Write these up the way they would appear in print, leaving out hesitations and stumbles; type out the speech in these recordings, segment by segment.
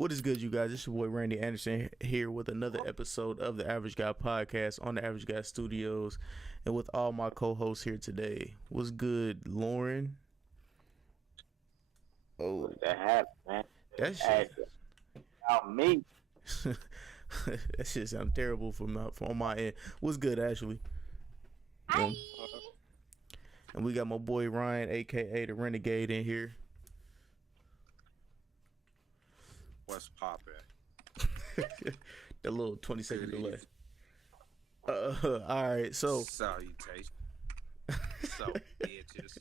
What is good, you guys? It's your boy Randy Anderson here with another episode of the Average Guy Podcast on the Average Guy Studios, and with all my co-hosts here today. What's good, Lauren? Oh, What's that happen, man? that shit. About me. That shit sound terrible from on my end. What's good, Ashley? Hi. And we got my boy Ryan, aka the Renegade, in here. What's poppin'? The little 20-second delay. All right, so Salutation. So bitches.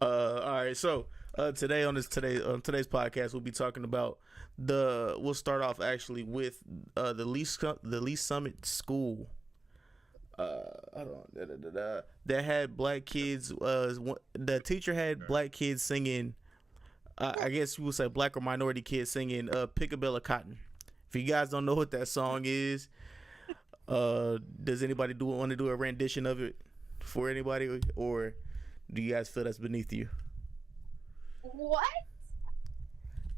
all right, so today on today's podcast, we'll be talking about we'll start off actually with the Lee Summit School. That had black kids. The teacher had black kids singing. I guess you would say black or minority kids singing "Pick a Bale of Cotton." If you guys don't know what that song is, does anybody want to do a rendition of it for anybody, or do you guys feel that's beneath you? What?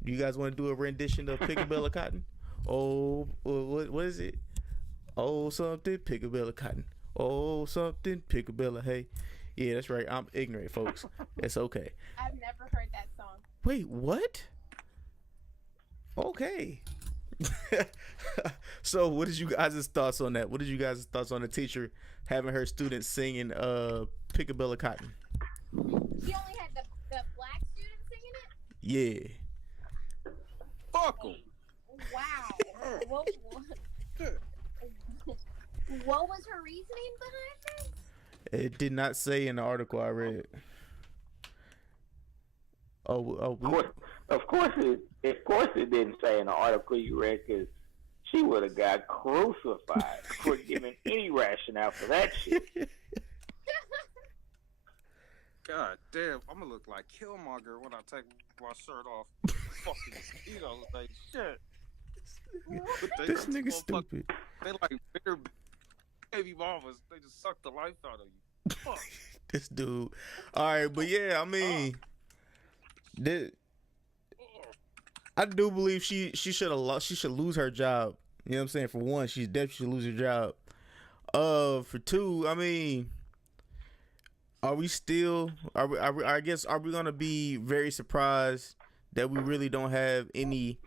Do you guys want to do a rendition of "Pick a Bale of Cotton"? Oh, what is it? Oh, something, pick a bale of cotton. Oh, something, pick a bale of hay. Yeah, that's right. I'm ignorant, folks. It's okay. I've never heard that song. Wait, what? Okay. So, what is you guys' thoughts on that? What is you guys' thoughts on the teacher having her students singing "Pick a Bale of Cotton"? She only had the black students singing it? Yeah. Fuck 'em. Wow. What was her reasoning behind this? It did not say in the article I read. Of course it didn't say in the article you read, because she would have got crucified for giving any rationale for that shit. God damn, I'm gonna look like Killmonger when I take my shirt off. Fucking mosquitoes, like shit. But This nigga stupid. They like bigger baby mamas. They just suck the life out of you. Fuck. This dude. All right, but yeah, I mean, I do believe she should have lost. She should lose her job. You know what I'm saying? For one, she definitely should lose her job. For two, I mean, are we I guess, are we gonna be very surprised that we really don't have any?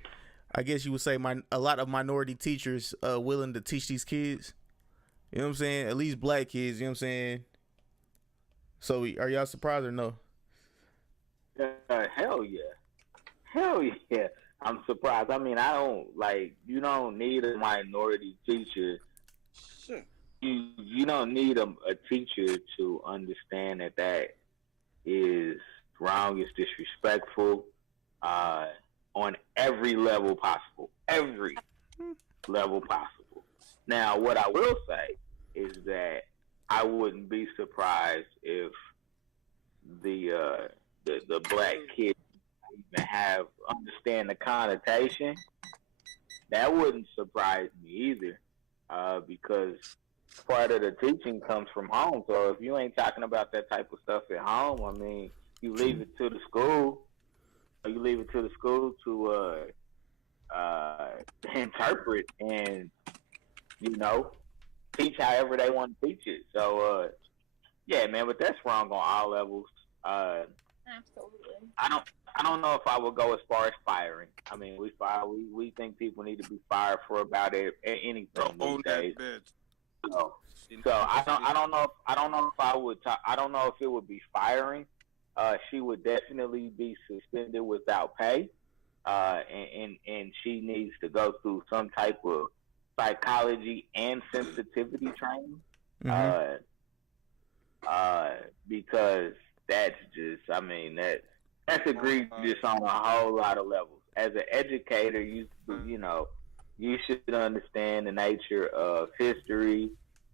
I guess you would say a lot of minority teachers willing to teach these kids. You know what I'm saying? At least black kids. You know what I'm saying? So are y'all surprised or no? Hell yeah. I'm surprised. I mean, you don't need a minority teacher. Shit. You don't need a teacher to understand that is wrong, it's disrespectful, on every level possible. Every level possible. Now, what I will say is that I wouldn't be surprised if the black kids even understand the connotation. That wouldn't surprise me either, because part of the teaching comes from home. So if you ain't talking about that type of stuff at home, I mean, you leave it to the school. You leave it to the school to interpret and, teach however they want to teach it. So, yeah, man, but that's wrong on all levels. Absolutely. I don't know if I would go as far as firing. I mean, we think people need to be fired for about anything these days. So I don't know if I would. I don't know if it would be firing. She would definitely be suspended without pay, and she needs to go through some type of psychology and sensitivity training, because that's just, I mean, that's egregious on a whole lot of levels. As an educator, you should understand the nature of history,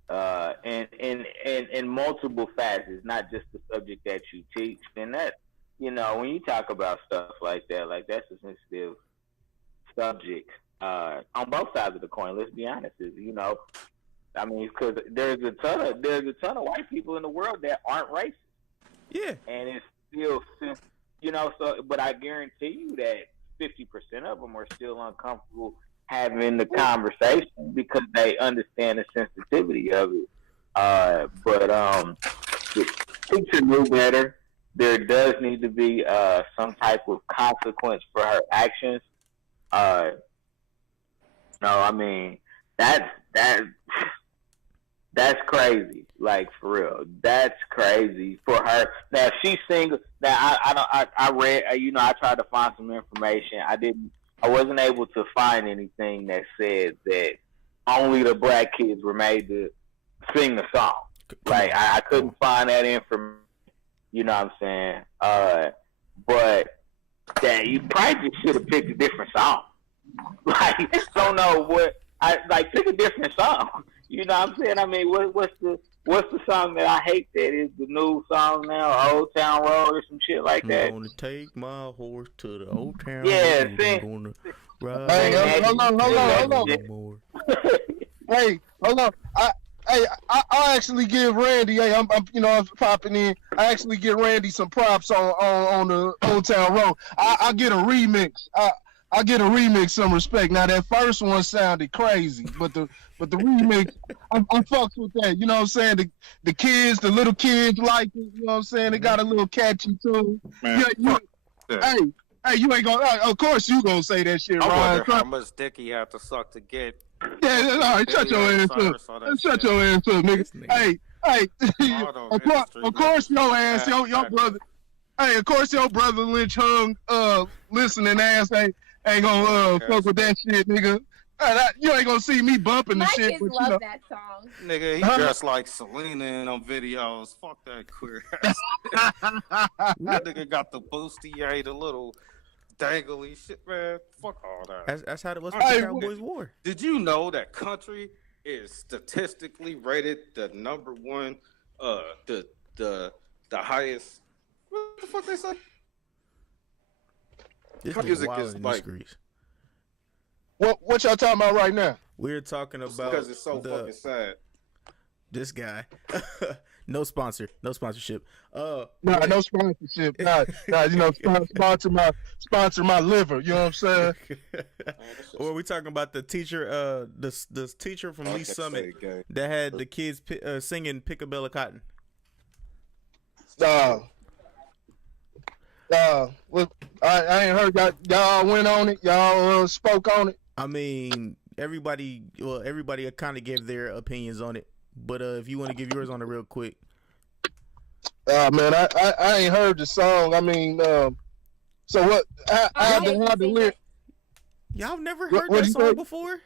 and in multiple facets, not just the subject that you teach. And that, when you talk about stuff like that, like that's a sensitive subject on both sides of the coin. Let's be honest, I mean, because there's a ton of white people in the world that aren't racist. Yeah, and it's still, So, but I guarantee you that 50% of them are still uncomfortable having the conversation because they understand the sensitivity of it. But the teacher knew better. There does need to be some type of consequence for her actions. No, I mean that's crazy. Like for real, that's crazy for her. Now she's single. Now I read. I tried to find some information. I wasn't able to find anything that said that only the black kids were made to sing the song. Like I couldn't find that information. You know what I'm saying? But that you probably just should have picked a different song. Like don't know what pick a different song. You know what I'm saying? I mean, what's the song that I hate that is the new song now? Old Town Road or some shit like that. I'm gonna take my horse to the Old Town Road. Gonna ride. Hey, hold on. Hey, hold on. I actually give Randy. Hey, I'm popping in. I actually give Randy some props on the Old Town Road. I get a remix. I get a remix, some respect. Now that first one sounded crazy, but the remix, I fucks with that. You know what I'm saying? The little kids like it. You know what I'm saying? They got a little catchy tune. Hey, you ain't gonna. Of course you gonna say that shit, Ryan. I wonder how much dick he had to suck to get. Yeah, all right. Shut your ass up. Shut your ass up, nigga. Hey. Of course your ass, your brother. Hey, of course your brother Lynch Hung listening ass ain't gonna fuck with that shit, nigga. You ain't gonna see me bumping the shit. My kids love that song. Nigga, he dressed like Selena in them videos. Fuck that queer ass. That nigga got the bustier, the little dangly shit, man. Fuck all that. That's how it was for the Cowboys War. Did you know that country is statistically rated the number one, the highest? What the fuck they say? This music is like. What y'all talking about right now? We're talking about because it's so fucking sad. This guy, no sponsorship. No sponsorship. Sponsor my liver. You know what I'm saying? Or are we talking about the teacher? The teacher from Lee Summit that had the kids singing "Pick a Bale of Cotton." I ain't heard y'all went on it. Y'all spoke on it. I mean, everybody kind of gave their opinions on it. But if you want to give yours on it real quick. Man, I ain't heard the song. I mean, so what? How the lyric? Y'all never heard that song before?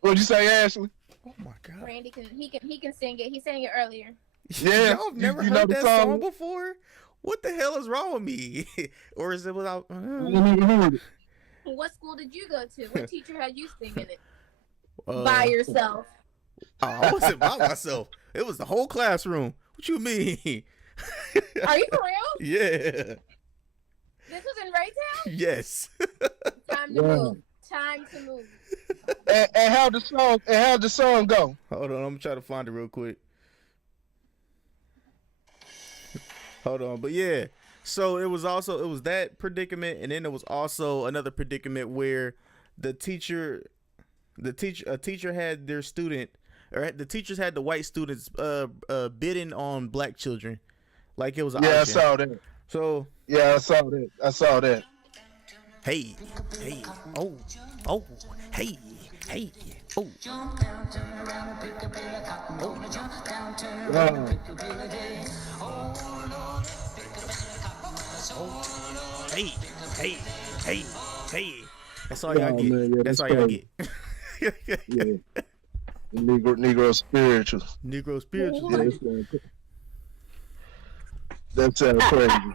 What'd you say, Ashley? Oh my God! Randy he can sing it. He sang it earlier. Yeah, y'all have never heard that song before? What the hell is wrong with me? Or is it without? I never heard it. What school did you go to? What teacher had you singing it? By yourself. Oh, I wasn't by myself. It was the whole classroom. What you mean? Are you for real? Yeah. This was in Raytown? Yes. Time to move. Time to move. And how the song go? Hold on, I'm gonna try to find it real quick. Hold on, but yeah. So it was that predicament, and then there was also another predicament where a teacher had their student, or the teachers had the white students bidding on black children, like it was an auction. I saw that. So yeah, I saw that. Hey, oh, hey, oh. Hey. That's all y'all get. Man, yeah, that's all y'all get. Yeah. Negro spiritual. Negro spiritual. Yeah, that sounds crazy.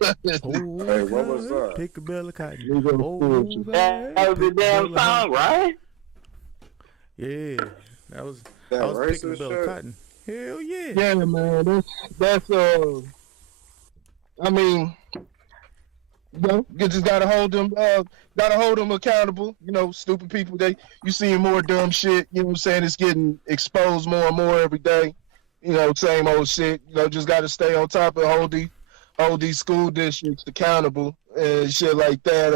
Hey, what was that? Pick a Bale of Cotton. That was the damn song, right? Yeah, that was Picking a Bale of Cotton. Hell yeah. Yeah, man. That's I mean, you just gotta hold them accountable. You know, stupid people. You seeing more dumb shit. You know what I'm saying? It's getting exposed more and more every day. You know, same old shit. You know, just gotta stay on top and hold these school districts accountable and shit like that.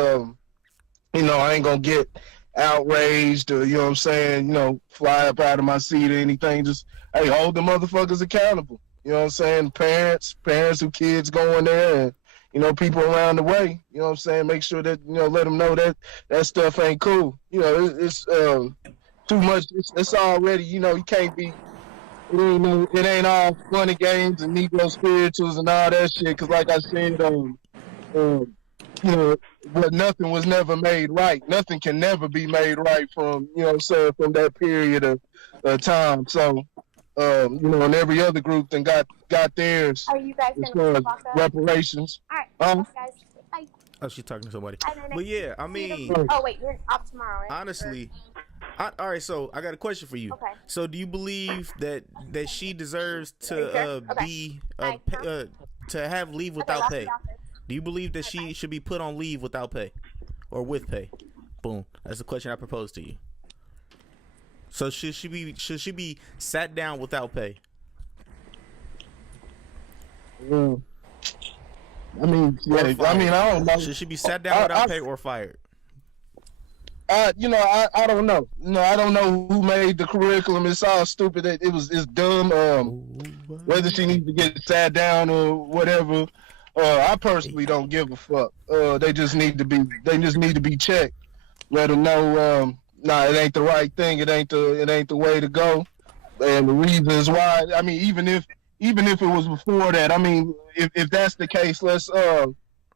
I ain't gonna get outraged or, you know what I'm saying, fly up out of my seat or anything. Just, hey, hold the motherfuckers accountable. You know what I'm saying? Parents who kids going there and, people around the way, you know what I'm saying? Make sure that, let them know that stuff ain't cool. It's too much. It's already, you can't be, it ain't all fun and games and Negro spirituals and all that shit. Cause like I said, but nothing was never made right. Nothing can never be made right from, from that period of time. So, and every other group then got theirs. Are you guys as gonna far as reparations. All right, guys. Bye. Oh, she's talking to somebody. Bye, Nene. But yeah, I mean, Oh wait, you're off tomorrow, right? honestly, all right. So I got a question for you. Okay. So do you believe that she deserves to be to have leave without pay? Do you believe that she should be put on leave without pay, or with pay? Boom. That's the question I proposed to you. So should she be sat down without pay? Yeah. I don't know. Should she be sat down without pay or fired? I don't know. I don't know who made the curriculum. It's all stupid. It's dumb. Whether she needs to get sat down or whatever, I personally don't give a fuck. They just need to be checked. Let them know. It ain't the right thing. It ain't the way to go. And the reasons why. I mean, even if it was before that. I mean, if that's the case, let's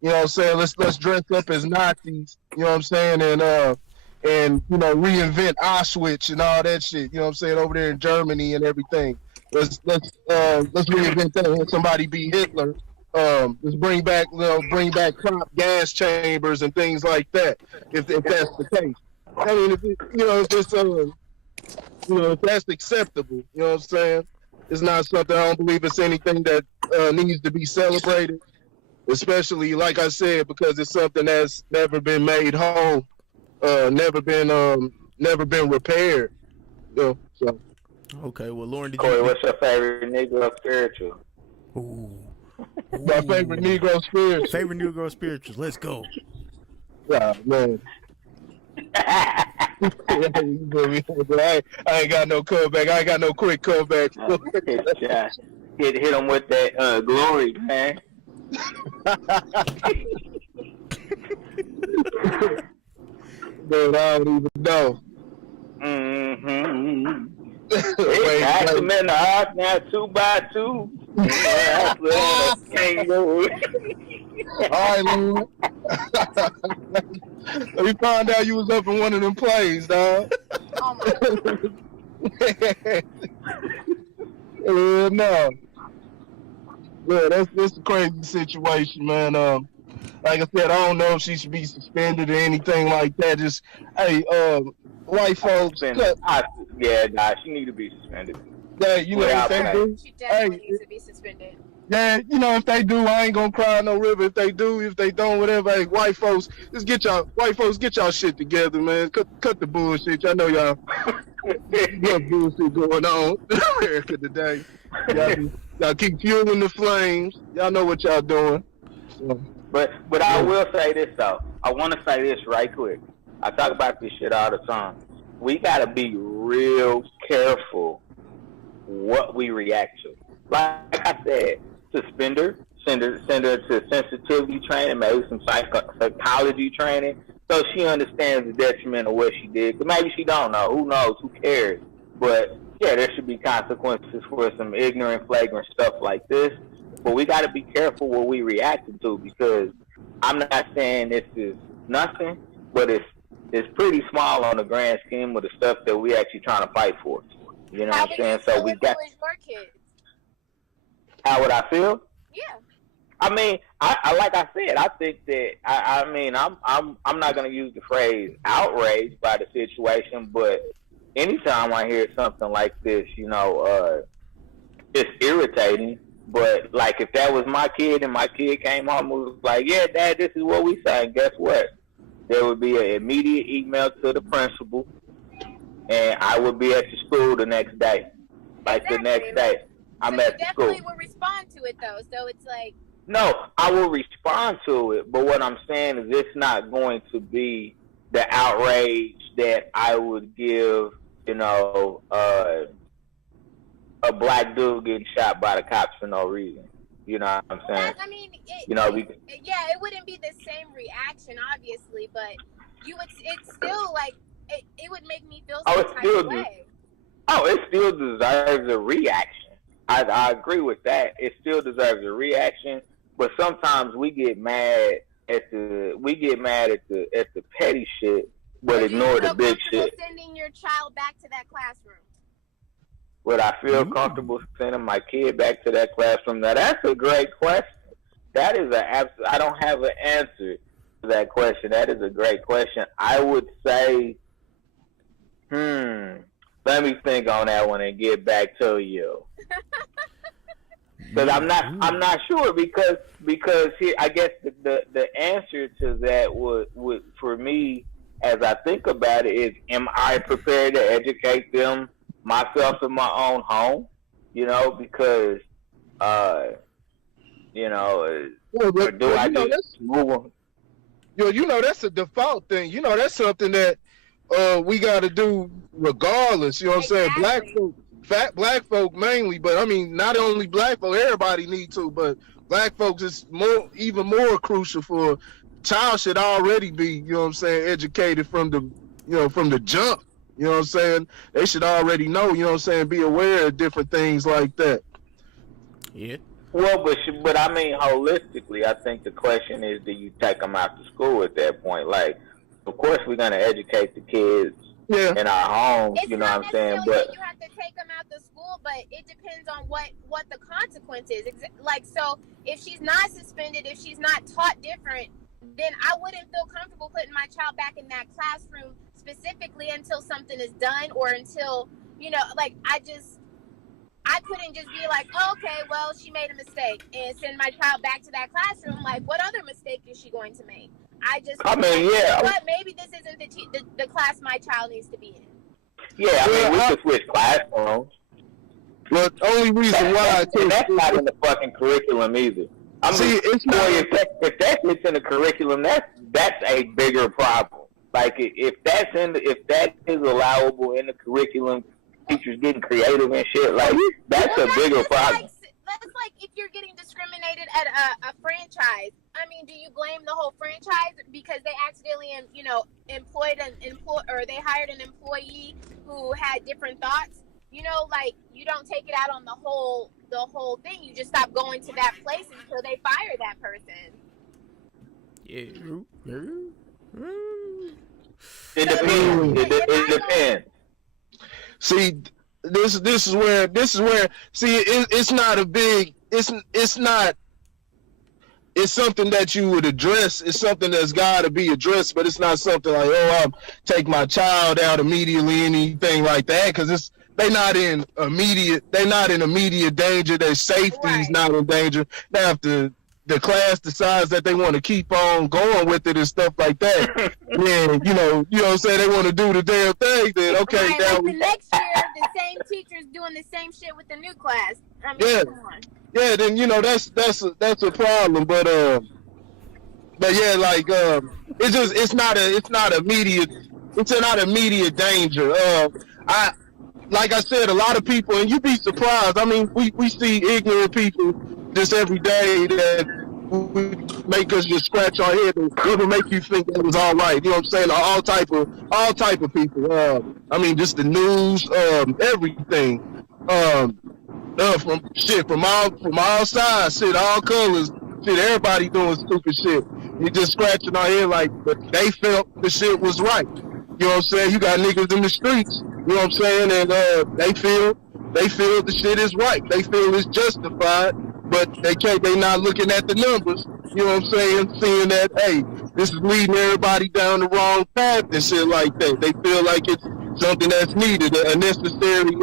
let's dress up as Nazis. You know what I'm saying? And reinvent Auschwitz and all that shit. You know what I'm saying? Over there in Germany and everything. Let's reinvent that. Let somebody be Hitler. Let's bring back prop gas chambers and things like that. If that's the case. I mean, if that's acceptable, you know what I'm saying? It's not something, I don't believe it's anything that needs to be celebrated, especially, like I said, because it's something that's never been made whole, never been repaired. So. Okay, well, Lauren, Corey, what's your favorite Negro spiritual? Ooh. My favorite Negro spiritual. Favorite Negro spirituals. Let's go. Yeah, man. I ain't got no comeback. I ain't got no quick comeback. Hit him with that glory, man. Man, I don't even know. It's Tyson in the house now, 2x2. All right, Lord. Let me find out you was up in one of them plays, dog. Oh my God. No. Yeah, that's a crazy situation, man. Like I said, I don't know if she should be suspended or anything like that. Just, hey, white folks. She need to be suspended. Yeah, if they do. She definitely needs to be suspended. Yeah, if they do, I ain't gonna cry no river. If they do, if they don't, whatever. Hey, white folks get y'all shit together, man. Cut the bullshit. I know y'all got bullshit going on in America today. Y'all keep fueling the flames. Y'all know what y'all doing. So. But I will say this though. I want to say this right quick. I talk about this shit all the time. We gotta be real careful what we react to. Like I said, suspend her, send her to sensitivity training, maybe some psychology training, so she understands the detriment of what she did. But maybe she don't know. Who knows? Who cares? But yeah, there should be consequences for some ignorant, flagrant stuff like this. But we got to be careful what we reacting to, because I'm not saying this is nothing, but it's pretty small on the grand scheme of the stuff that we actually trying to fight for. You know what I'm saying? So we got. How would I feel? Yeah. I mean, I like I said, I think that I'm not gonna use the phrase outraged by the situation, but anytime I hear something like this, it's irritating. But like if that was my kid and my kid came home and was like, "Yeah, Dad, this is what we say," guess what? There would be an immediate email to the principal, and I would be at the school the next day. Like the next day, I'm at the school. Definitely will respond to it though. So it's like No, I will respond to it, but what I'm saying is it's not going to be the outrage that I would give, a black dude getting shot by the cops for no reason. You know what I'm saying? I mean, it wouldn't be the same reaction, obviously, but it's still like, it would make me feel some type of way. It still deserves a reaction. I agree with that. It still deserves a reaction. But sometimes we get mad at the petty shit, but ignore the big shit. Sending your child back to that classroom. Would I feel comfortable sending my kid back to that classroom? Now that's a great question. That is I don't have an answer to that question. That is a great question. I would say, let me think on that one and get back to you. Because I'm not sure because here I guess the answer to that would for me as I think about it is, am I prepared to educate them myself in my own home? Because or do I just move on? That's a default thing. That's something that we got to do regardless. You know what I'm saying? Black folk mainly, but I mean, not only black folk, everybody need to, but black folks is even more crucial for child should already be, educated from the jump. You know what I'm saying? They should already know, be aware of different things like that. Yeah. Well, but I mean, holistically, I think the question is, do you take them out to school at that point? Like, of course, we're going to educate the kids in our homes, you know what I'm saying? But you have to take them out to school, but it depends on what the consequence is. Like, so if she's not suspended, if she's not taught different, then I wouldn't feel comfortable putting my child back in that classroom specifically until something is done or until, I couldn't just be like, okay, well, she made a mistake and send my child back to that classroom. Like, what other mistake is she going to make? But maybe this isn't the class my child needs to be in. Yeah, I mean, we could switch classrooms. But the only reason why that's not in the fucking curriculum either. If that fits in the curriculum, that's a bigger problem. Like if that is allowable in the curriculum, teachers getting creative and shit, like that's a bigger problem. That's like if you're getting discriminated at a franchise. I mean, do you blame the whole franchise because they accidentally, they hired an employee who had different thoughts? You don't take it out on the whole thing. You just stop going to that place until they fire that person. Yeah. It depends. It depends. See, this is where see it's not a big it's not it's something that you would address. It's something that's got to be addressed, but it's not something like, I'll take my child out immediately, anything like that, because they're not in immediate danger. Their safety is not in danger. Now, if the class decides that they want to keep on going with it and stuff like that, then you know what I'm saying, they want to do the damn thing, then okay. Right, like the next year, the same teacher's doing the same shit with the new class. I mean, come on. Yeah, then that's a problem, but yeah, like it's not immediate danger. Like I said, a lot of people, and you'd be surprised. I mean, we see ignorant people just every day that make us just scratch our head and even make you think that was all right. You know what I'm saying? All type of people. I mean, just the news, everything. From all sides, shit, all colors, shit, everybody doing stupid shit. You just scratching our head like, but they felt the shit was right. You know what I'm saying? You got niggas in the streets, you know what I'm saying, and they feel the shit is right. They feel it's justified, but they not looking at the numbers. You know what I'm saying? Seeing that, hey, this is leading everybody down the wrong path and shit like that. They feel like it's something that's needed, a necessary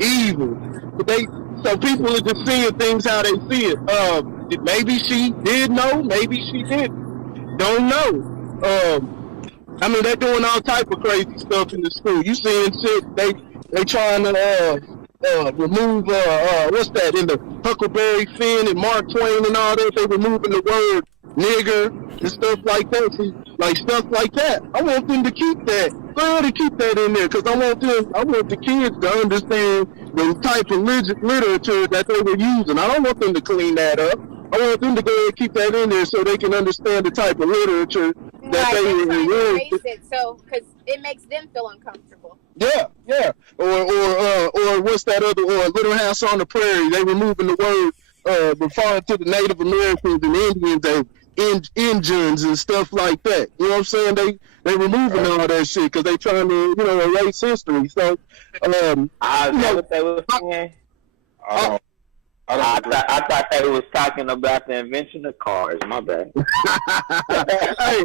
evil. But so people are just seeing things how they see it. Maybe she did know, maybe she didn't. Don't know. I mean, they're doing all type of crazy stuff in the school. You seeing shit? They trying to remove what's that in the Huckleberry Finn and Mark Twain and all that. They removing the word nigger and stuff like that. See, like stuff like that. I want them to keep that. Go ahead and keep that in there, because I want the kids to understand the type of literature that they were using. I don't want them to clean that up. I want them to go ahead and keep that in there so they can understand the type of literature that they were using. So, because it makes them feel uncomfortable. Yeah. Or what's that other? Or Little House on the Prairie. They removing the word referring to the Native Americans and Indians as Injuns and stuff like that. You know what I'm saying? They removing all that shit because they trying to erase history. So I know what they were saying. I thought they was talking about the invention of cars. My bad. Hey,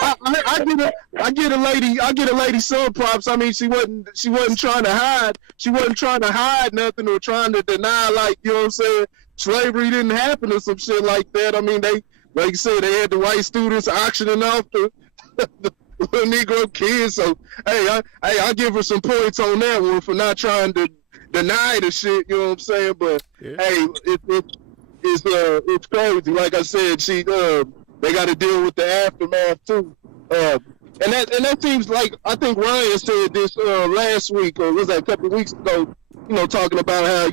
I get a lady some props. I mean, she wasn't trying to hide. She wasn't trying to hide nothing or trying to deny, like, you know what I'm saying, slavery didn't happen or some shit like that. I mean, they, like you said, they had the white students auctioning off the Negro kids. So hey, I give her some points on that one for not trying to deny the shit, you know what I'm saying? But yeah. Hey, it's crazy. Like I said, they got to deal with the aftermath too. And that seems like, I think Ryan said this last week, or was that a couple of weeks ago? Talking about how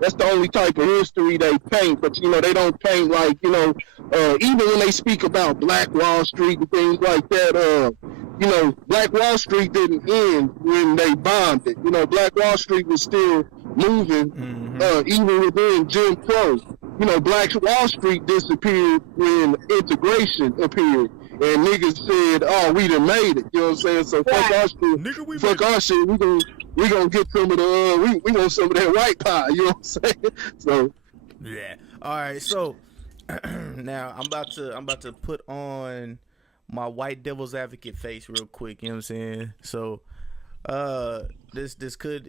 that's the only type of history they paint, but they don't paint like even when they speak about Black Wall Street and things like that. Black Wall Street didn't end when they bombed it. Black Wall Street was still moving, even within Jim Crow. Black Wall Street disappeared when integration appeared. And niggas said, "Oh, we done made it." You know what I'm saying? So fuck our shit. Nigga, fuck our shit. We gonna get some of the we want some of that white pie. You know what I'm saying? So yeah. All right. So now I'm about to put on my white devil's advocate face real quick. You know what I'm saying? So this could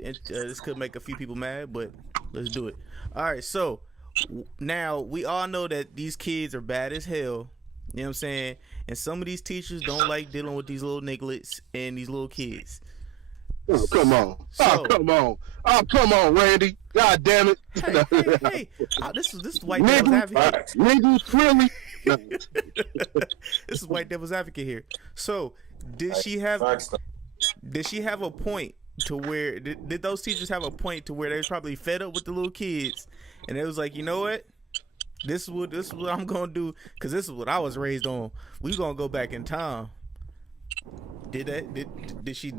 make a few people mad, but let's do it. All right. So now we all know that these kids are bad as hell. You know what I'm saying? And some of these teachers don't like dealing with these little nigglets and these little kids. Oh, come on. Come on, Randy. God damn it. Hey. This is white devil's advocate. Niggas really. This is white devil's advocate here. So, did she have a point to where did those teachers have a point to where they was probably fed up with the little kids and it was like, you know what? This is what I'm gonna do, because this is what I was raised on. We gonna go back in time. Did she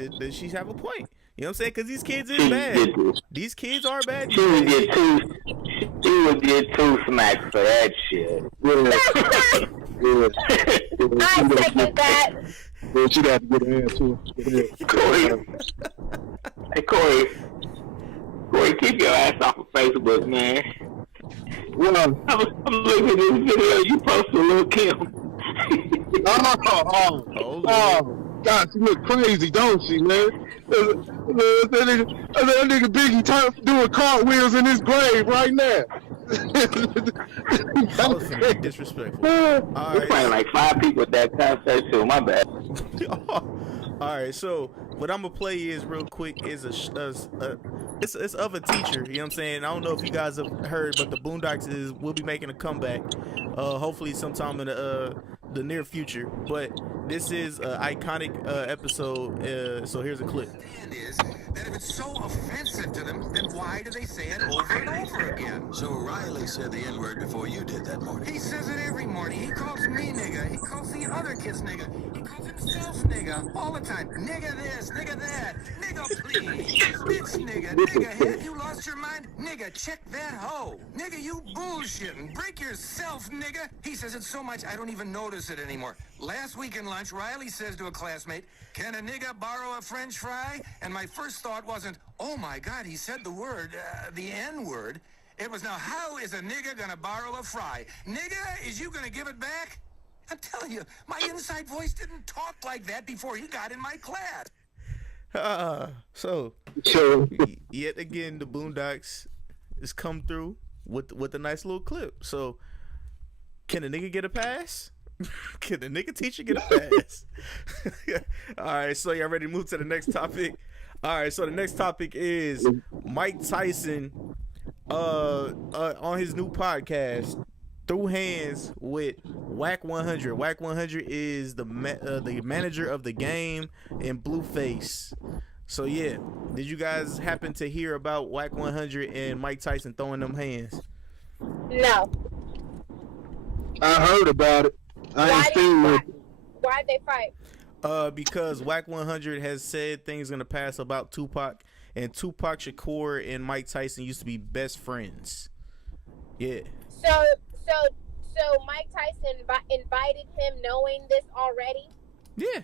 have a point? You know what I'm saying? Because these kids is bad. These kids are bad. She would get two smacks for that shit. I second that. Yeah, she'd have to get her ass too. Hey, Corey, keep your ass off of Facebook, man. Well, I'm looking at this video you posted, Lil' Kim. Oh, God, she look crazy, don't she, man? That nigga Biggie doing cartwheels in his grave right now. That was disrespectful. We're playing like 5 people at that concert too. My bad. All right, so what I'm gonna play is real quick is it's of a teacher. You know what I'm saying? I don't know if you guys have heard, but the Boondocks will be making a comeback. Hopefully sometime in the near future. But this is an iconic episode. So here's a clip. Is that if it's so offensive to them, then why do they say it over and over again? So Riley said the N-word before you did that morning. He says it every morning. He calls me nigga. He calls the other kids nigga. He calls himself nigga all the time. Nigga this, nigga that, nigga please, bitch nigga, nigga head, you lost your mind? Nigga, check that hoe. Nigga, you bullshitting. Break yourself, nigga. He says it so much I don't even notice it anymore. Last week in lunch, Riley says to a classmate, "Can a nigga borrow a French fry?" And my first thought wasn't, oh my God, he said the word, the N-word. It was, now how is a nigga gonna borrow a fry? Nigga, is you gonna give it back? I'm telling you, my inside voice didn't talk like that before he got in my class. So yet again, the Boondocks has come through with a nice little clip. So can a nigga get a pass? Can the nigga teacher get a pass? All right, so y'all ready to move to the next topic? All right, so the next topic is Mike Tyson on his new podcast threw hands with Whack 100. Whack 100 is the manager of the game in Blueface. So yeah, did you guys happen to hear about Whack 100 and Mike Tyson throwing them hands? No. I heard about it. I ain't seen it. Why'd they fight? Because Whack 100 has said things gonna pass about Tupac, and Tupac Shakur and Mike Tyson used to be best friends. Yeah. So Mike Tyson invited him knowing this already? Yeah.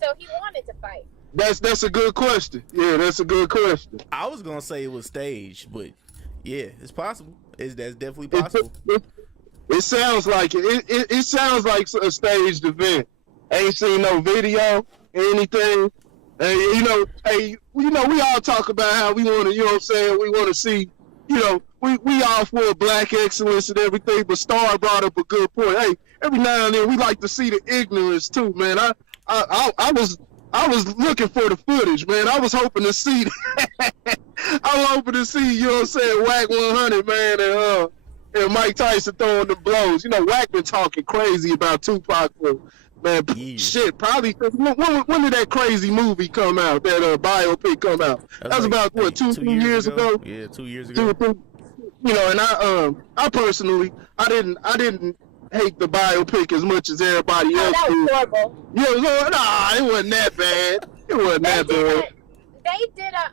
So he wanted to fight. That's a good question. Yeah, that's a good question. I was gonna say it was staged, but yeah, it's possible. That's definitely possible. It sounds like it. It sounds like a staged event. Ain't seen no video or anything. And we all talk about how we want to, you know what I'm saying, we want to see, we all for black excellence and everything, but Star brought up a good point. Hey, every now and then we like to see the ignorance too, man. I was looking for the footage, man. I was hoping to see I was hoping to see, you know what I'm saying, Whack 100, man, and Mike Tyson throwing the blows. Whack been talking crazy about Tupac man, shit, probably. When did that crazy movie come out? That biopic come out? That was about what, 2 years ago? Yeah, 2 years ago. And I personally, I didn't hate the biopic as much as everybody else. That was horrible. It wasn't that bad. It wasn't that bad. They did a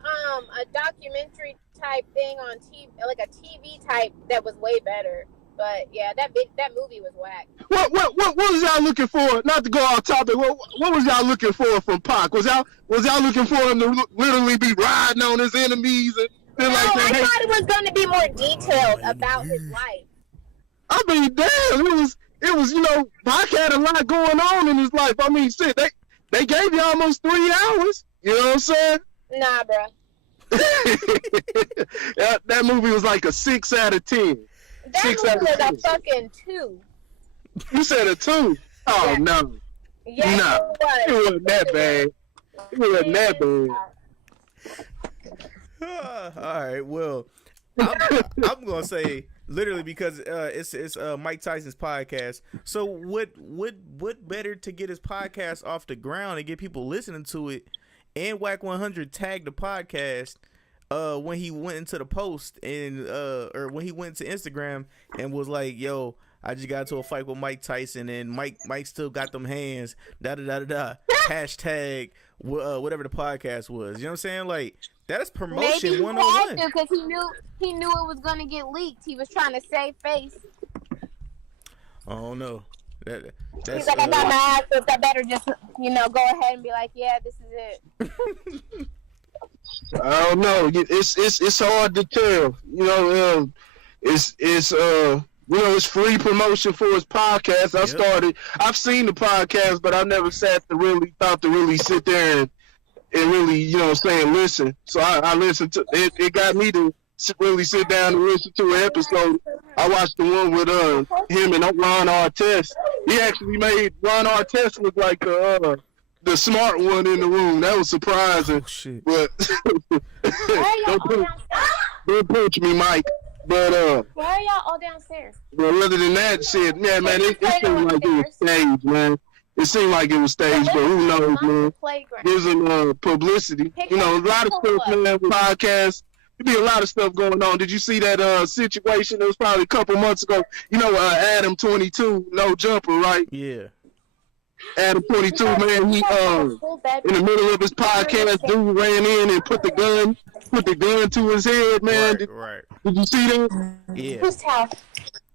documentary type thing on TV, like a TV type that was way better. But yeah, that movie was whack. What was y'all looking for? Not to go off topic. What was y'all looking for from Pac? Was y'all looking for him to literally be riding on his enemies and I thought it was going to be more detailed about his life. I mean, damn, it was. Pac had a lot going on in his life. I mean, shit, they gave you almost 3 hours. You know what I'm saying? Nah, bro. that movie was like a 6 out of 10. That movie was a fucking 2. You said a 2? Oh, yeah. No. Yes, nah, it wasn't that bad. It wasn't that bad. All right, well, I'm gonna say literally because it's Mike Tyson's podcast. So what better to get his podcast off the ground and get people listening to it? And Whack 100 tagged the podcast when he went into the post and or when he went to Instagram and was like, "Yo, I just got into a fight with Mike Tyson and Mike still got them hands." Hashtag whatever the podcast was. You know what I'm saying? Like that's promotion. Maybe 101. Because he knew it was gonna get leaked. He was trying to save face. I don't know. That's, he's like, I got my ass, so I better just, go ahead and be like, yeah, this is it. I don't know. It's hard to tell. It's free promotion for his podcast. I've seen the podcast, but I never thought to really sit there and really, listen. So I listened to it. It got me to really sit down and listen to an episode. I watched the one with him and Ron Artest. He actually made Ron Artest look like the smart one in the room. That was surprising. Oh, shit. But don't punch me, Mike. But why are y'all all downstairs? But other than that, shit, yeah, man, it seemed like it was staged, man. It seemed like it was staged, but who knows, man? There's publicity. A lot of stuff, man, with podcasts. There be a lot of stuff going on. Did you see that situation? It was probably a couple months ago. Adam 22, no jumper, right? Yeah. Adam 22, man, he in the middle of his podcast, dude ran in and put the gun to his head, man. Right. Did you see that? Yeah. Whose house?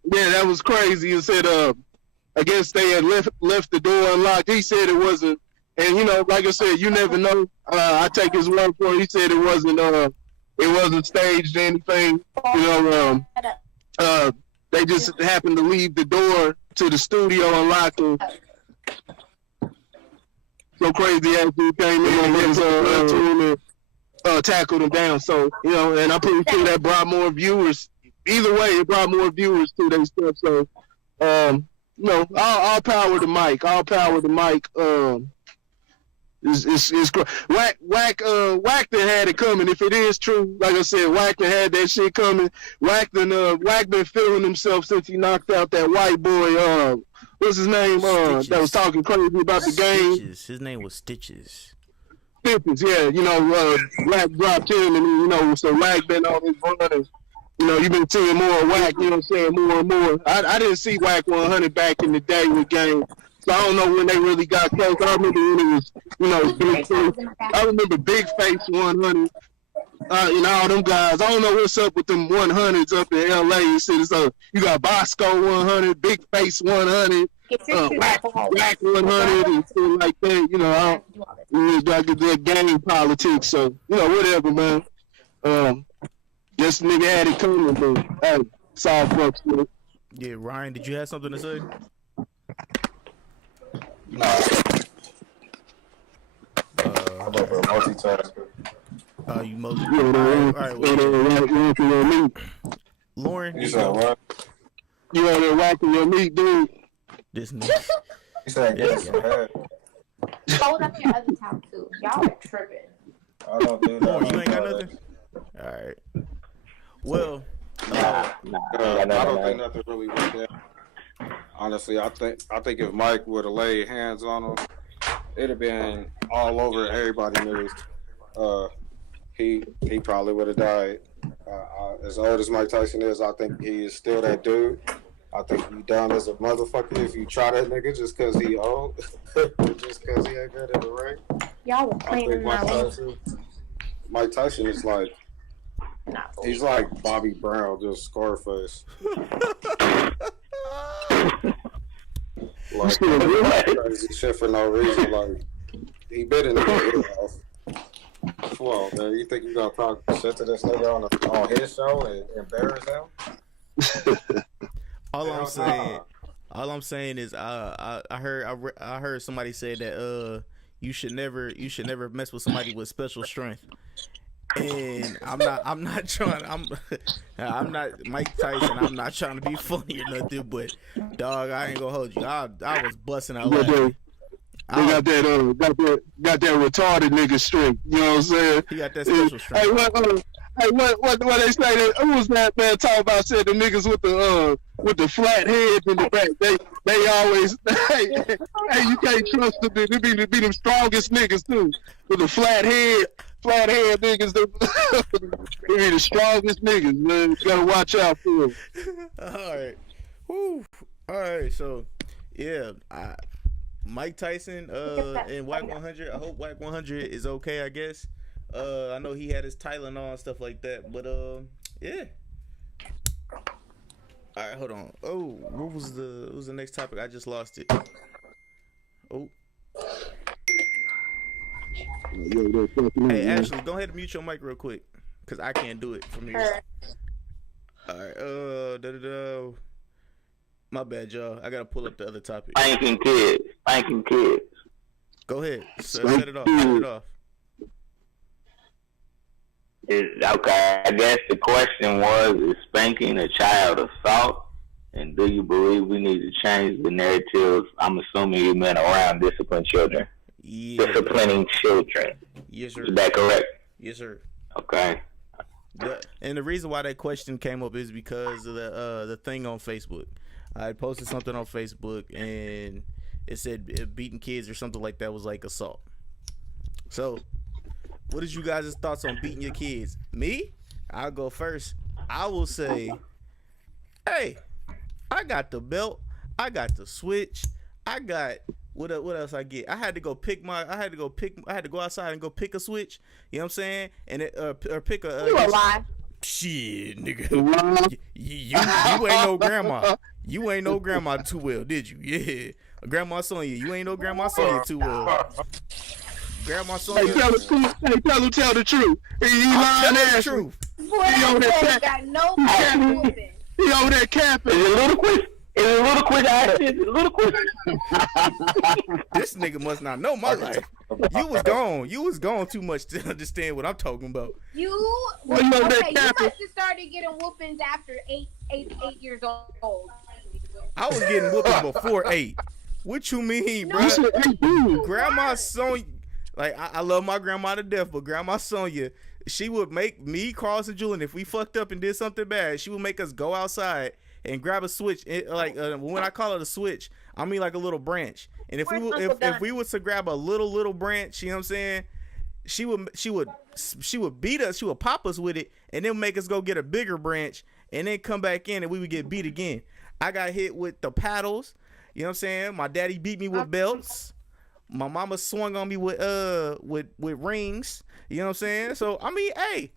Yeah, that was crazy. He said, I guess they had left the door unlocked. He said it wasn't, and like I said, you never know. I take his word for it. He said it wasn't staged or anything. They just happened to leave the door to the studio unlocked. So crazy ass dude came in and tackled him down. So, and I'm pretty sure that brought more viewers. Either way, it brought more viewers to their stuff. So, all power to Mike. All power to Mike. Whack done had it coming. If it is true, like I said, Whack done had that shit coming. Whack been feeling himself since he knocked out that white boy. What's his name? That was talking crazy about the game. Stitches. His name was Stitches. Stitches, yeah. You know, Whack dropped him, and you know, so Whack been on his run. You know, you've been seeing more Whack. You know what I'm saying? More and more. I didn't see Whack 100 back in the day with game. So I don't know when they really got close. I remember when it was, you know, Big Face. I remember Big Face 100. And all them guys. I don't know what's up with them 100s up in LA. So you got Bosco 100, Big Face 100, Whack 100, and shit like that. You know, I don't got that game politics. So, you know, whatever, man. This nigga had it coming, but hey, soft fucks with it. Yeah, Ryan, did you have something to say? Multitasker. You multi. Lauren, You said what? You out there whacking your meat, dude. this nigga. You said yes. Hold up your other top too. Y'all are tripping. I don't do that. Lauren, you ain't got nothing? All right. Well, I don't think nothing really went there. Honestly, I think if Mike would have laid hands on him, it'd have been all over everybody's news. He probably would have died. As old as Mike Tyson is, I think he is still that dude. I think he dumb as a motherfucker if you try that nigga just because he old, just because he ain't good in the ring. Y'all were I playing think in my Mike Tyson is like, he's like Bobby Brown, just Scarface. Like crazy shit for no reason. Like he bit in the ear off. Come on, man. You think you gonna talk shit to this nigga on his show and embarrass him? all I'm saying is I heard somebody say that you should never mess with somebody with special strength. And I'm not trying. I'm not Mike Tyson. I'm not trying to be funny or nothing, but dog, I ain't gonna hold you. I was busting out laughing. They got that retarded nigga strength. You know what I'm saying? He got that special strength. What they say? That who was that man talking about? Said the niggas with the flat heads in the back. They always hey you can't trust them. They be them strongest niggas too with the flat head niggas. They be the strongest niggas, man. You gotta watch out for them. All right. Woo. All right. So yeah, Mike Tyson and Whack 100. I hope Whack 100 is okay. I guess. I know he had his Tylenol and stuff like that, but yeah. All right, hold on. Oh, what was the next topic? I just lost it. Oh. Hey, Ashley, go ahead and mute your mic real quick, cause I can't do it from here. All right. My bad, y'all. I gotta pull up the other topic. Spanking kids. Go ahead. Set it off. Okay, I guess the question was, is spanking a child assault? And do you believe we need to change the narratives? I'm assuming you meant around disciplining children. Yeah. Disciplining children. Yes, sir. Is that correct? Yes, sir. Okay. And the reason why that question came up is because of the thing on Facebook. I posted something on Facebook and it said beating kids or something like that was like assault. So, what is you guys' thoughts on beating your kids? Me? I'll go first. I will say, hey, I got the belt. I got the switch. I got what else I get? I had to go outside and go pick a switch. You know what I'm saying? And or pick a. You a lie. Shit, nigga. You ain't no grandma. You ain't no grandma too well, did you? Yeah. Grandma Sonya. You ain't no grandma Sonya too well. Grandma Sonya. Hey, tell the truth. He lying the truth. Boy, that got no moving. He over there capping. Is it a little quick? This nigga must not know my life. You was gone too much to understand what I'm talking about. You must have started getting whoopings after eight years old. I was getting whoopings before 8. What you mean, bro? Grandma Sonya, Like I love my grandma to death, but Grandma Sonia, she would make me, Carlos, and Julian, if we fucked up and did something bad, she would make us go outside and grab a switch. When I call it a switch, I mean like a little branch. And if we was to grab a little branch, you know what I'm saying? She would beat us. She would pop us with it, and then make us go get a bigger branch, and then come back in, and we would get beat again. I got hit with the paddles. You know what I'm saying? My daddy beat me with belts. My mama swung on me with rings. You know what I'm saying? So I mean, hey,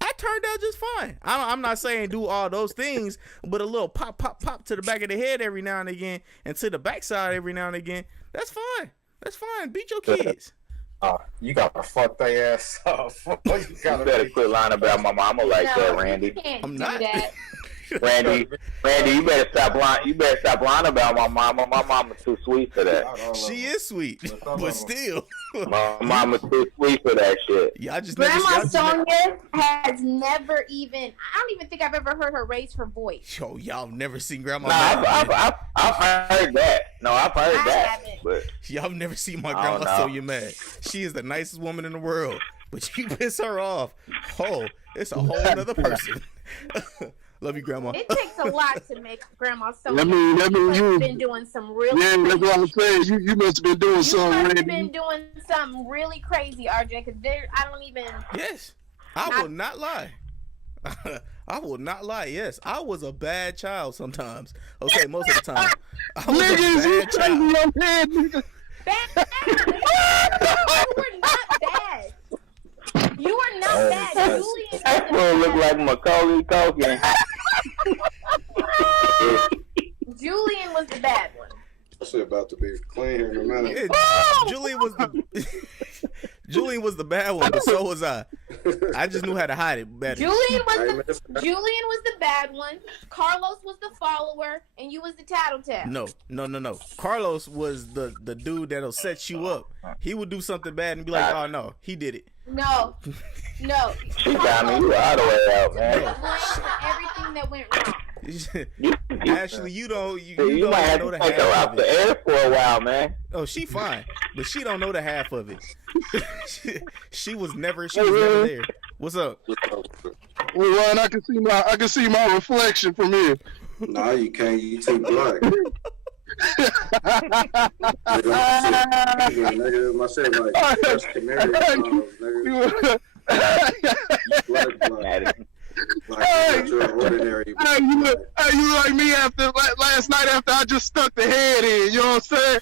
I turned out just fine. I'm not saying do all those things, but a little pop to the back of the head every now and again, and to the backside every now and again. That's fine. That's fine. Beat your kids. You gotta fuck their ass up. You better quit lying about my mama like that, Randy. I'm not. Randy, you better stop lying. You better stop lying about my mama. My mama's too sweet for that. She is sweet, but still, my mama's too sweet for that shit. Yeah, I just Grandma Sonia has never even. I don't even think I've ever heard her raise her voice. Yo, y'all never seen Grandma. Nah, I've heard that. No, I've heard that. But y'all never seen my Grandma Sonia mad. She is the nicest woman in the world, but you piss her off. Oh, it's a whole other person. Love you, Grandma. It takes a lot to make Grandma so. That mean you've been doing some really. Yeah, that's what I'm saying. You must have been doing something. You must have been doing something really crazy, RJ. Because I don't even. Yes, I will not lie. I will not lie. Yes, I was a bad child sometimes. Okay, most of the time. I was a bad child. Bad. You were not bad. You are not bad. Julian. That fool look like Macaulay Culkin. Julian was the bad one. That shit about to be clean here in a minute. Julian was the bad one, but so was I. I just knew how to hide it better. Julian was the bad one. Carlos was the follower, and you was the tattletale. No. Carlos was the dude that'll set you up. He would do something bad and be like, "Oh no, he did it." No. She got me. You all the way out, man. Everything that went wrong. Actually, you don't might have know to the take her half off of the it. air for a while, man. Oh, she fine, but she don't know the half of it. she was never there. What's up? Well, Ryan, I can see my reflection from here. Nah, you can't. You too black. Nigga, my shit like first canary nigga. You look like me after last night after I just stuck the head in. You know what I'm saying?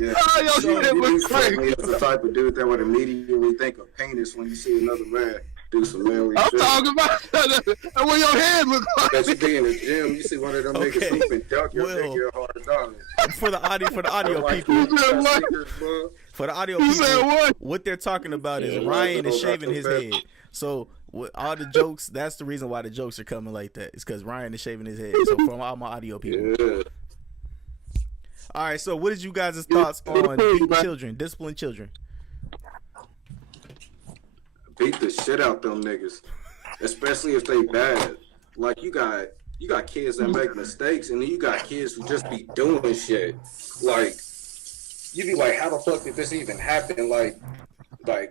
Yeah. Your shit was crazy. It's the type of dude that would immediately think of penis when you see another man do some manly shit. I'm talking about when your head look like. That you be in the gym, you see one of them niggas sleeping duck, you're hard down. For the audio people. For the audio people, what they're talking about is Ryan is shaving his head. So with all the jokes, that's the reason why the jokes are coming like that. It's because Ryan is shaving his head. So from all my audio people. Yeah. All right, so what is you guys' thoughts on discipline children? Beat the shit out them niggas, especially if they bad. Like you got kids that make mistakes, and then you got kids who just be doing shit. Like you be like, how the fuck did this even happen? Like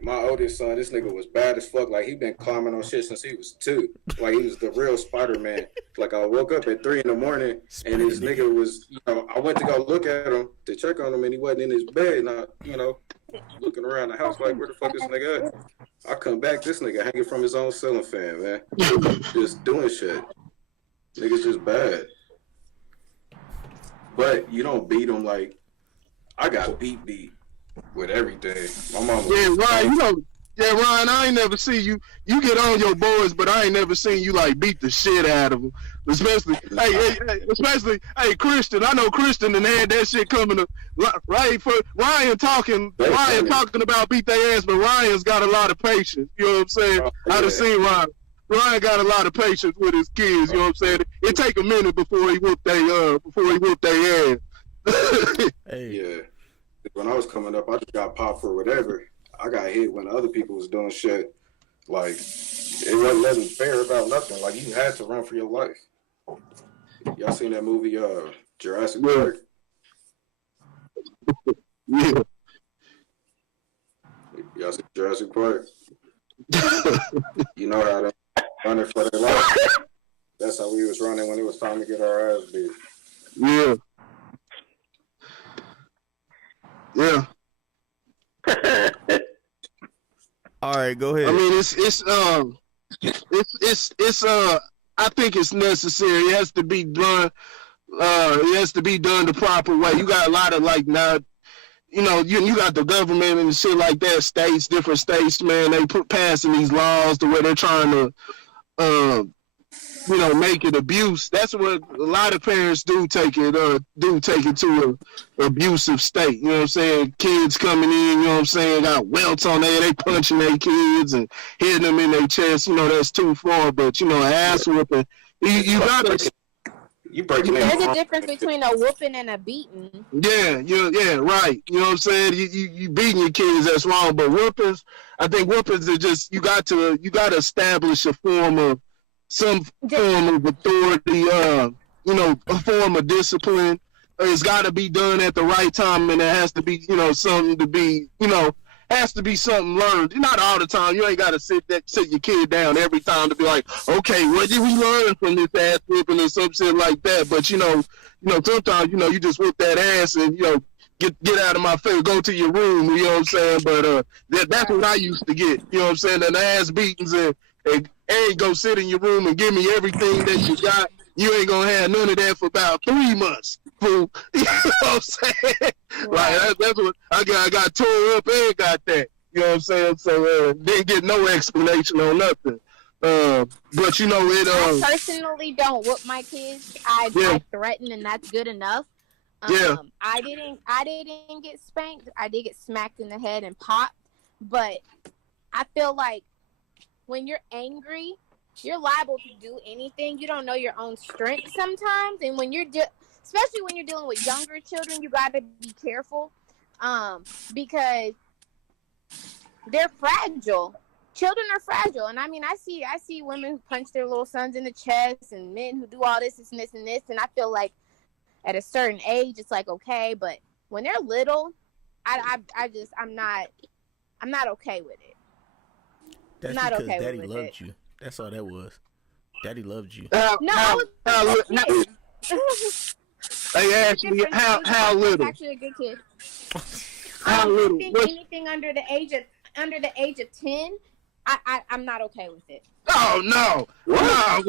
my oldest son, this nigga was bad as fuck. Like he been climbing on shit since he was 2. Like he was the real Spider-Man. Like I woke up at 3 a.m, and this nigga was, I went to go look at him to check on him, and he wasn't in his bed. And I, looking around the house like, where the fuck this nigga at? I come back, this nigga hanging from his own ceiling fan, man. Just doing shit. Niggas just bad. But you don't beat them like I got beat with everything. My mama. Yeah, Ryan, I ain't never seen you. You get on your boys, but I ain't never seen you like beat the shit out of them. Especially, hey, Christian. I know Christian and had that shit coming up right for Ryan talking about beat their ass, but Ryan's got a lot of patience. You know what I'm saying? I done seen Ryan. Ryan got a lot of patience with his kids. You know what I'm saying? It take a minute before he whoop their ass. Hey. Yeah. When I was coming up, I just got popped for whatever. I got hit when other people was doing shit. Like, it wasn't nothing fair about nothing. Like, you had to run for your life. Y'all seen that movie, Jurassic Park? Yeah. Y'all see Jurassic Park? You know how they running for their life. That's how we was running when it was time to get our ass beat. Yeah. Yeah. All right, go ahead. I mean, it's I think it's necessary. It has to be done. It has to be done the proper way. You got a lot of like now, you know, you got the government and shit like that. States, different states, man, they passing these laws the way they're trying to, you know, make it abuse. That's what a lot of parents do take it to a abusive state. You know what I'm saying? Kids coming in, you know what I'm saying, got welts on there, they punching their kids and hitting them in their chest. You know, that's too far. But, you know, ass whooping, you gotta. There's a difference between a whooping and a beating. Yeah, right. You know what I'm saying? You beating your kids, that's wrong. But whoopings, I think whoopings are just you got to establish a form of some form of authority, you know, a form of discipline. It's got to be done at the right time, and it has to be, you know, something to be, you know, has to be something learned. Not all the time. You ain't got to sit your kid down every time to be like, okay, what did we learn from this ass whipping or some shit like that? But you know, sometimes, you know, you just whip that ass and, you know, get out of my face, go to your room, you know what I'm saying? But that's what I used to get, you know what I'm saying? And ass beatings and go sit in your room and give me everything that you got. You ain't gonna have none of that for about 3 months, fool. You know what I'm saying? Right. Like that's what I got tore up and got that. You know what I'm saying? So didn't get no explanation on nothing. But you know it. I personally don't whoop my kids. I threaten, and that's good enough. I didn't get spanked. I did get smacked in the head and popped. But I feel like when you're angry, you're liable to do anything. You don't know your own strength sometimes, and when you're especially when you're dealing with younger children, you got to be careful, because they're fragile. Children are fragile, and I mean, I see women who punch their little sons in the chest, and men who do all this and this and this, and I feel like at a certain age, it's like okay, but when they're little, I'm not okay with it. That's not because okay Daddy with loved it. you. That's all that was. Daddy loved you. I was a kid. They asked me how little. I'm actually a good kid. How little? I think anything under the age of 10, I'm not okay with it. Oh no! Wow,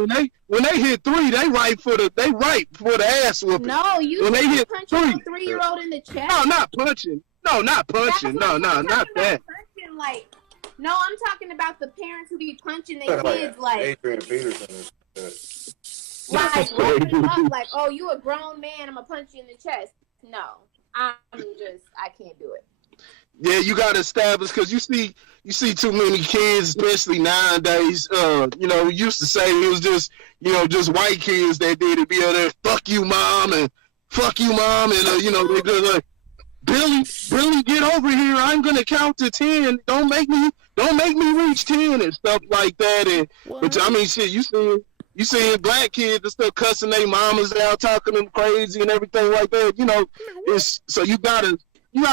when they hit 3, they right for the ass whooping. No, you when they hit punch 3, a 3-year-old in the chest. No, not punching. No, not punching. No, not that. Punching, like, no, I'm talking about the parents who be punching their kids like Adrian Peterson. Like roping them up, like, oh, you a grown man, I'm gonna punch you in the chest. No, I can't do it. Yeah, you got to establish, because you see too many kids, especially nowadays. You know, we used to say it was just white kids that did it. Be out there, fuck you, mom, and you know, they just like, Billy, get over here. I'm gonna count to 10. Don't make me reach 10 and stuff like that. And which, I mean, shit, you seeing black kids and stuff cussing their mamas out, talking them crazy and everything like that. You know, it's so you gotta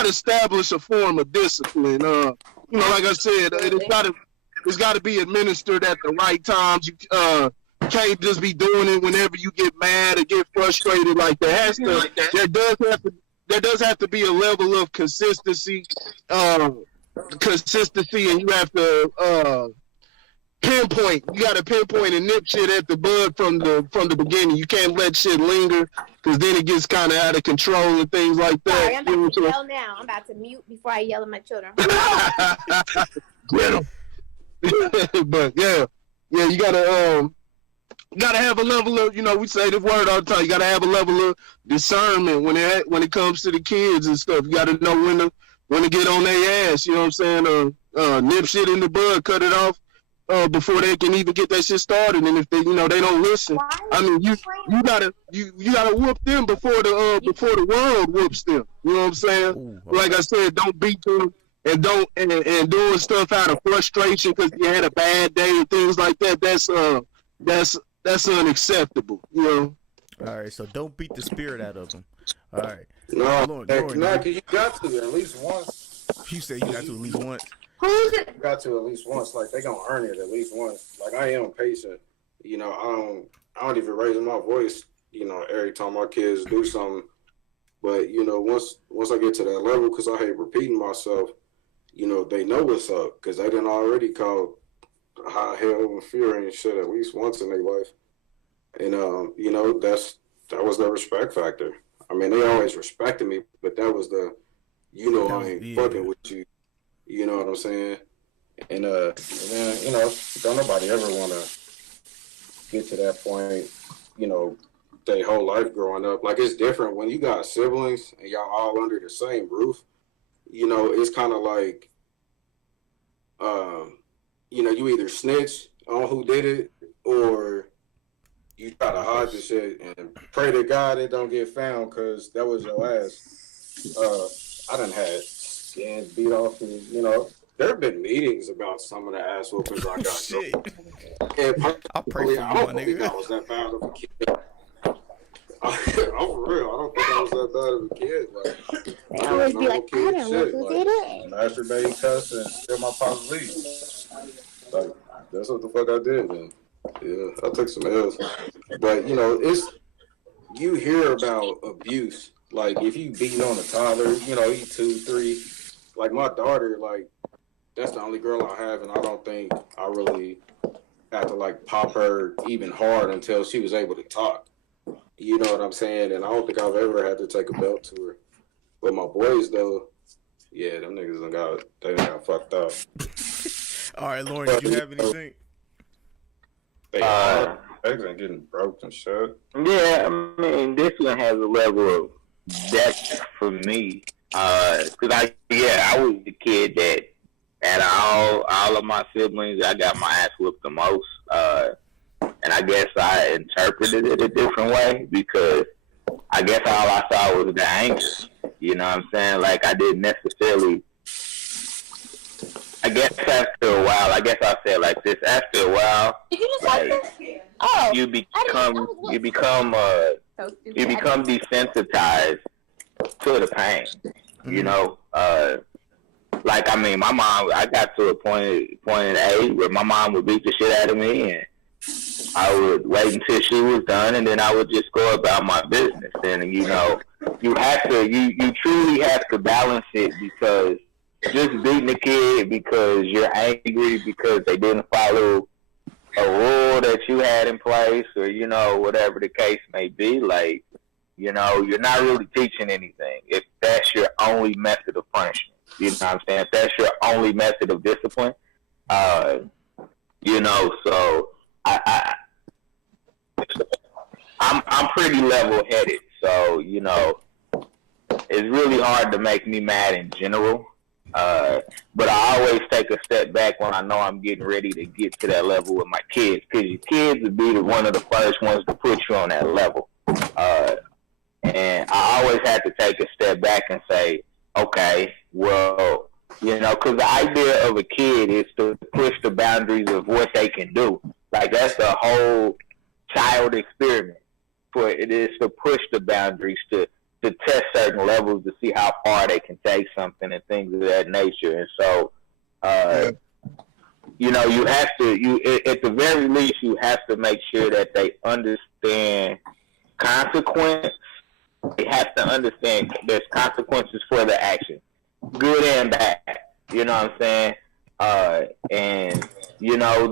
establish a form of discipline. You know, like I said, it's gotta be administered at the right times. You can't just be doing it whenever you get mad or get frustrated like that. There does have to be a level of consistency, and you have to pinpoint. You got to pinpoint and nip shit at the bud from the beginning. You can't let shit linger, because then it gets kind of out of control and things like that. Sorry, I'm about to yell now. I'm about to mute before I yell at my children. Get 'em. But yeah, you gotta have a level of, you know, we say this word all the time. You gotta have a level of discernment when it comes to the kids and stuff. You gotta know when to get on their ass. You know what I'm saying? Nip shit in the bud, cut it off before they can even get that shit started. And if they, you know, they don't listen, I mean, you gotta whoop them before the world whoops them. You know what I'm saying? Ooh, okay. Like I said, don't beat them. And doing stuff out of frustration because you had a bad day and things like that. That's unacceptable. You know. All right, so don't beat the spirit out of them. All right. No, Lauren, cause you got to at least once. you say you got to at least once. Who's it? You got to at least once. Like they gonna earn it at least once. Like I am patient. You know, I don't even raise my voice. You know, every time my kids do something. But you know, once I get to that level, cause I hate repeating myself. You know, they know what's up, cause they done already called high hell and fury and shit at least once in their life. And you know, that was the respect factor. I mean, they always respected me, but that was the, you know, I ain't fucking with you. You know what I'm saying? And then, you know, don't nobody ever want to get to that point, you know, their whole life growing up. Like, it's different when you got siblings and y'all all under the same roof. You know, it's kind of like, you know, you either snitch on who did it or you try to hide the shit and pray to God it don't get found because that was your ass. I done had skins beat off and, you know, there have been meetings about some of the ass whoopings I got. Shit. And I'll pray for you, I my don't think nigga. I was that bad of a kid. I'm for real. I don't think I was that bad of a kid. Like, They always be like, I don't know who did it. Masturbate, cuss, and steal my pop's weed. Like, that's what the fuck I did, man. Yeah, I took some L's. But, you know, you hear about abuse. Like, if you beating on a toddler, you know, he 2, 3. Like, my daughter, like, that's the only girl I have, and I don't think I really had to, like, pop her even hard until she was able to talk. You know what I'm saying? And I don't think I've ever had to take a belt to her. But my boys, though, yeah, them niggas done got fucked up. All right, Lauren, did you have anything? They been getting broke and shit. Yeah, I mean, this one has a level of depth for me. Cause I was the kid that out of all of my siblings, I got my ass whooped the most. And I guess I interpreted it a different way because I guess all I saw was the anger. You know what I'm saying? Like I didn't necessarily. I guess after a while, I say it like this. After a while, Did you just like, like this? Oh, you become desensitized to the pain. Mm-hmm. You know, like I mean, my mom. I got to a point in age where my mom would beat the shit out of me, and I would wait until she was done, and then I would just go about my business. And you know, you truly have to balance it because just beating the kid because you're angry because they didn't follow a rule that you had in place, or you know, whatever the case may be, like, you know, you're not really teaching anything if that's your only method of punishment. You know what I'm saying? If that's your only method of discipline, you know, so I'm pretty level-headed, so you know, it's really hard to make me mad in general. But I always take a step back when I know I'm getting ready to get to that level with my kids, because your kids would be one of the first ones to put you on that level. And I always have to take a step back and say, okay, well, you know, because the idea of a kid is to push the boundaries of what they can do. Like, that's the whole child experiment. For it is to push the boundaries, to test certain levels, to see how far they can take something and things of that nature. And so, you know, you have to, at the very least, you have to make sure that they understand consequence. They have to understand there's consequences for the action, good and bad. You know what I'm saying? And, you know,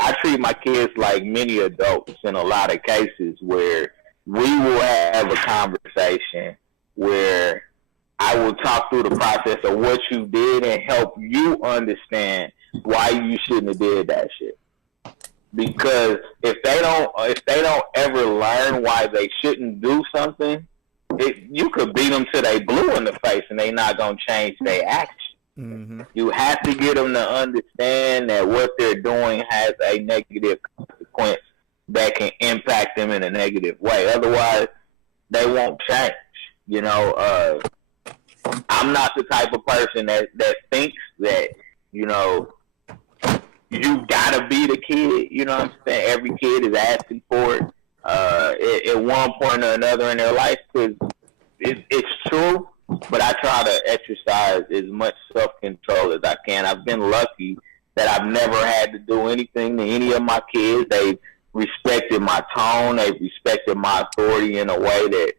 I treat my kids like many adults in a lot of cases where we will have a conversation where I will talk through the process of what you did and help you understand why you shouldn't have did that shit. Because if they don't ever learn why they shouldn't do something, you could beat them till they blue in the face and they not gonna change their action. Mm-hmm. You have to get them to understand that what they're doing has a negative consequence that can impact them in a negative way. Otherwise, they won't change. You know, I'm not the type of person that thinks that, you know, you gotta be the kid. You know what I'm saying? Every kid is asking for it at one point or another in their life, because it's true, but I try to exercise as much self-control as I can. I've been lucky that I've never had to do anything to any of my kids. They've respected my tone. They've respected my authority in a way that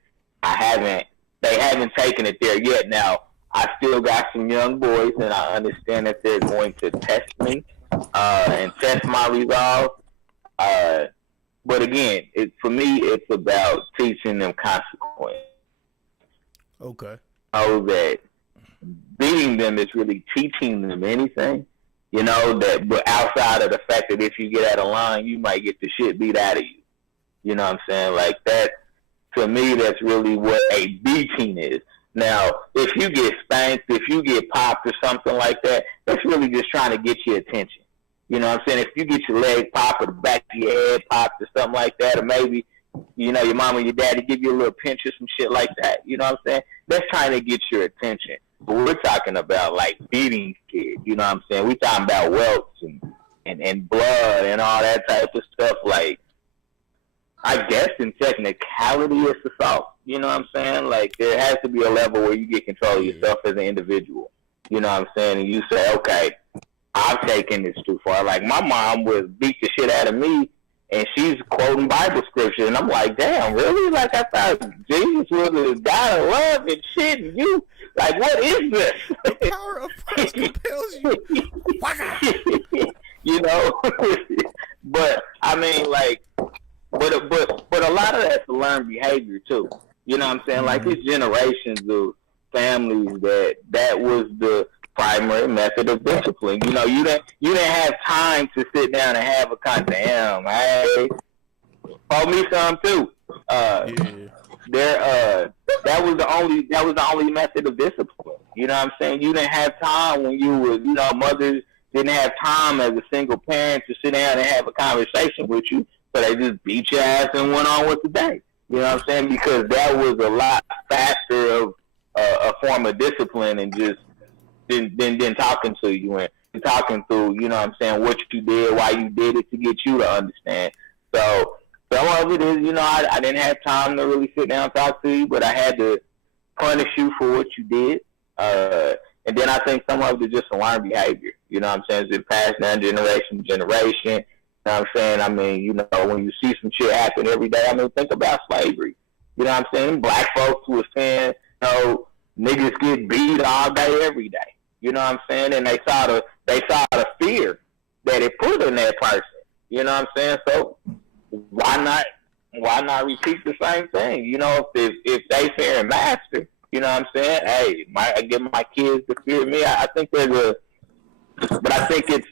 they haven't taken it there yet. Now, I still got some young boys, and I understand that they're going to test me and test my resolve. But again, for me, it's about teaching them consequence. Okay. Know that beating them is really teaching them anything. You know, that, but outside of the fact that if you get out of line, you might get the shit beat out of you. You know what I'm saying? Like that, to me, that's really what a beating is. Now, if you get spanked, if you get popped or something like that, that's really just trying to get your attention. You know what I'm saying? If you get your leg popped or the back of your head popped or something like that, or maybe, you know, your mom or your daddy give you a little pinch or some shit like that, you know what I'm saying? That's trying to get your attention. But we're talking about, like, beating kids, you know what I'm saying? We're talking about welts and blood and all that type of stuff. Like, I guess in technicality it's assault, you know what I'm saying? Like, there has to be a level where you get control of yourself as an individual, you know what I'm saying? And you say, okay, I've taken this too far. Like, my mom would beat the shit out of me, and she's quoting Bible scripture, and I'm like, damn, really? Like, I thought Jesus was a God of love and shit, and you, like, what is this? The power of Christ compels you. You know? But, I mean, like, but a lot of that's learned behavior, too. You know what I'm saying? Like, it's generations of families that was the primary method of discipline. You know, you didn't have time to sit down and have a damn, hey, hold me some too. That was the only method of discipline. You know what I'm saying? You didn't have time when you were, you know, mothers didn't have time as a single parent to sit down and have a conversation with you, so they just beat your ass and went on with the day. You know what I'm saying? Because that was a lot faster of a form of discipline and just than talking to you and talking through, you know what I'm saying, what you did, why you did it, to get you to understand. So some of it is, you know, I didn't have time to really sit down and talk to you, but I had to punish you for what you did. And then I think some of it is just a learned behavior. You know what I'm saying? It's been passed down generation to generation. You know what I'm saying? I mean, you know, when you see some shit happen every day, I mean, think about slavery. You know what I'm saying? Black folks were saying, you know, niggas get beat all day, every day. You know what I'm saying? And they saw the fear that it put in that person. You know what I'm saying? So why not repeat the same thing? You know, if they fear and master, you know what I'm saying? Hey, I get my kids to fear me. I think but I think it's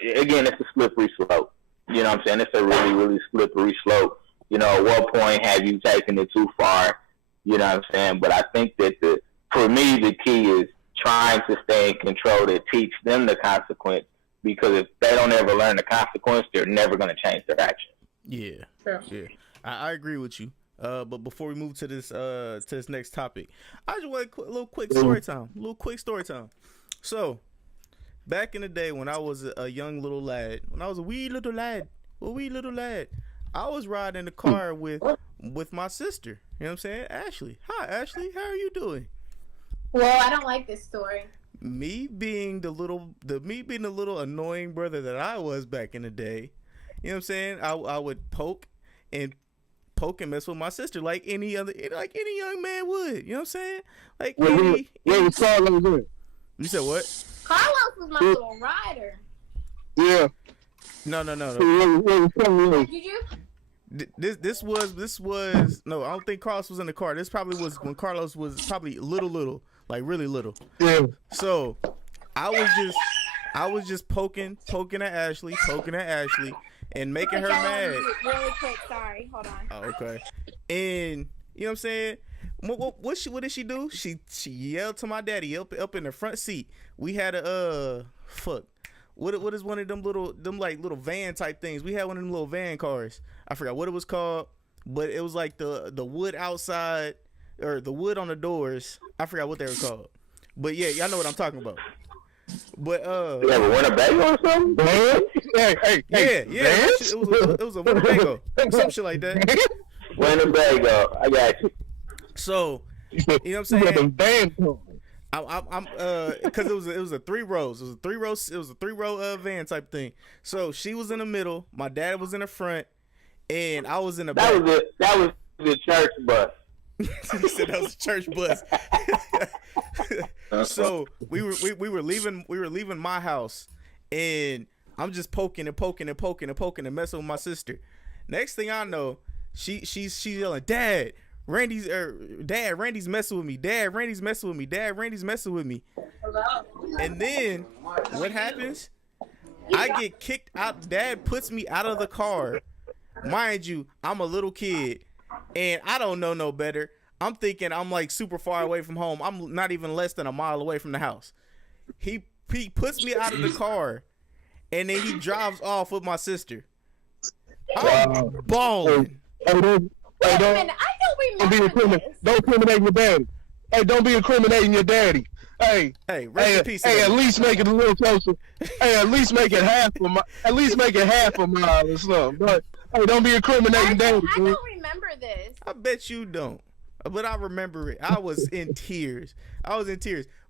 it's a slippery slope. You know what I'm saying? It's a really, really slippery slope. You know, at what point have you taken it too far? You know what I'm saying? But I think that for me, the key is trying to stay in control to teach them the consequence, because if they don't ever learn the consequence, they're never going to change their actions. Yeah. True. Yeah. I agree with you. But before we move to this next topic, I just want a little quick story time. So, back in the day when I was a young little lad, when I was a wee little lad, I was riding in the car with my sister. You know what I'm saying? Ashley. Hi, Ashley. How are you doing? Well, I don't like this story. Me being the little annoying brother that I was back in the day, you know what I'm saying? I would poke and mess with my sister like any young man would. You know what I'm saying? Like Where Carlos at? You said what? Carlos was my little rider. Yeah. No. Did you? This was no. I don't think Carlos was in the car. This probably was when Carlos was probably little, like really little. Yeah. So I was just poking at Ashley, and making her mad. Really quick, sorry. Hold on. Oh, okay. And you know what I'm saying? What did she do? She yelled to my daddy up in the front seat. We had a What is one of them little van type things? We had one of them little van cars. I forgot what it was called, but it was like the wood outside or the wood on the doors. I forgot what they were called. But yeah, y'all know what I'm talking about. But you ever win a bagel or something? Hey, yeah. It was a Winnebago, some shit like that. Winnebago, I got you. So you know what I'm saying? I'm because it was a 3 rows. It was a 3-row van type thing. So she was in the middle, my dad was in the front, and I was in the back. That was the church bus. He said that was a church bus. So we were leaving my house, and I'm just poking and messing with my sister. Next thing I know, she's yelling, Dad, Randy's messing with me. Dad, Randy's messing with me. Dad, Randy's messing with me. And then what happens? I get kicked out. Dad puts me out of the car. Mind you, I'm a little kid and I don't know no better. I'm thinking I'm like super far away from home. I'm not even less than a mile away from the house. He puts me out of the car and then he drives off with my sister. I'm balling. Wait a minute, I don't remember this. Don't incriminate your daddy. Hey, don't be incriminating your daddy. Hey, rest in peace. Hey, at least make it a little closer. Hey, at least make it half a mile or something. But hey, don't be incriminating daddy. I don't remember this. I bet you don't. But I remember it. I was in tears.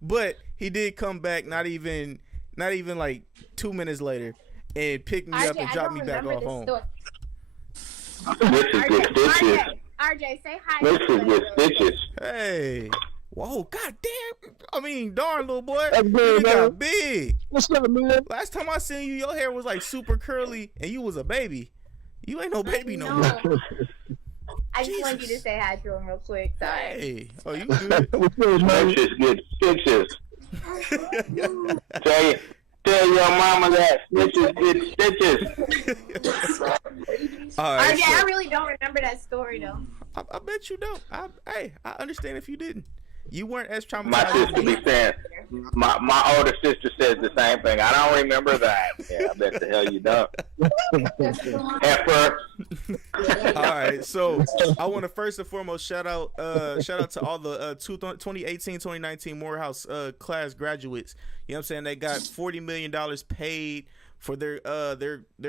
But he did come back not even like 2 minutes later and pick me up and drop me back off home. This is good stitches. RJ, say hi. This is good stitches. Hey. Whoa, goddamn. I mean, darn, little boy. That's good, You man. got big. What's up, man? Last time I seen you, your hair was like super curly and you was a baby. You ain't no baby no more. I just wanted you to say hi to him real quick. Sorry. Hey. Oh, you good. What's good, man? This is good stitches. Tell your mama that snitches get stitches. All right. RJ, I really don't remember that story though. I bet you don't. I understand if you didn't. You weren't as traumatized. My sister be saying, my older sister says the same thing. I don't remember that. Yeah, I bet the hell you don't. Heifer. All right, so I want to first and foremost shout out to all the 2018-2019 Morehouse class graduates. You know what I'm saying? They got $40 million paid for their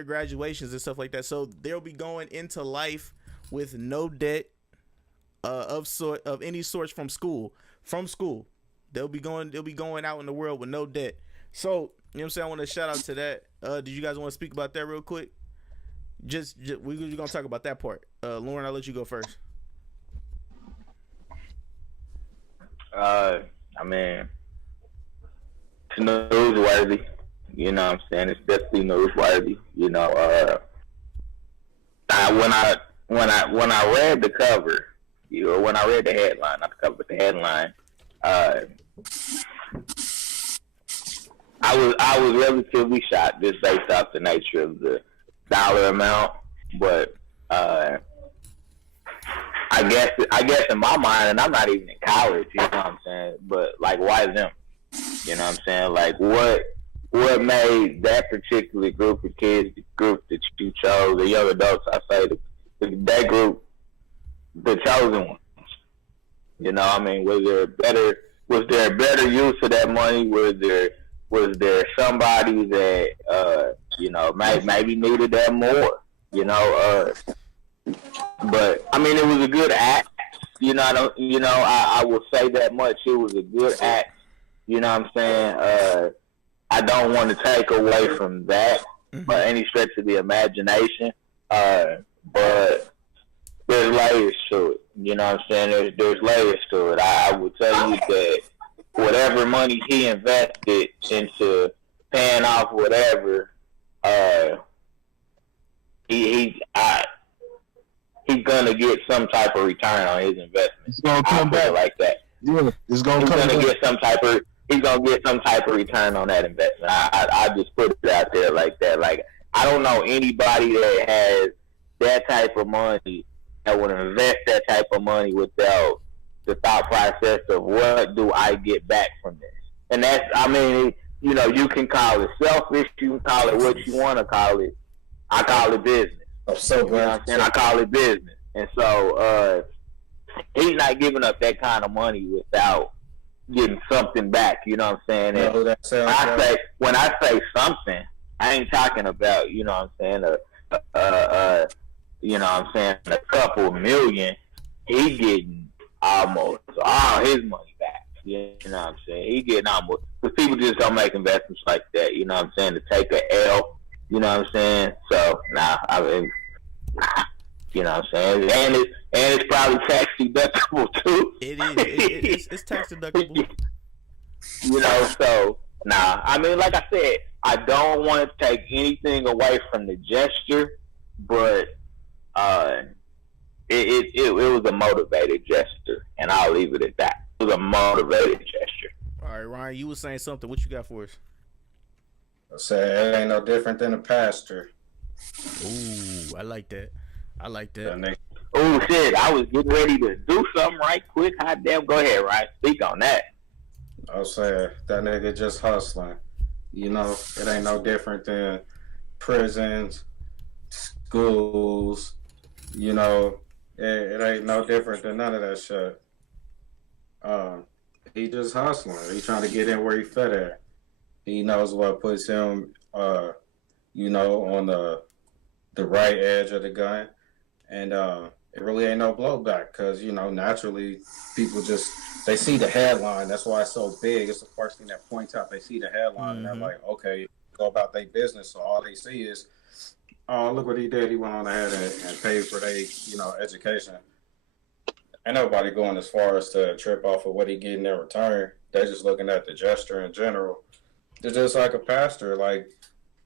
graduations and stuff like that. So they'll be going into life with no debt of any sort from school. They'll be going out in the world with no debt. So, you know what I'm saying? I want to shout out to that. Did you guys want to speak about that real quick? Just we're going to talk about that part. Lauren, I'll let you go first. I mean, it's newsworthy. You know what I'm saying? It's definitely newsworthy. You know, when I read the cover, when I read the headline, not the cover, but the headline, I was relatively shocked just based off the nature of the dollar amount, but I guess in my mind, and I'm not even in college, you know what I'm saying? But like, why them? You know what I'm saying? Like, what made that particular group of kids, the group that you chose, the young adults, I say, that group, the chosen ones? You know, I mean, was there a better use of that money? Was there somebody that maybe needed that more? You know, but I mean, it was a good act. You know, I will say that much. It was a good act. You know what I'm saying? I don't want to take away from that by any stretch of the imagination. But there's layers to it. You know what I'm saying? There's layers to it. I will tell you that whatever money he invested into paying off whatever, he's gonna get some type of return on his investment. It's gonna come back like that. Yeah, it's gonna come back. He's gonna get some type of return on that investment. I just put it out there like that. Like, I don't know anybody that has that type of money that would invest that type of money without the thought process of what do I get back from this. And that's, I mean, you know, you can call it selfish, you can call it what you want to call it. I call it business. You know what I'm saying? I call it business. And so he's not giving up that kind of money without getting something back. You know what I'm saying? And when I say something, I ain't talking about, you know what I'm saying, a couple million. He getting almost all his money back. You know what I'm saying? He getting almost, because people just don't make investments like that. You know what I'm saying? To take a L. You know what I'm saying? So I mean, you know what I'm saying? And it's probably tax deductible too. It is. It's tax deductible. You know, so I mean, like I said, I don't want to take anything away from the gesture, but it was a motivated gesture, and I'll leave it at that. It was a motivated gesture. All right, Ryan, you were saying something. What you got for us? I said it ain't no different than a pastor. Ooh, I like that. Oh shit! I was getting ready to do something right quick. Hot damn! Go ahead, Ryan. Speak on that. I was saying that nigga just hustling. You know, it ain't no different than prisons, schools. You know, it ain't no different than none of that shit. He just hustling. He trying to get in where he fit at. He knows what puts him, you know, on the right edge of the gun, and it really ain't no blowback because, you know, naturally people they see the headline. That's why it's so big. It's the first thing that points out. They see the headline and they're like, okay, go about their business. So all they see is, oh, look what he did. He went on ahead and paid for their, you know, education. Ain't nobody going as far as to trip off of what he getting in return. They're just looking at the gesture in general. They're just like a pastor. Like,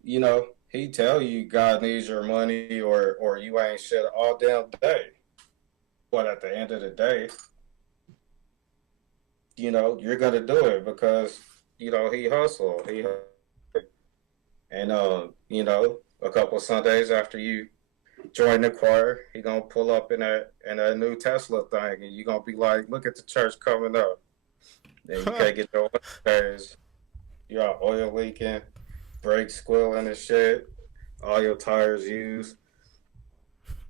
you know, he tell you God needs your money or you ain't shit all damn day. But at the end of the day, you know, you're going to do it because, you know, he hustled. And, you know, a couple of Sundays after you join the choir, he going to pull up in a new Tesla thing and you going to be like, look at the church coming up. Then you can't get your repairs. You got oil leaking, brakes squealing and shit, all your tires used.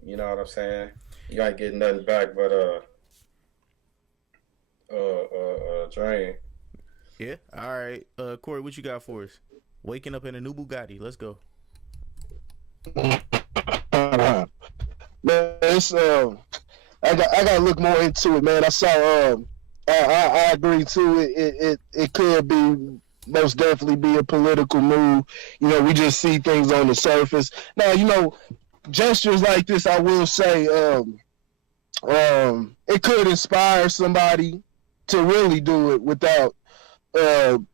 You know what I'm saying? You ain't getting nothing back but drain. Yeah. All right. Corey, what you got for us? Waking up in a new Bugatti. Let's go. Man, it's I got to look more into it, man. I saw I agree too. It could be most definitely be a political move. You know, we just see things on the surface. Now, you know, gestures like this, I will say, it could inspire somebody to really do it without, you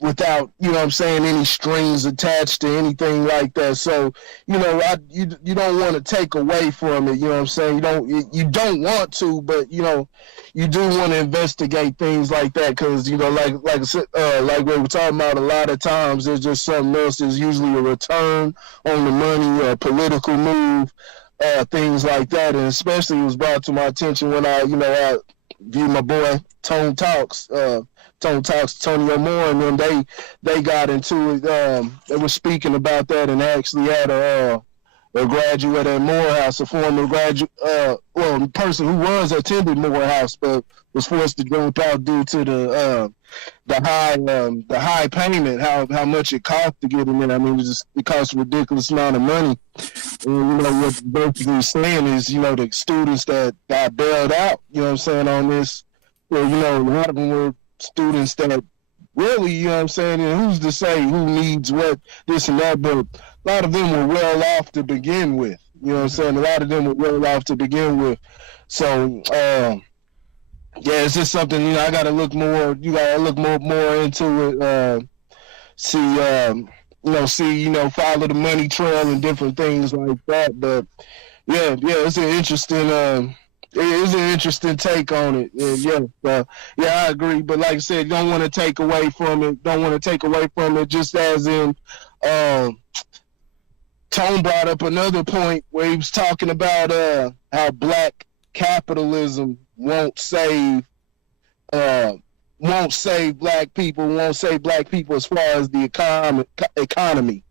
know what I'm saying, any strings attached to anything like that. So, you know, you don't want to take away from it, you know what I'm saying? You don't want to, but, you know, you do want to investigate things like that because, you know, like we were talking about, a lot of times there's just something else. There's usually a return on the money, a political move, things like that. And especially it was brought to my attention when I viewed my boy Tone Talks, Antonio Moore, and then they got into it. They were speaking about that and actually had a graduate at Morehouse, a former graduate, a person who was attending Morehouse but was forced to drop out due to the high payment, how much it cost to get in there. I mean, it costs a ridiculous amount of money. And, you know, what basically saying is, you know, the students that got bailed out, you know what I'm saying, on this, well, you know, a lot of them were students that really, you know what I'm saying, and who's to say who needs what, this and that, but a lot of them were well off to begin with. You know what I'm saying? A lot of them were well off to begin with. So, yeah, it's just something, you know, I got to look more, you got to look more into it, follow the money trail and different things like that. But, yeah, it's an interesting take on it. And I agree. But like I said, you don't want to take away from it. Just as in, Tone brought up another point where he was talking about how black capitalism won't save black people as far as the economy.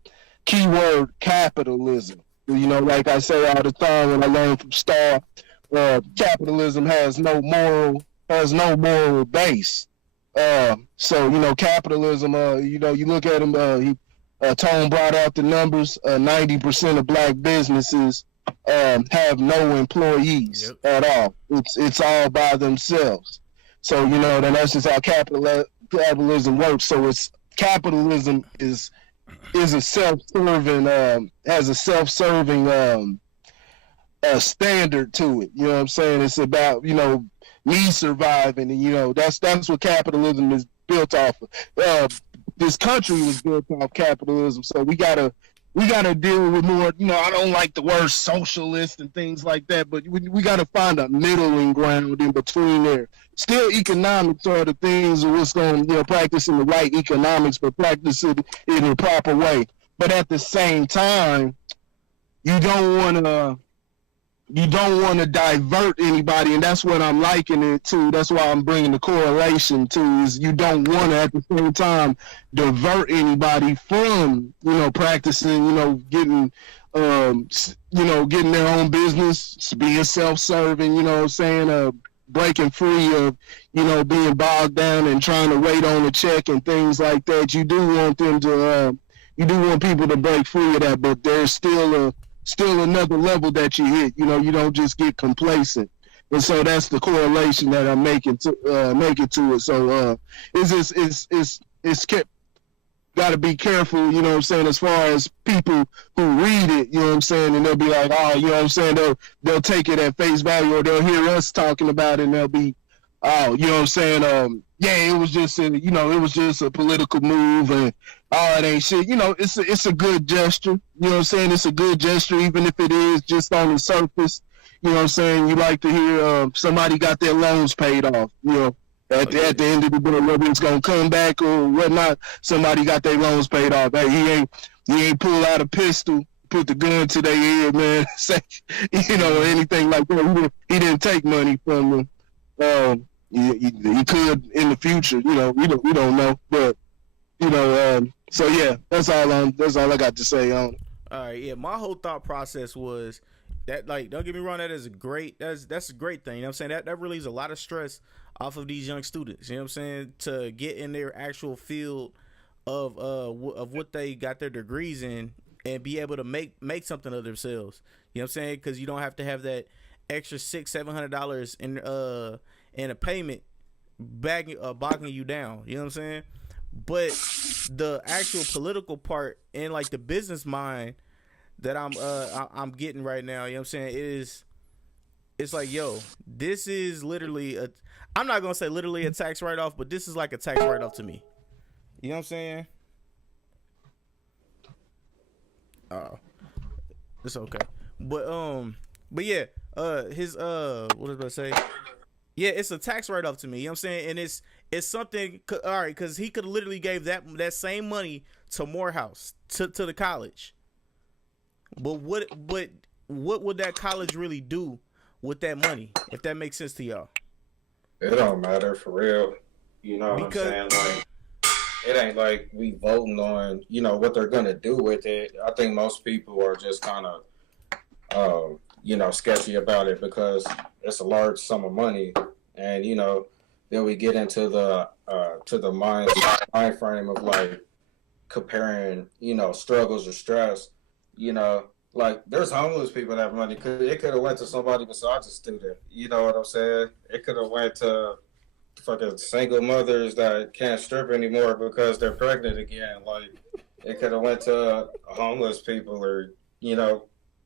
Keyword capitalism. You know, like I say all the time when I learn from Star, capitalism has no moral base. So, you know, capitalism, you know, you look at him, Tone brought out the numbers, 90% of black businesses have no employees at all. It's all by themselves. So then that's just how capitalism works. So capitalism is a self-serving has a self-serving standard to it. You know what I'm saying? It's about me surviving, and that's what capitalism is built off of. This country was built off capitalism, so we gotta deal with more. I don't like the word socialist and things like that, but we gotta find a middling ground in between there. Still, economics are the things of what's going, practicing the right economics, but practice it in a proper way. But at the same time, you don't want to divert anybody, and that's what I'm liking it to. That's why I'm bringing the correlation to, is you don't want to at the same time divert anybody from practicing, getting their own business, being self-serving, breaking free of being bogged down and trying to wait on a check and things like that. You do want them to you do want people to break free of that, but there's still another level that you hit. You don't just get complacent, and so that's the correlation that I'm making to it. So it's kept. Got to be careful, as far as people who read it, and they'll be like, oh, they'll take it at face value, or they'll hear us talking about it and they'll be, oh, it was just a political move, and it ain't shit. It's a good gesture. It's a good gesture, even if it is just on the surface. You like to hear somebody got their loans paid off. At the end of the day, whether it's gonna come back or whatnot, somebody got their loans paid off. Hey, he ain't pull out a pistol, put the gun to their head, man. Say, anything like that. He didn't take money from them. He could in the future. We don't know, but so yeah, that's all I got to say on it. All right, yeah. My whole thought process was that, like, don't get me wrong, that's a great thing. You know what I'm saying? That relieves a lot of stress off of these young students. You know what I'm saying? To get in their actual field of what they got their degrees in and be able to make something of themselves. You know what I'm saying? Because you don't have to have that extra $600-$700 in a payment bogging you down. You know what I'm saying? But the actual political part and like the business mind that I'm getting right now, you know what I'm saying, it's like, yo, this is literally I'm not gonna say literally a tax write-off, but this is like a tax write-off to me. You know what I'm saying? It's okay. But yeah, his what was I about to say? Yeah, it's a tax write-off to me. You know what I'm saying? And it's something, all right, because he could literally gave that same money to Morehouse, to the college. But what would that college really do with that money, if that makes sense to y'all? It don't matter, for real. You know what I'm saying? Like, it ain't like we voting on, what they're gonna do with it. I think most people are just kind of, sketchy about it because it's a large sum of money, and then we get into the mind frame of like comparing, struggles or stress. Like, there's homeless people that have money. It could have went to somebody besides a student. You know what I'm saying? It could have went to fucking single mothers that can't strip anymore because they're pregnant again. Like, it could have went to homeless people or,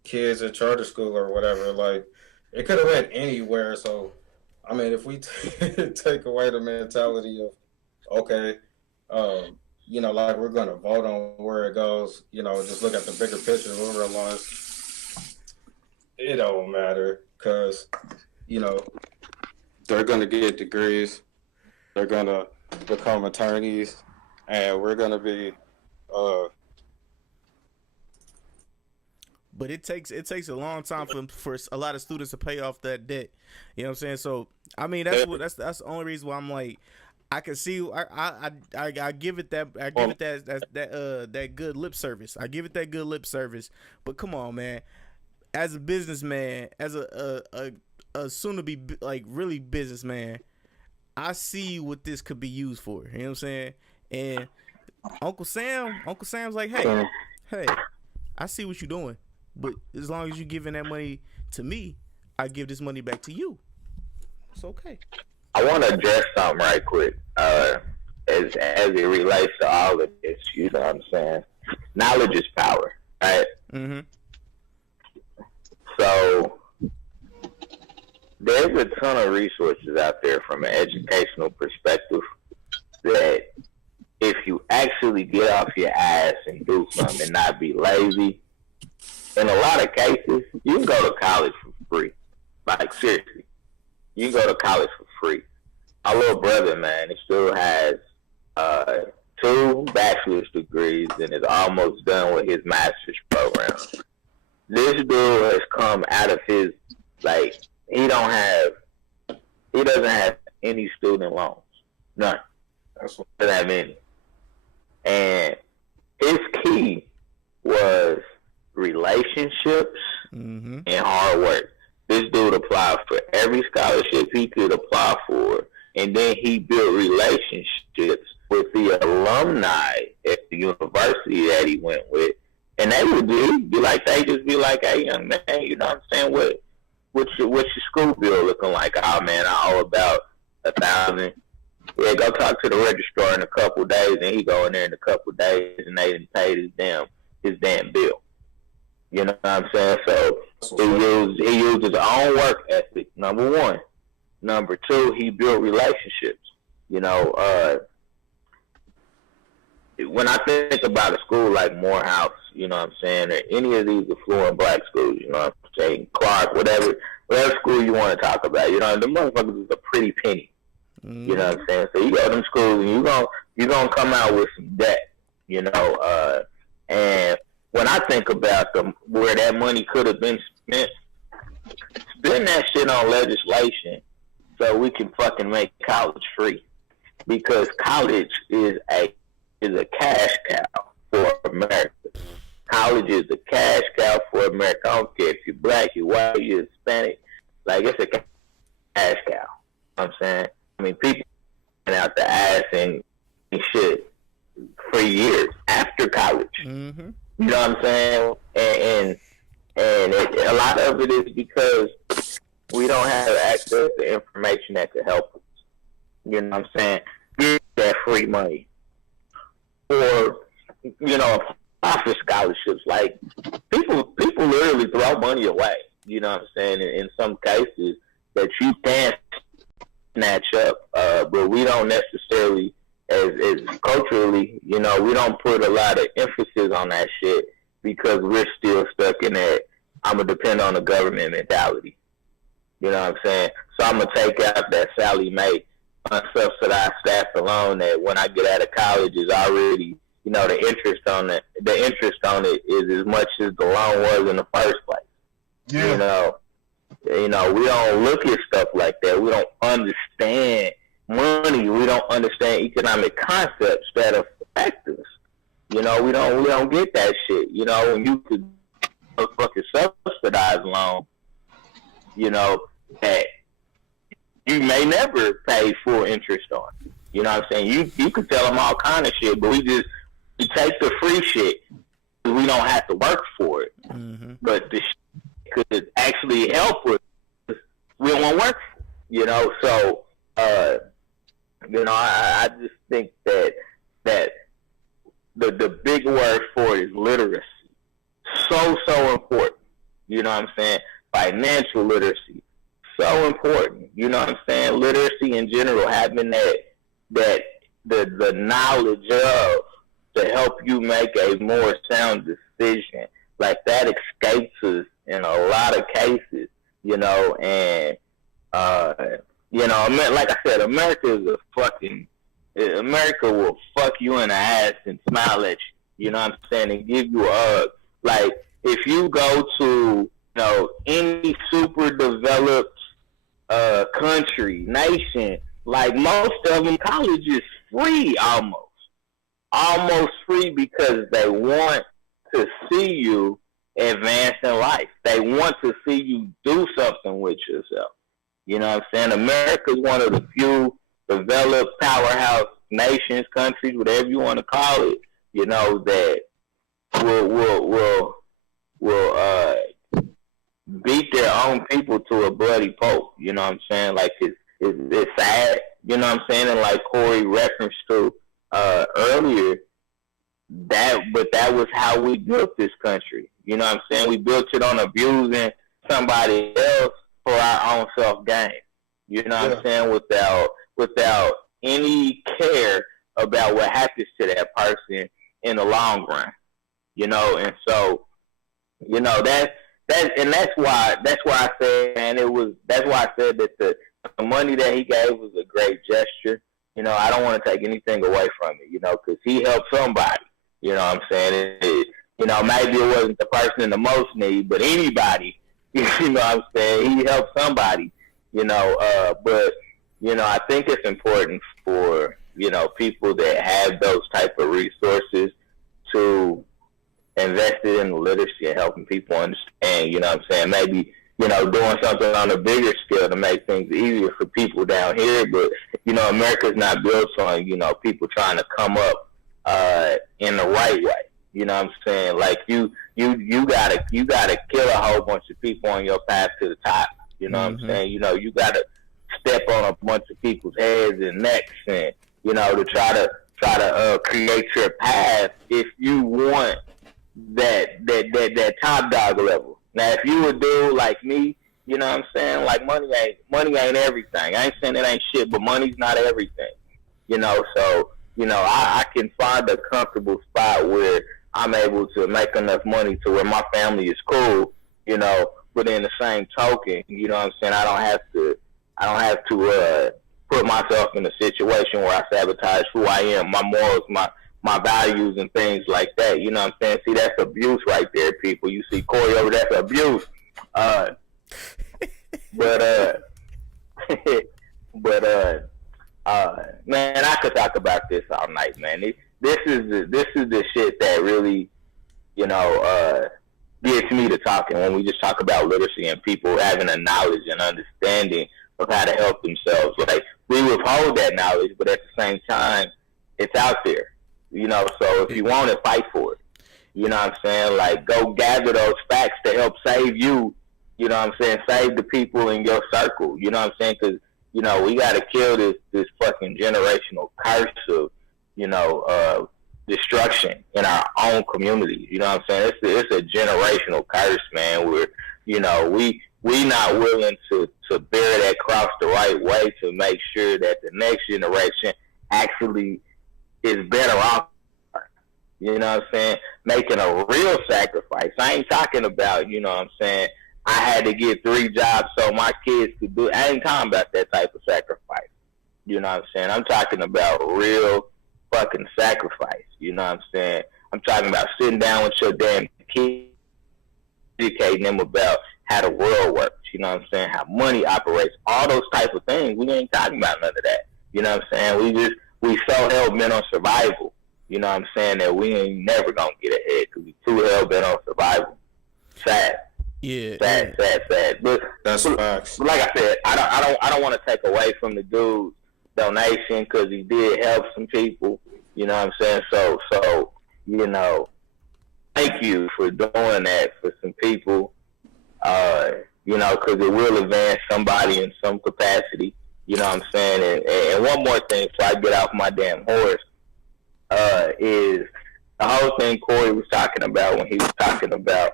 kids at charter school or whatever. Like, it could have went anywhere. So, I mean, if we take away the mentality of, okay, like, we're going to vote on where it goes, just look at the bigger picture, we'll realize it don't matter because, they're going to get degrees, they're going to become attorneys, and we're going to be, but it takes a long time for a lot of students to pay off that debt. You know what I'm saying? So, I mean, that's the only reason why I'm like, I can see. I give it that. I give it that good lip service. I give it that good lip service. But come on, man. As a businessman, as a soon to be like really businessman, I see what this could be used for. You know what I'm saying? And Uncle Sam's like, hey, I see what you're doing. But as long as you giving that money to me, I give this money back to you. It's okay. I want to address something right quick. As it relates to all of this, you know what I'm saying? Knowledge is power, right? Mm-hmm. So there's a ton of resources out there from an educational perspective that if you actually get off your ass and do something and not be lazy, in a lot of cases, you can go to college for free. Like, seriously. You can go to college for free. My little brother, man, he still has 2 bachelor's degrees and is almost done with his master's program. This dude has come out of his, like, he doesn't have any student loans. None. That's what that means. And his key was relationships and hard work. This dude applied for every scholarship he could apply for, and then he built relationships with the alumni at the university that he went with. And they would be like, hey, young man, you know what I'm saying? What's your school bill looking like? Oh, man, I owe about $1,000. Yeah, go talk to the registrar in a couple of days, and he go in there in a couple of days, and they didn't pay his damn bill. You know what I'm saying? So he used his own work ethic, number 1. Number 2, he built relationships. You know, when I think about a school like Morehouse, you know what I'm saying, or any of these affluent black schools, you know what I'm saying, Clark, whatever school you want to talk about, you know, the motherfuckers is a pretty penny. You know what I'm saying? So you go to them schools and you're gonna come out with some debt, you know, and when I think about where that money could have been spent, spend that shit on legislation so we can fucking make college free. Because college is a cash cow for America. College is a cash cow for America. I don't care if you're black, you're white, you're Hispanic. Like, it's a cash cow. You know what I'm saying? I mean, people went out the ass and shit for years after college. Mm-hmm. You know what I'm saying? And a lot of it is because we don't have access to information that could help us. You know what I'm saying? Get that free money. Or, you know, apply for scholarships. Like, people literally throw money away. You know what I'm saying? In some cases that you can snatch up, but we don't necessarily, as culturally, you know, we don't put a lot of emphasis on that shit because we're still stuck in that I'm going to depend on the government mentality. You know what I'm saying? So I'm going to take out that Sally Mae unsubsidized staff alone that when I get out of college is already, you know, the interest on it is as much as the loan was in the first place. Yeah. You know, we don't look at stuff like that. We don't understand money. We don't understand economic concepts that affect us. You know, we don't get that shit. You know, when you could a fucking subsidized loan, you know, that you may never pay full interest on. You know what I'm saying? You could tell them all kind of shit, but we take the free shit because we don't have to work for it. Mm-hmm. But the shit could actually help us. We don't want to work for it, you know? So, you know, I just think that the big word for it is literacy. So important. You know what I'm saying? Financial literacy. So important. You know what I'm saying? Literacy in general, having that the knowledge of to help you make a more sound decision. Like, that escapes us in a lot of cases, you know, and you know, like I said, America will fuck you in the ass and smile at you. You know what I'm saying? And give you a hug. Like, if you go to, you know, any super developed country, nation, like most of them, college is free almost free because they want to see you advance in life. They want to see you do something with yourself. You know what I'm saying? America is one of the few developed powerhouse nations, countries, whatever you want to call it, you know, that will beat their own people to a bloody pulp. You know what I'm saying? Like it's sad. You know what I'm saying? And like Corey referenced to earlier, that was how we built this country. You know what I'm saying? We built it on abusing somebody else for our own self gain. You know what I'm saying? Without any care about what happens to that person in the long run. You know, and so, you know, that's why I said, man, that's why I said that the money that he gave was a great gesture. You know, I don't want to take anything away from it, you know, because he helped somebody. You know what I'm saying? You know, maybe it wasn't the person in the most need, but anybody, you know what I'm saying? He helped somebody, you know, but, you know, I think it's important for, you know, people that have those type of resources to invest it in literacy and helping people understand, you know what I'm saying? Maybe, you know, doing something on a bigger scale to make things easier for people down here. But, you know, America's not built on, you know, people trying to come up in the right way. You know what I'm saying? Like you gotta kill a whole bunch of people on your path to the top. You know what I'm saying? You know, you gotta step on a bunch of people's heads and necks, and you know, to try to create your path if you want that top dog level. Now, if you would do like me, you know what I'm saying? Like money ain't everything. I ain't saying it ain't shit, but money's not everything. You know, so you know, I can find a comfortable spot where I'm able to make enough money to where my family is cool, you know, but in the same token, you know what I'm saying, I don't have to put myself in a situation where I sabotage who I am, my morals, my values and things like that. You know what I'm saying? See, that's abuse right there, people. You see Corey over there, that's abuse. Man, I could talk about this all night, man. This is the shit that really, you know, gets me to talking when we just talk about literacy and people having a knowledge and understanding of how to help themselves. Like, we withhold that knowledge, but at the same time, it's out there. You know, so if you want it, fight for it. You know what I'm saying? Like, go gather those facts to help save you. You know what I'm saying? Save the people in your circle. You know what I'm saying? Because, you know, we got to kill this fucking generational curse of, you know, destruction in our own community. You know what I'm saying? It's a generational curse, man, where, you know, we not willing to bear that cross the right way to make sure that the next generation actually is better off. You know what I'm saying? Making a real sacrifice. I ain't talking about, you know what I'm saying, I had to get 3 jobs so my kids could do it. I ain't talking about that type of sacrifice. You know what I'm saying? I'm talking about real fucking sacrifice. You know what I'm saying? I'm talking about sitting down with your damn kids, educating them about how the world works. You know what I'm saying? How money operates. All those type of things. We ain't talking about none of that. You know what I'm saying? We so hell-bent on survival. You know what I'm saying? That we ain't never gonna get ahead because we too hell-bent on survival. Sad. Yeah. Sad. But That's facts. But like I said, I don't want to take away from the dude's donation because he did help some people. You know what I'm saying? So you know, thank you for doing that for some people. You know, because it will advance somebody in some capacity. You know what I'm saying? And one more thing before I get off my damn horse is the whole thing Corey was talking about when he was talking about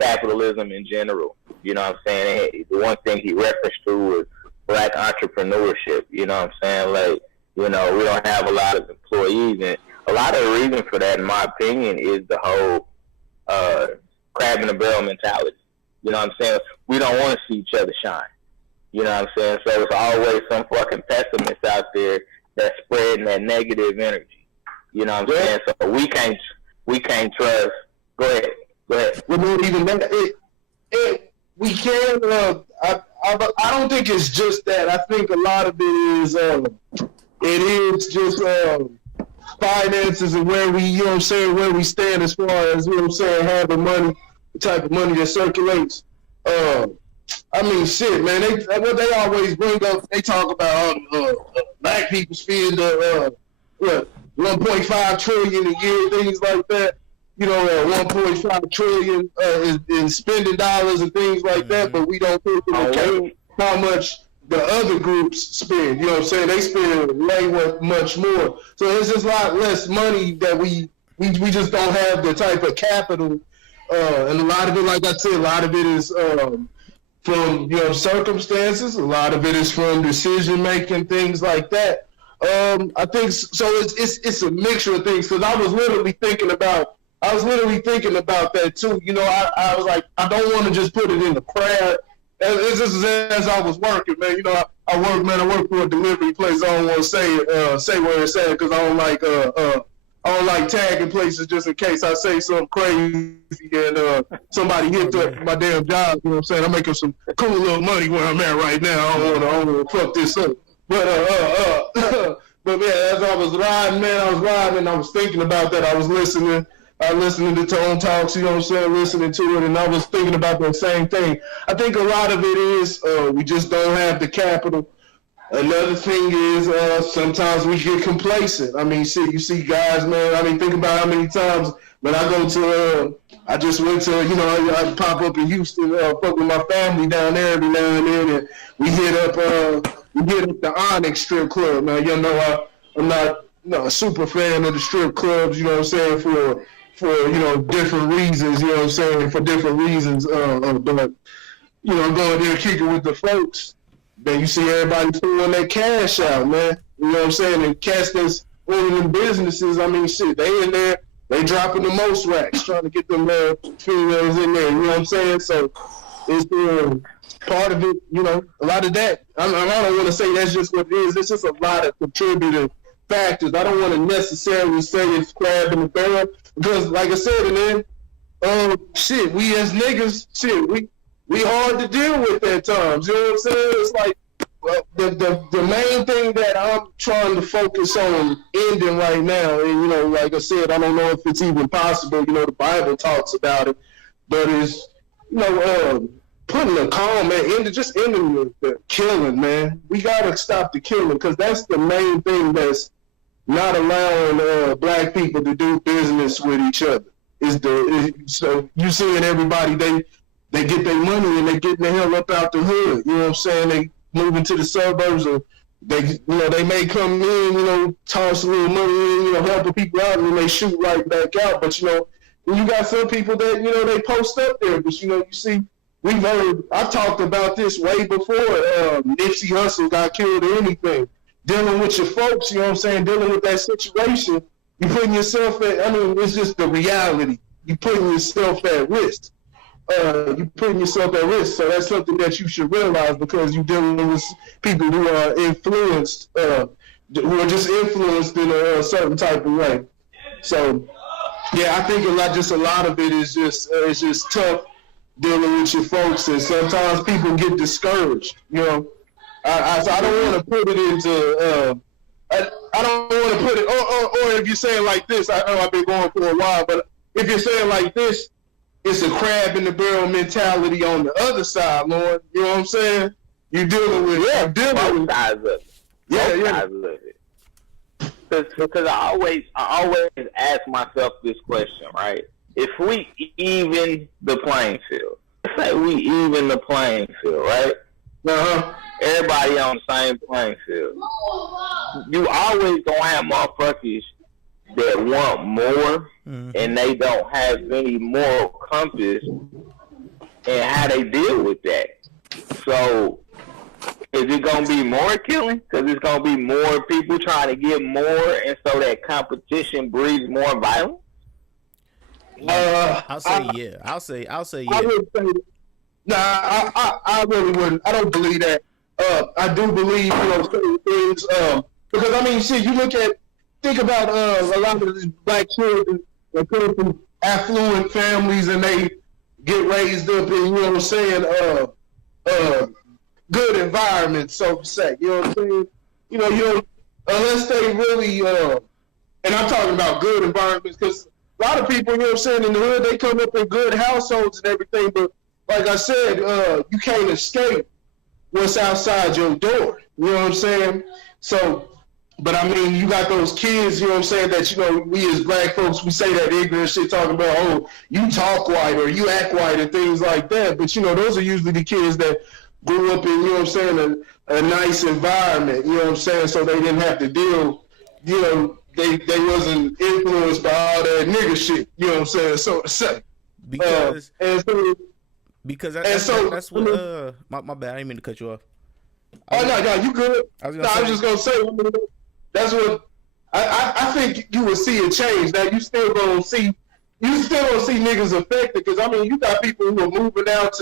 capitalism in general. You know what I'm saying? The one thing he referenced to was black entrepreneurship. You know what I'm saying? Like, you know, we don't have a lot of employees, and a lot of the reason for that, in my opinion, is the whole crab in the barrel mentality. You know what I'm saying? We don't want to see each other shine. You know what I'm saying? So it's always some fucking pessimist out there that's spreading that negative energy. You know what I'm saying? So we can't trust. Go ahead. Well, not even that. We can. I don't think it's just that. I think a lot of it is just finances and where we, you know what I'm saying, where we stand as far as, you know what I'm saying, having money, the type of money that circulates. I mean, shit, man. What they always bring up, they talk about black people spend what 1.5 trillion a year, things like that. 1.5 trillion in spending dollars and things like that, but we don't take into account how much the other groups spend. You know what I'm saying? They spend way much more. So it's just a lot less money that we just don't have the type of capital. And a lot of it, like I said, a lot of it is from circumstances. A lot of it is from decision making, things like that. I think so. It's a mixture of things, because I was literally thinking about that too. I was like, I don't want to just put it in the crowd. As I was working, man. I work for a delivery place. I don't want to say where it's at, because I don't like tagging places just in case I say something crazy and somebody hit up my damn job. You know what I'm saying? I'm making some cool little money where I'm at right now. I don't want to fuck this up. But man, as I was riding, I was thinking about that. I was listening to Tone Talks, you know what I'm saying, listening to it, and I was thinking about that same thing. I think a lot of it is we just don't have the capital. Another thing is sometimes we get complacent. I mean, you see guys, man, I mean, think about how many times when I go to, I just went to, I pop up in Houston, fuck with my family down there every now and then, and we hit up the Onyx strip club. Now, I'm not a super fan of the strip clubs, you know what I'm saying, for different reasons, you know what I'm saying, for different reasons, but, going there kicking with the folks, then you see everybody pulling that cash out, man, you know what I'm saying, and cats that's owning them businesses, I mean, shit, they in there, they dropping the most racks, trying to get them females in there, you know what I'm saying, so it's part of it, a lot of that, I don't want to say that's just what it is, it's just a lot of contributing factors. I don't want to necessarily say it's crab in the barrel, because, like I said, and then, we as niggas, we hard to deal with at times. You know what I'm saying? It's like the main thing that I'm trying to focus on ending right now, and like I said, I don't know if it's even possible. The Bible talks about it, but it's putting a calm, man, ending the killing, man. We gotta stop the killing, because that's the main thing that's not allowing black people to do business with each other. So you seeing everybody, they get their money and they getting the hell up out the hood. You know what I'm saying? They moving to the suburbs, or they may come in, toss a little money in, helping people out, and then they shoot right back out. But when you got some people that they post up there, but you see. I've talked about this way before Nipsey Hussle got killed or anything. Dealing with your folks, you know what I'm saying, dealing with that situation, you putting yourself it's just the reality. You putting yourself at risk. So that's something that you should realize, because you're dealing with people who are influenced, who are just influenced in a certain type of way. So, yeah, I think a lot of it is just tough dealing with your folks, and sometimes people get discouraged. I don't want to put it into. I don't want to put it, or if you're saying like this, I know I've been going for a while, but if you're saying like this, it's a crab in the barrel mentality on the other side, Lord. You know what I'm saying? You're dealing with both sides of it. Both sides of it. Because I always ask myself this question, right? If we even the playing field, let's say we even the playing field, right? Everybody on the same playing field. You always gonna have motherfuckers that want more, and they don't have any moral compass in how they deal with that. So, is it gonna be more killing? Because it's gonna be more people trying to get more, and so that competition breeds more violence. I'll say yeah. I'll say yeah. I would say, I really wouldn't. I don't believe that. I do believe certain things. Because you think about a lot of these black children that come from affluent families, and they get raised up in, you know what I'm saying, good environments, so to say. You know what I'm saying? Unless they really, and I'm talking about good environments, because a lot of people, you know what I'm saying, in the hood, they come up in good households and everything, but like I said, you can't escape what's outside your door. You know what I'm saying? So But I mean, you got those kids, you know what I'm saying, that, you know, we as black folks, we say that ignorant shit talking about, oh, you talk white or you act white and things like that. But, you know, those are usually the kids that grew up in, you know what I'm saying, a nice environment, you know what I'm saying, so they didn't have to deal, you know, they wasn't influenced by all that nigga shit, you know what I'm saying, so to say. Because that's what, I mean, my bad, I didn't mean to cut you off. No, you good. I was just gonna say that's what I think you will see a change. Now you still gonna see niggas affected, because I mean you got people who are moving out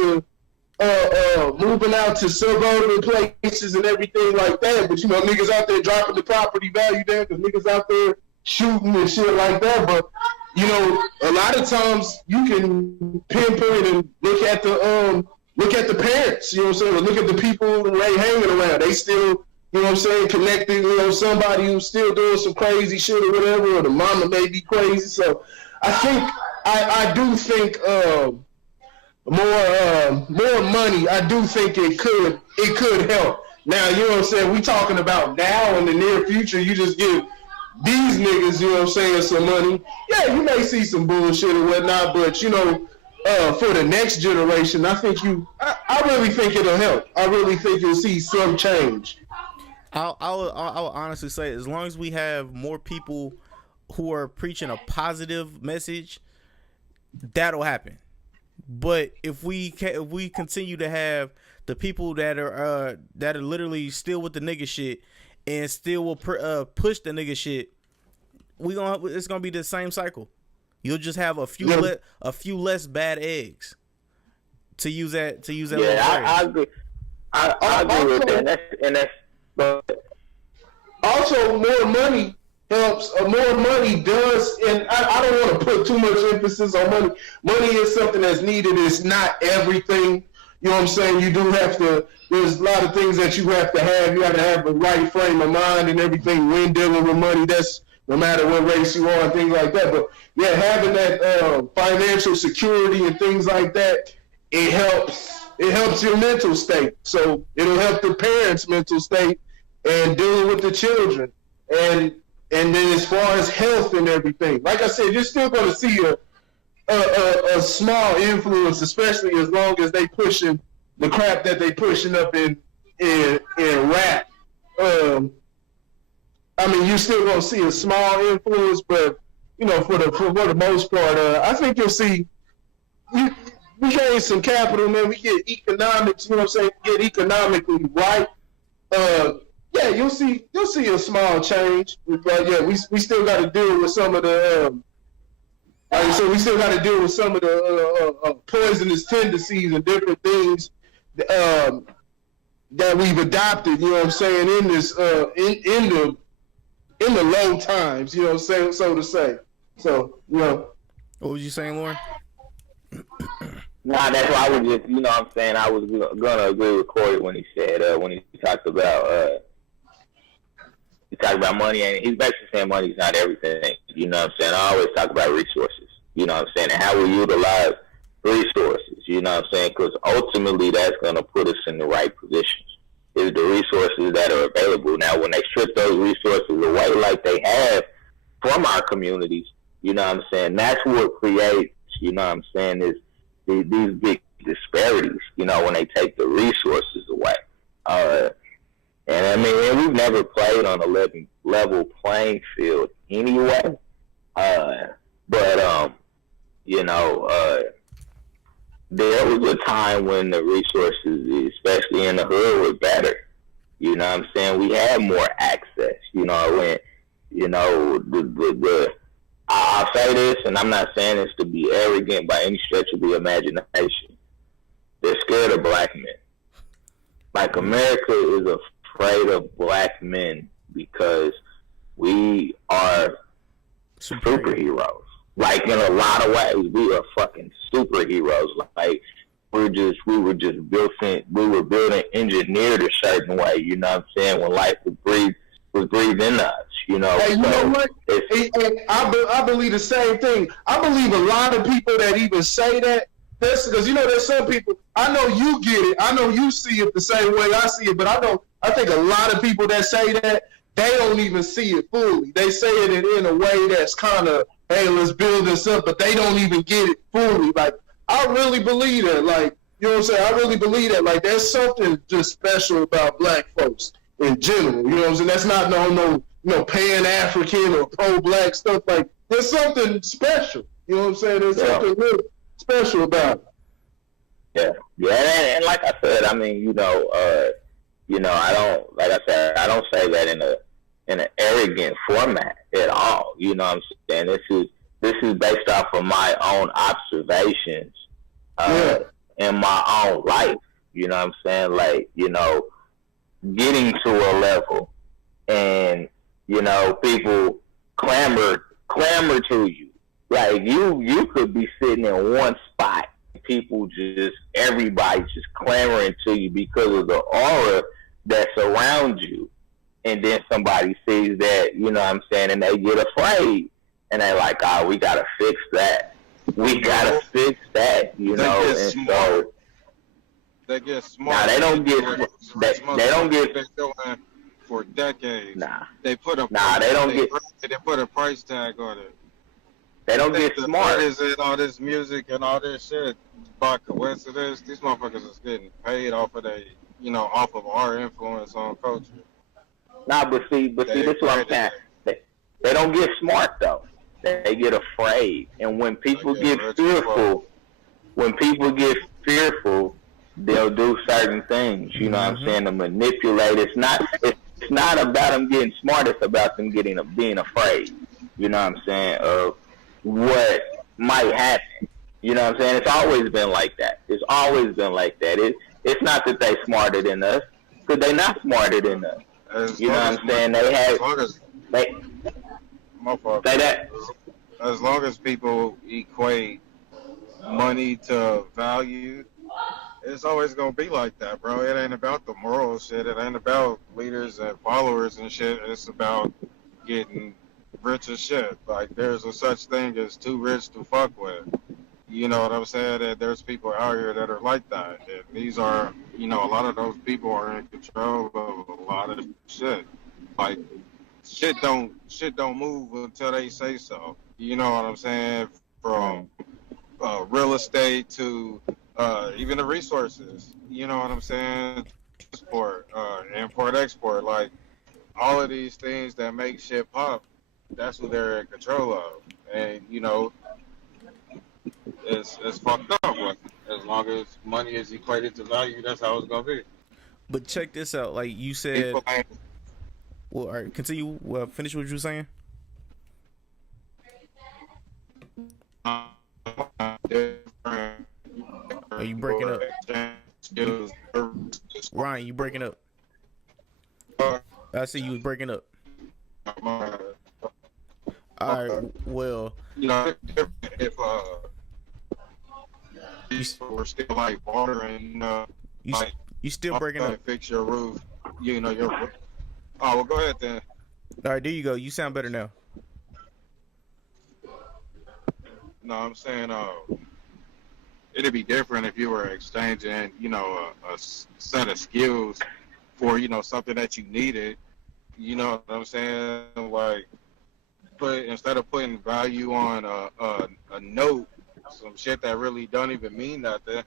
to suburban places and everything like that. But you know niggas out there dropping the property value down because niggas out there shooting and shit like that. But you know a lot of times you can pinpoint and look at the parents, you know what I'm saying? Or look at the people who they hanging around. They still, you know what I'm saying, connected, you know, somebody who's still doing some crazy shit or whatever, or the mama may be crazy. So I do think more money, I do think it could help. Now, you know what I'm saying, we talking about now in the near future, you just give these niggas, you know what I'm saying, some money. Yeah, you may see some bullshit or whatnot, but you know, for the next generation, I really think it'll help. I really think you'll see some change. I'll honestly say, as long as we have more people who are preaching a positive message, that'll happen. But if we continue to have the people that are literally still with the nigga shit and still will push the nigga shit, it's gonna be the same cycle. You'll just have a few less bad eggs. To use that. Yeah, I agree. I agree with that. But also, more money helps. More money does, and I don't want to put too much emphasis on money. Money is something that's needed. It's not everything. You know what I'm saying? You do have to. There's a lot of things that you have to have. You have to have the right frame of mind and everything when dealing with money. That's no matter what race you are and things like that. But yeah, having that financial security and things like that, it helps your mental state. So it'll help the parents' mental state and dealing with the children. And then as far as health and everything, like I said, you're still going to see a small influence, especially as long as they pushing the crap that they pushing up in rap. I mean, you're still gonna see a small influence, but you know, for the most part, I think you'll see we gain some capital, man. We get economics, you know what I'm saying? Get economically right. Yeah, you'll see a small change, but yeah, we still got to deal with some of the. We still got to deal with some of the poisonous tendencies and different things that we've adopted. You know what I'm saying? In this in the low times, you know what I'm saying, so to say. So, you know. What was you saying, Lauren? Nah, that's why I was just, you know what I'm saying, I was going to agree with Corey when he said, when he talked about money, and he's basically saying money's not everything, you know what I'm saying. I always talk about resources, you know what I'm saying, and how we utilize resources, you know what I'm saying, because ultimately that's going to put us in the right positions. Is the resources that are available. Now, when they strip those resources away like they have from our communities, you know what I'm saying, that's what creates, you know what I'm saying, is these big disparities, you know, when they take the resources away. And I mean, we've never played on a level playing field anyway. But you know, there was a time when the resources, especially in the hood, were better. You know what I'm saying? We had more access. You know, when, you know, I'll say this, and I'm not saying this to be arrogant by any stretch of the imagination. They're scared of black men. Like, America is afraid of black men because we are superheroes. Like, in a lot of ways, we are fucking superheroes. Like, we were built and engineered a certain way, you know what I'm saying, when life was breathed in us, you know. Hey, you know what? I believe the same thing. I believe a lot of people that even say that, that's because, you know, there's some people, I know you get it, I know you see it the same way I see it, but I think a lot of people that say that, they don't even see it fully. They say it in a way that's kind of, hey, let's build this up, but they don't even get it fully. Like, I really believe that. Like, you know what I'm saying? I really believe that. Like, there's something just special about black folks in general. You know what I'm saying? That's not no pan-African or pro-black stuff. Like, there's something special. You know what I'm saying? There's something really special about it. Yeah, and like I said, I mean, I don't, like I said, I don't say that in an arrogant format at all. You know what I'm saying? This is based off of my own observations in my own life. You know what I'm saying? Like, getting to a level and, people clamor to you. Like, you could be sitting in one spot. Everybody just clamoring to you because of the aura that's around you. And then somebody sees that, you know what I'm saying, and they get afraid. And they're like, oh, we got to fix that. We got to fix that, and so. They get smart. Nah, they don't get. They don't get. Been doing for decades. Nah. They put a. Nah, they don't get. They put a price tag on it. They don't get smart. Is it all this music and all this shit by coincidence? These motherfuckers is getting paid off of off of our influence on culture. Nah, but see, this is what I'm saying. They don't get smart though. They get afraid, and when people get fearful, they'll do certain things. You know what I'm saying? To manipulate. It's not about them getting smart. It's about them being afraid. You know what I'm saying? Of what might happen. You know what I'm saying? It's always been like that. It's always been like that. It's not that they smarter than us, because they not smarter than us. You know what I'm saying? They have. Say that. As long as people equate money to value, it's always gonna be like that, bro. It ain't about the moral shit. It ain't about leaders and followers and shit. It's about getting rich as shit. Like, there's a such thing as too rich to fuck with. You know what I'm saying? And there's people out here that are like that. And these are, a lot of those people are in control of a lot of shit. Like, shit don't move until they say so. You know what I'm saying? From real estate to even the resources. You know what I'm saying? Export, import, export. Like, all of these things that make shit pop, that's what they're in control of. And, it's fucked up. But as long as money is equated to value, that's how it's going to be. But check this out. Like you said... Well, all right, continue. Finish what you were saying. Are you breaking up? Ryan, you breaking up. I see you was breaking up. All right, well. If we're still like watering, you still breaking up. Fix your roof. Your. Oh, well, go ahead then. All right, there you go. You sound better now. No, I'm saying it'd be different if you were exchanging, a set of skills for, something that you needed. You know what I'm saying? Like, instead of putting value on a note, some shit that really don't even mean nothing,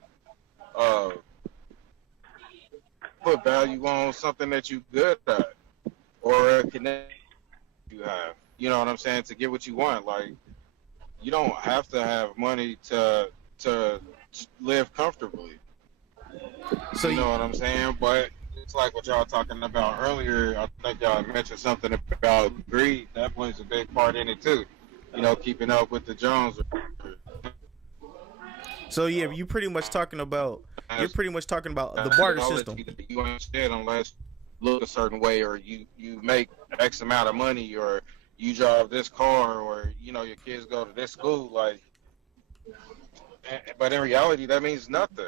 put value on something that you good at. Or a connection you have, you know what I'm saying, to get what you want. Like, you don't have to have money to live comfortably. So you know what I'm saying? But it's like what y'all talking about earlier. I think y'all mentioned something about greed. That plays a big part in it too. Keeping up with the Jones. So yeah, you're pretty much talking about the barter system. You ain't shit unless look a certain way, or you make X amount of money, or you drive this car, or your kids go to this school. Like, but in reality, that means nothing.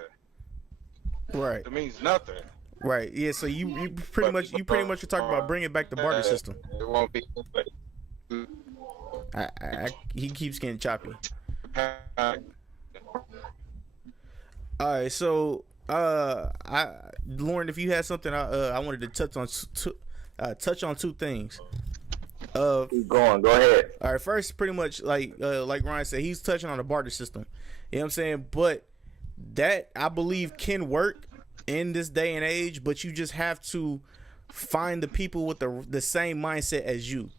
Right. It means nothing. Right. Yeah. So you pretty much are talking about bringing back the barter system. It won't be. He keeps getting choppy. All right. So Lauren, if you had something I wanted to touch on two things. Keep going. Go ahead. All right, first, pretty much like Ryan said, he's touching on the barter system. You know what I'm saying? But that, I believe, can work in this day and age, but you just have to find the people with the same mindset as you.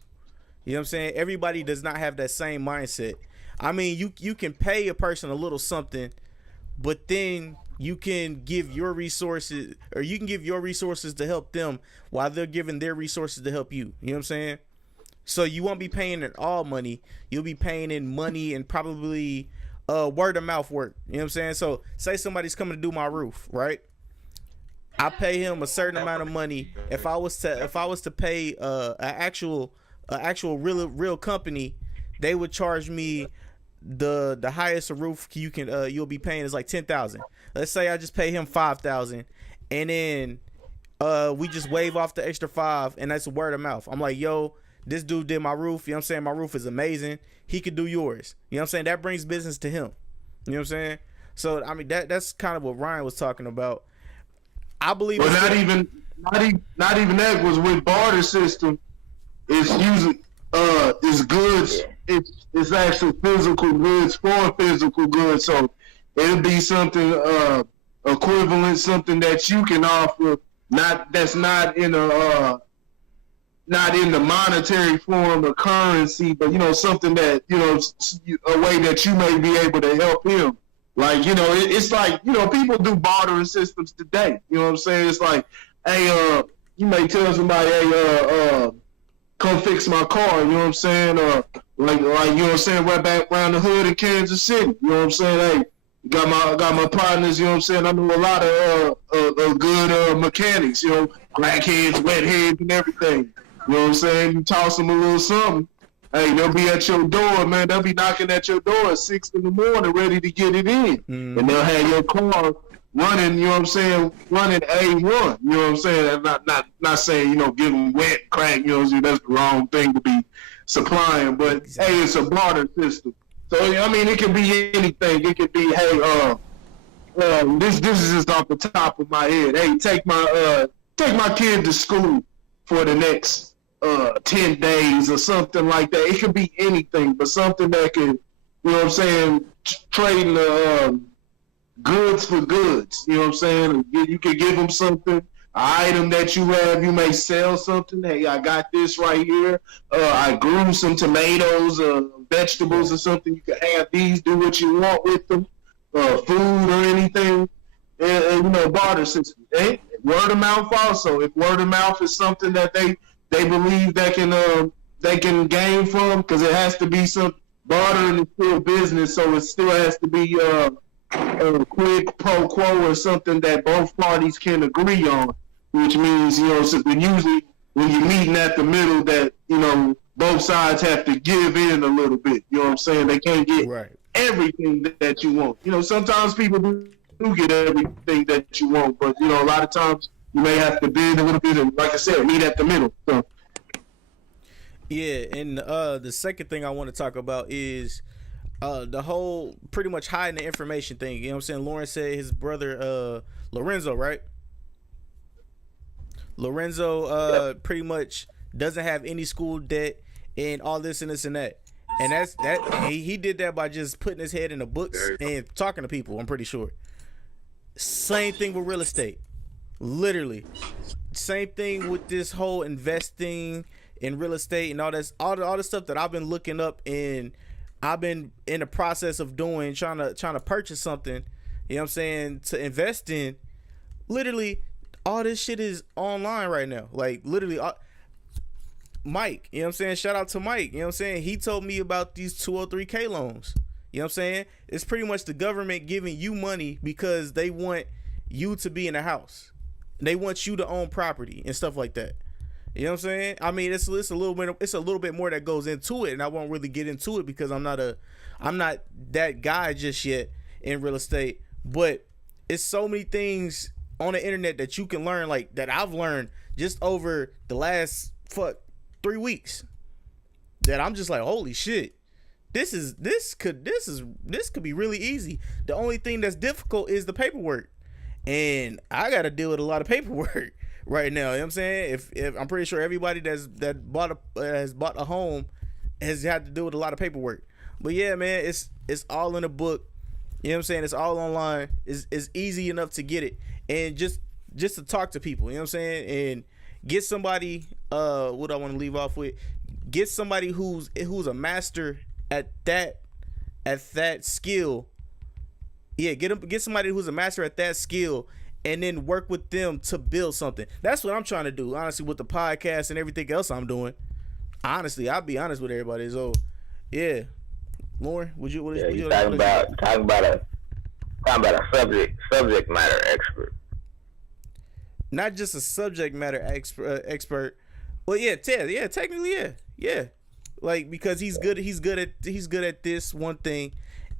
You know what I'm saying? Everybody does not have that same mindset. I mean, you can pay a person a little something, but then you can give your resources, or you can give your resources to help them while they're giving their resources to help you. You know what I'm saying? So you won't be paying in all money. You'll be paying in money and probably word of mouth work. You know what I'm saying? So say somebody's coming to do my roof, right? I pay him a certain amount of money. If I was to pay an actual real company, they would charge me the highest a roof you'll be paying is like $10,000. Let's say I just pay him $5,000, and then we just waive off the extra $5,000, and that's word of mouth. I'm like, yo, this dude did my roof. You know what I'm saying? My roof is amazing. He could do yours. You know what I'm saying? That brings business to him. You know what I'm saying? So I mean, that's kind of what Ryan was talking about. I believe. Well, not even that was with barter system. It's usually it's goods. It's actual physical goods for physical goods. So it'll be something equivalent, something that you can offer. That's not in the monetary form of currency, but something that a way that you may be able to help him. Like it's like people do bartering systems today. You know what I'm saying? It's like, hey, you may tell somebody, hey, come fix my car. You know what I'm saying? Like you know what I'm saying? Right back around the hood in Kansas City. You know what I'm saying? Hey, got my partners. You know what I'm saying? I know a lot of good mechanics. Blackheads, wet heads, and everything. You know what I'm saying? You toss them a little something. Hey, they'll be at your door, man. They'll be knocking at your door at 6 in the morning, ready to get it in. And they'll have your car running, you know what I'm saying, running A1. You know what I'm saying? Not saying, give them wet crack, you know what I'm saying? That's the wrong thing to be supplying. But, hey, it's a barter system. So, I mean, it can be anything. It could be, hey, this is just off the top of my head. Hey, take my kid to school for the next 10 days or something like that. It could be anything, but something that can, you know what I'm saying, trading the goods for goods. You know what I'm saying? You can give them something, an item that you have. You may sell something. Hey, I got this right here. I grew some tomatoes, vegetables or something. You can have these, do what you want with them, food or anything. And barter system. Hey, word of mouth also. If word of mouth is something that they believe they can gain from, because it has to be some bartering is still business, so it still has to be a quick pro quo or something that both parties can agree on, which means usually when you're meeting at the middle, that both sides have to give in a little bit. You know what I'm saying? They can't get everything that you want. Sometimes people do get everything that you want, but a lot of times you may have to bid a little bit, and like I said, meet at the middle. So. Yeah, and the second thing I want to talk about is the whole pretty much hiding the information thing. You know what I'm saying? Lauren said his brother Lorenzo, right? Lorenzo pretty much doesn't have any school debt and all this and this and that. And he did that by just putting his head in the books and talking to people, I'm pretty sure. Same thing with real estate. Literally. Same thing with this whole investing in real estate and all the stuff that I've been looking up, and I've been in the process of doing, trying to purchase something, you know what I'm saying, to invest in. Literally, all this shit is online right now. Like, literally, Mike, you know what I'm saying? Shout out to Mike, you know what I'm saying? He told me about these 203K loans. You know what I'm saying? It's pretty much the government giving you money because they want you to be in a house. They want you to own property and stuff like that. You know what I'm saying? I mean, it's a little bit more that goes into it, and I won't really get into it because I'm not that guy just yet in real estate. But it's so many things on the internet that you can learn, like that I've learned just over the last 3 weeks, that I'm just like, holy shit, this could be really easy. The only thing that's difficult is the paperwork, and I got to deal with a lot of paperwork. right now. You know what I'm saying? If I'm pretty sure everybody has bought a home has had to do with a lot of paperwork. But yeah, man, it's all in a book. You know what I'm saying? It's all online. It's easy enough to get it. And just to talk to people, you know what I'm saying? And get somebody, what I want to leave off with, get somebody who's a master at that skill. Yeah, get somebody who's a master at that skill and then work with them to build something. That's what I'm trying to do, honestly, with the podcast and everything else I'm doing. Honestly, I'll be honest with everybody. So, yeah. Lauren, would you talking about a subject matter expert. Not just a subject matter expert. Well, yeah, Ted. Yeah, technically, yeah. Like, because he's good at this one thing,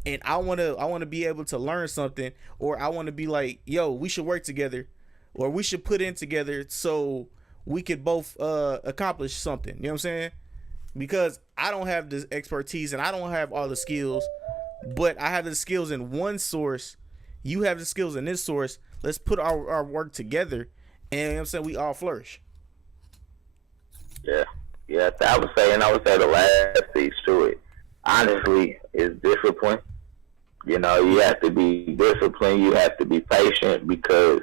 and I wanna be able to learn something, or I want to be like, yo, we should work together, or we should put in together so we could both accomplish something. You know what I'm saying? Because I don't have the expertise and I don't have all the skills, but I have the skills in one source. You have the skills in this source. Let's put our work together, and you know what I'm saying, we all flourish. Yeah. I would say the last piece to it, honestly, is discipline. You know, you have to be disciplined. You have to be patient because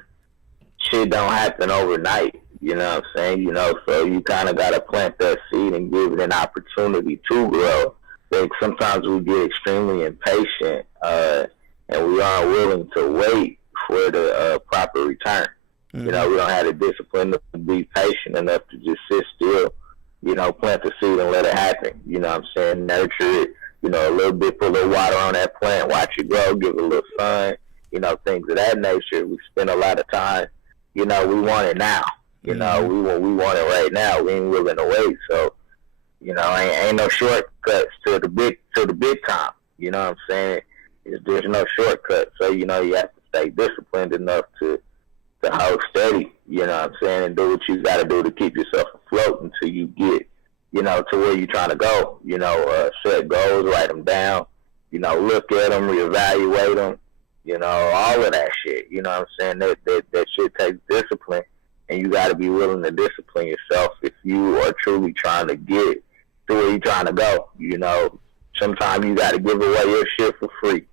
shit don't happen overnight. You know what I'm saying? You know, so you kind of got to plant that seed and give it an opportunity to grow. I think sometimes we get extremely impatient and we aren't willing to wait for the proper return. Mm-hmm. You know, we don't have the discipline to be patient enough to just sit still, you know, plant the seed and let it happen. You know what I'm saying? Nurture it, you know, a little bit, put a little water on that plant, watch it grow, give it a little sun, you know, things of that nature. We spend a lot of time, you know, we want it now. You know, we want it right now. We ain't willing to wait. So, you know, ain't no shortcuts to the big time. You know what I'm saying? There's no shortcut. So, you know, you have to stay disciplined enough to hold steady. You know what I'm saying? And do what you got to do to keep yourself afloat until you get, you know, to where you're trying to go. You know, set goals, write them down. You know, look at them, reevaluate them. You know, all of that shit. You know what I'm saying? That shit takes discipline. And you got to be willing to discipline yourself if you are truly trying to get to where you're trying to go. You know, sometimes you got to give away your shit for free.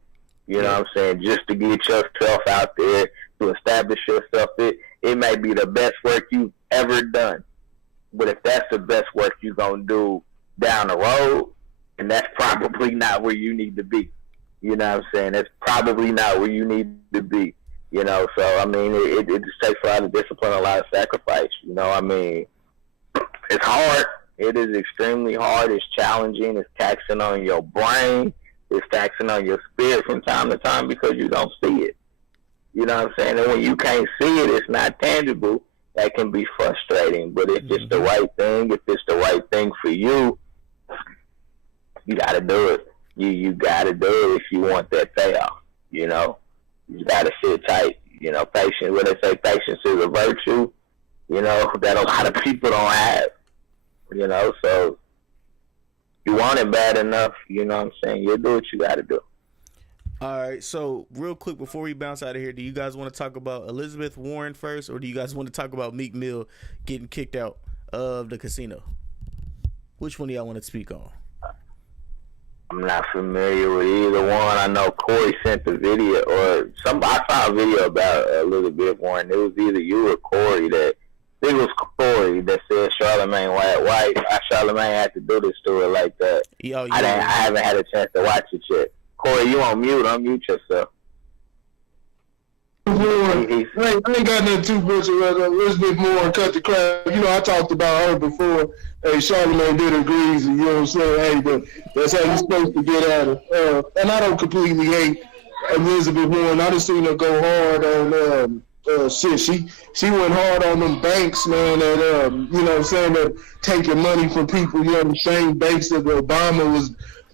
You know what I'm saying? Just to get yourself out there, to establish yourself. It may be the best work you've ever done. But if that's the best work you're going to do down the road, and that's probably not where you need to be. You know what I'm saying? That's probably not where you need to be. You know, so, I mean, it just takes a lot of discipline, a lot of sacrifice. You know, I mean, it's hard. It is extremely hard. It's challenging. It's taxing on your brain. It's taxing on your spirit from time to time because you don't see it. You know what I'm saying? And when you can't see it, it's not tangible. That can be frustrating. But if it's the right thing, if it's the right thing for you, you got to do it. You got to do it if you want that payoff, you know? You gotta sit tight, you know. Patience. What they say, patience is a virtue, you know, that a lot of people don't have, you know. So you want it bad enough, you know what I'm saying. You'll do what you gotta do. All right. So real quick before we bounce out of here, do you guys want to talk about Elizabeth Warren first, or do you guys want to talk about Meek Mill getting kicked out of the casino? Which one do y'all want to speak on? I'm not familiar with either one. I know Corey sent the video, or I saw a video about Elizabeth Warren. It was either you or Corey that, I think it was Corey that said Charlamagne white. Charlamagne had to do this to her like that. I haven't had a chance to watch it yet. Corey, you on mute. Unmute yourself. I ain't got nothing too much about Elizabeth Moore, cut the crap. You know, I talked about her before. Hey, Charlamagne did agree, you know what I'm saying? Hey, but that's how you're supposed to get at her. And I don't completely hate Elizabeth Moore. I just seen her go hard on shit. She went hard on them banks, man, that you know what I'm saying, that taking money from people, you know, the same banks that Obama was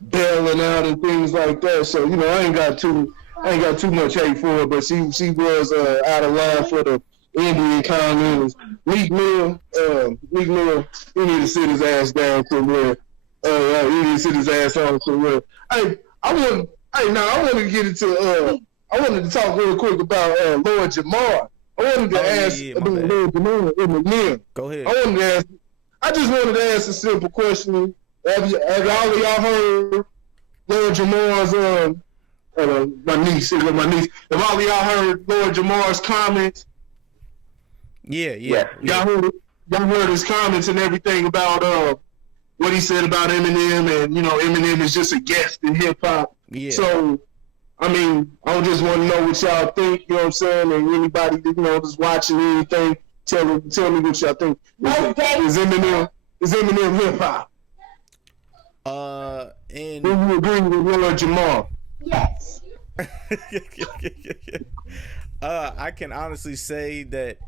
bailing out and things like that. So, you know, I ain't got too much hate for her, but she was out of line for the Indian comments. Meek Mill, he need to sit his ass down somewhere. He need to sit his ass on somewhere. I wanted to get into I wanted to talk real quick about Lord Jamar. I wanted to ask my bad. Eminem. Go ahead. I just wanted to ask a simple question. Have all of y'all heard Lord Jamar's my niece? Have all of y'all heard Lord Jamar's comments? Yeah. Y'all heard his comments and everything about what he said about Eminem, and Eminem is just a guest in hip hop. Yeah. So, I mean, I just want to know what y'all think. You know what I'm saying? And anybody that's watching anything, tell me what y'all think. Is Eminem hip hop? And do you agree with Lord Jamar? Yes. I can honestly say that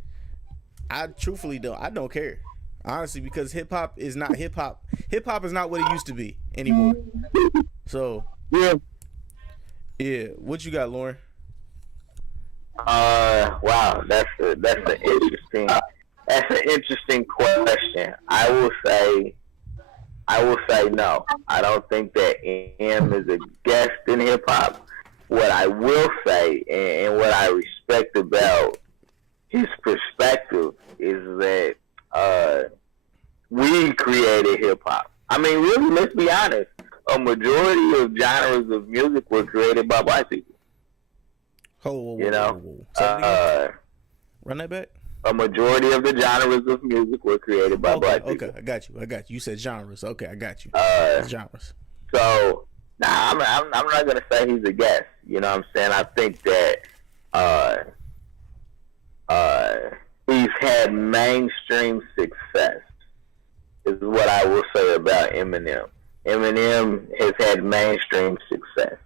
I truthfully don't care. Honestly, because hip hop is not hip hop. Hip hop is not what it used to be anymore. So yeah. What you got, Lauren? Wow, that's an interesting question. I will say no. I don't think that M is a guest in hip hop. What I will say, and what I respect about his perspective, is that we created hip hop. I mean, really, let's be honest. A majority of genres of music were created by white people. Run that back. A majority of the genres of music were created by black people. Okay, I got you. You said genres. Okay, I got you. Genres. So, I'm not gonna say he's a guest. You know what I'm saying? I think that he's had mainstream success, is what I will say about Eminem. Eminem has had mainstream success.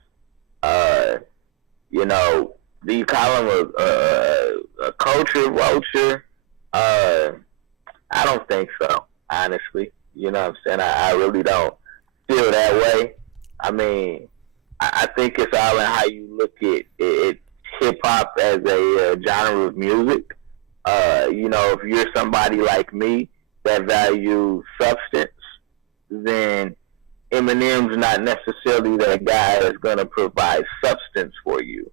Do you call him a culture vulture? I don't think so, honestly. You know what I'm saying? I really don't feel that way. I mean, I think it's all in how you look at hip-hop as a genre of music. If you're somebody like me that values substance, then Eminem's not necessarily that guy that's going to provide substance for you.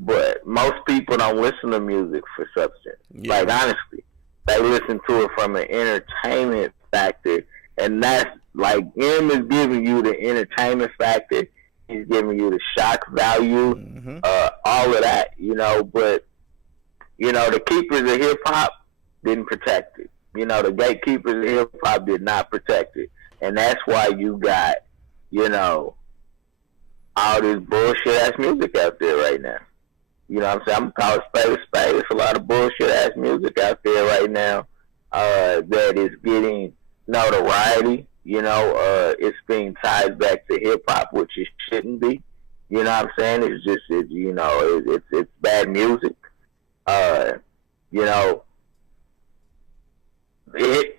But most people don't listen to music for substance. Yeah. Like, honestly, they listen to it from an entertainment factor. And that's, like, M is giving you the entertainment factor. He's giving you the shock value, all of that, But, the keepers of hip-hop didn't protect it. The gatekeepers of hip-hop did not protect it. And that's why you got, all this bullshit-ass music out there right now. You know what I'm saying? I'm going to call it spade. There's a lot of bullshit-ass music out there right now that is getting notoriety. It's being tied back to hip-hop, which it shouldn't be. You know what I'm saying? It's just, it's bad music.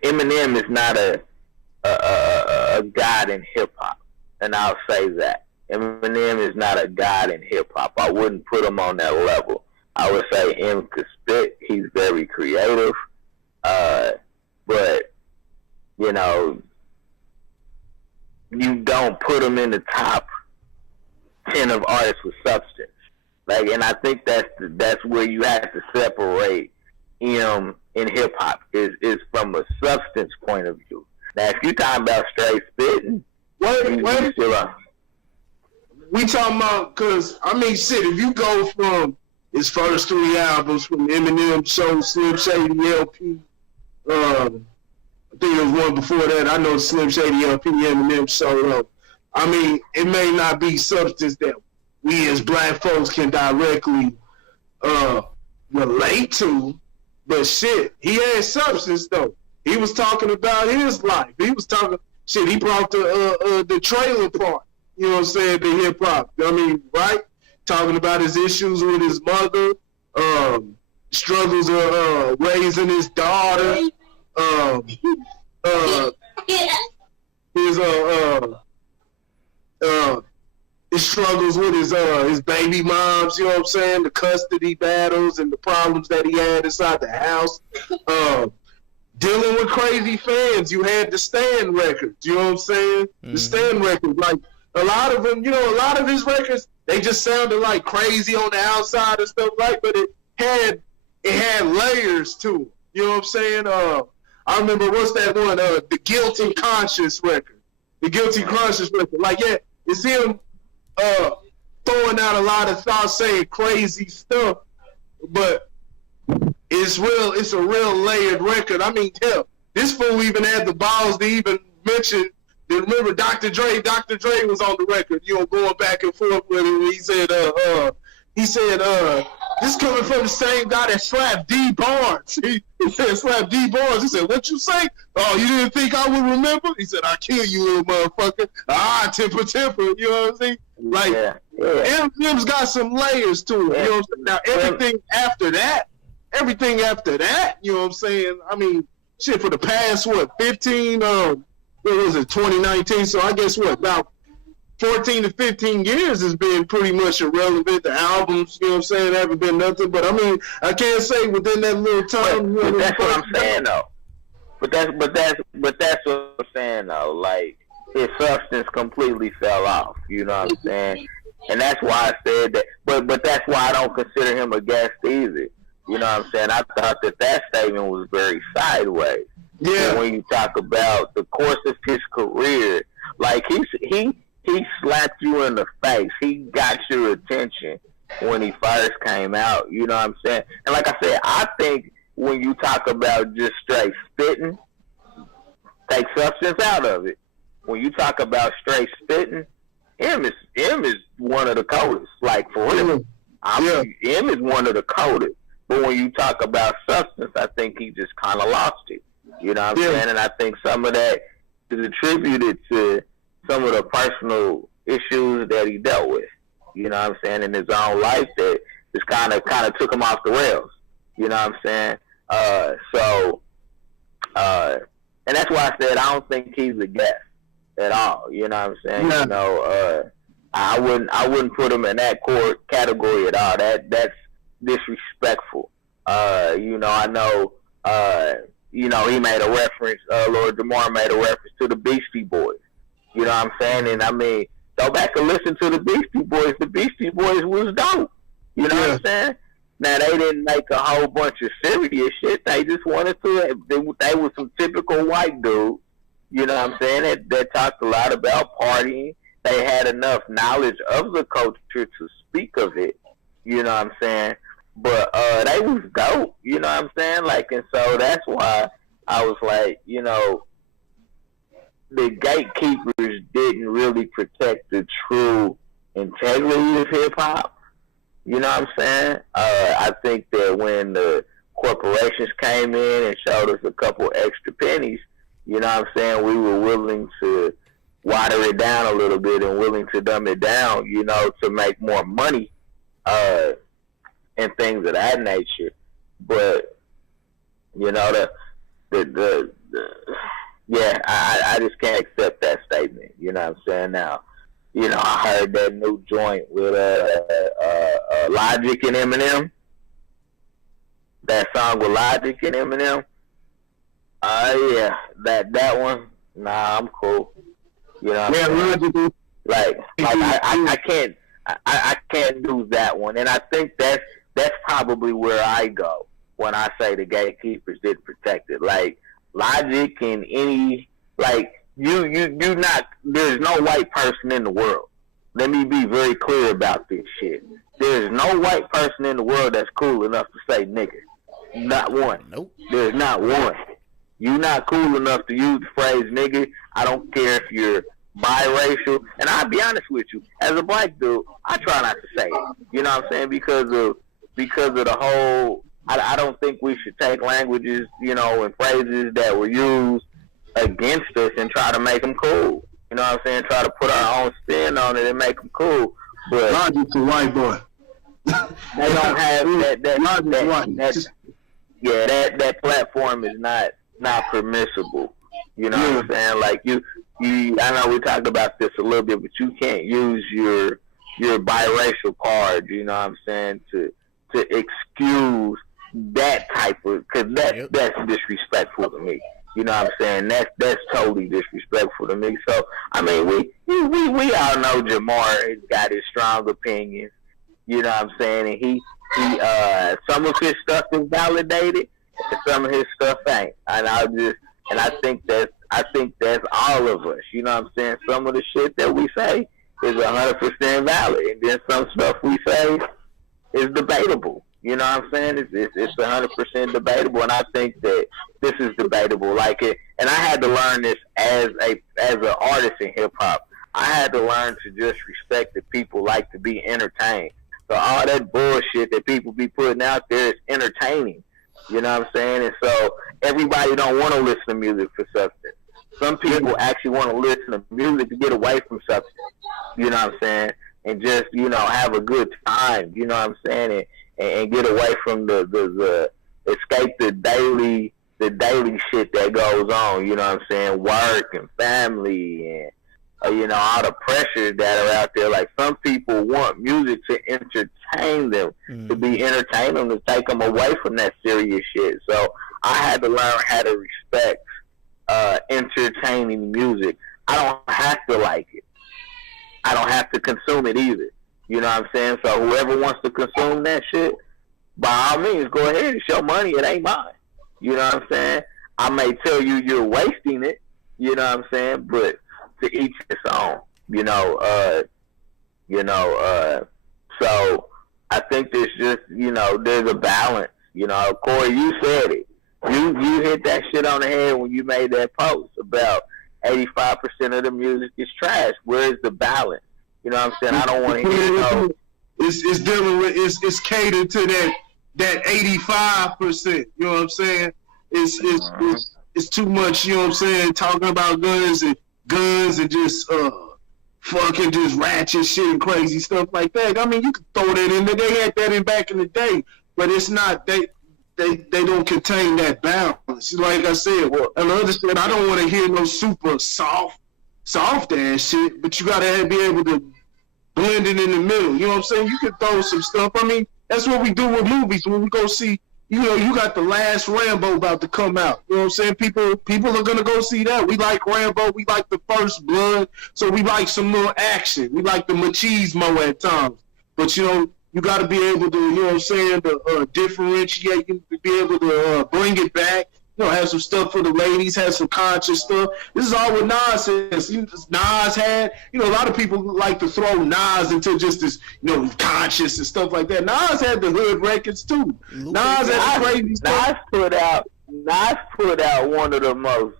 Eminem is not a god in hip-hop, and I'll say that. Eminem is not a god in hip-hop. I wouldn't put him on that level. I would say M could spit. He's very creative. But, you don't put him in the top 10 of artists with substance. And I think that's where you have to separate M in hip-hop, is from a substance point of view. Now, if you're talking about straight spitting, we talking about, because, if you go from his first 3 albums, from Eminem Show, Slim Shady LP, I think there was one before that. I know Slim Shady LP, Eminem Show. It may not be substance that we as black folks can directly relate to, but shit, he had substance, though. He was talking about his life. He was talking, he brought the trailer part. You know what I'm saying? The hip hop. Right? Talking about his issues with his mother, struggles of raising his daughter, his struggles with his baby moms. You know what I'm saying? The custody battles and the problems that he had inside the house. Dealing with crazy fans. You had the Stan records. You know what I'm saying? Mm-hmm. The Stan records, like. A lot of them, a lot of his records, they just sounded like crazy on the outside and stuff but it it had layers to it. You know what I'm saying? I remember what's that one? The Guilty Conscience record. The Guilty Conscience record. Like, yeah, it's him throwing out a lot of thoughts, saying crazy stuff, but it's real. It's a real layered record. I mean, hell, this fool even had the balls to even mention. Remember Dr. Dre? Dr. Dre was on the record, you know, going back and forth with him. He said, this coming from the same guy that slapped D Barnes. He said, slap D Barnes. He said, what you say? Oh, you didn't think I would remember? He said, I'll kill you, little motherfucker. Temper. You know what I'm saying? Like, Eminem's got some layers to it. You know what I'm saying? Now, everything after that, you know what I'm saying? I mean, shit, for the past, 15, what was it, 2019? So I guess, about 14 to 15 years has been pretty much irrelevant. The albums, you know what I'm saying, haven't been nothing. But I mean, I can't say within that little time. But that's what I'm saying though. But that's what I'm saying though. Like, his substance completely fell off. You know what I'm saying? And that's why I said that. But that's why I don't consider him a guest either. You know what I'm saying? I thought that statement was very sideways. Yeah. And when you talk about the course of his career, like he slapped you in the face. He got your attention when he first came out. You know what I'm saying? And like I said, I think when you talk about just straight spitting, take substance out of it. When you talk about straight spitting, M is one of the coldest. Like, for real. M is one of the coldest. But when you talk about substance, I think he just kind of lost it. You know what I'm saying? And I think some of that is attributed to some of the personal issues that he dealt with. You know what I'm saying? In his own life that just kind of took him off the rails. You know what I'm saying? And that's why I said I don't think he's a guest at all. You know what I'm saying? Yeah. You know, I wouldn't put him in that category at all. That's disrespectful. You know, I know. You know, he made a reference. Lord Jamar made a reference to the Beastie Boys. You know what I'm saying? And I mean, go back and listen to the Beastie Boys. The Beastie Boys was dope. You know what I'm saying? Now, they didn't make a whole bunch of serious shit. They just wanted to. They were some typical white dudes. You know what I'm saying? That talked a lot about partying. They had enough knowledge of the culture to speak of it. You know what I'm saying? But they was dope. You know what I'm saying? Like, and so that's why I was like, you know, the gatekeepers didn't really protect the true integrity of hip-hop. You know what I'm saying? I think that when the corporations came in and showed us a couple extra pennies, you know what I'm saying, we were willing to water it down a little bit and willing to dumb it down, you know, to make more money and things of that nature. But, you know, I just can't accept that statement. You know what I'm saying? Now, you know, I heard that new joint with Logic and Eminem. That song with Logic and Eminem. Yeah, that one. Nah, I'm cool. You know what I'm saying? Like I can't do that one, and I think that's probably where I go when I say the gatekeepers didn't protect it. Like, Logic and any, like, you not, there's no white person in the world. Let me be very clear about this shit. There's no white person in the world that's cool enough to say nigga. Not one. Nope. There's not one. You not cool enough to use the phrase nigga. I don't care if you're biracial. And I'll be honest with you, as a black dude, I try not to say it. You know what I'm saying? Because of the whole, I don't think we should take languages, you know, and phrases that were used against us and try to make them cool. You know what I'm saying? Try to put our own spin on it and make them cool. But Logic's a white boy. They don't have that platform is not permissible. You know what I'm saying? Like you I know we talked about this a little bit, but you can't use your biracial card, you know what I'm saying, to excuse that type of, because that's disrespectful to me. You know what I'm saying? That's totally disrespectful to me. So I mean, we all know Jamar has got his strong opinions. You know what I'm saying? And Some of his stuff is validated, and some of his stuff ain't. And I think that's all of us. You know what I'm saying? Some of the shit that we say is 100% valid, and then some stuff we say is debatable. You know what I'm saying? It's 100% debatable, and I think that this is debatable. Like it, and I had to learn this as an artist in hip hop. I had to learn to just respect that people like to be entertained. So all that bullshit that people be putting out there is entertaining. You know what I'm saying? And so everybody don't want to listen to music for substance. Some people actually want to listen to music to get away from substance. You know what I'm saying? And just, have a good time. You know what I'm saying? And get away from the escape the daily shit that goes on. You know what I'm saying? Work and family and all the pressures that are out there. Like, some people want music to entertain them, to be entertaining, to take them away from that serious shit. So I had to learn how to respect entertaining music. I don't have to like it. I don't have to consume it either. You know what I'm saying? So whoever wants to consume that shit, by all means, go ahead. It's your money. It ain't mine. You know what I'm saying? I may tell you you're wasting it. You know what I'm saying? But to each his own. So I think there's just, there's a balance. Corey, you said it. You hit that shit on the head when you made that post about 85% of the music is trash. Where's the balance? You know what I'm saying? I don't want to hear It's dealing with it's catered to that 85%. You know what I'm saying? It's too much. You know what I'm saying? Talking about guns and just fucking just ratchet shit and crazy stuff like that. I mean, you could throw that in there. They had that in back in the day, but it's not. They don't contain that balance. Like I said, and the other shit, I don't want to hear no super soft ass shit, but you gotta be able to blend it in the middle. You know what I'm saying? You can throw some stuff. I mean, that's what we do with movies when we go see. You got the last Rambo about to come out. You know what I'm saying? People are gonna go see that. We like Rambo. We like the First Blood. So we like some little action. We like the machismo at times. But you got to be able to, you know what I'm saying, to differentiate, to be able to bring it back, have some stuff for the ladies, have some conscious stuff. This is all what Nas says. Nas had, a lot of people like to throw Nas into just this, conscious and stuff like that. Nas had the hood records too. Nas had the crazy stuff. Nas put out one of the most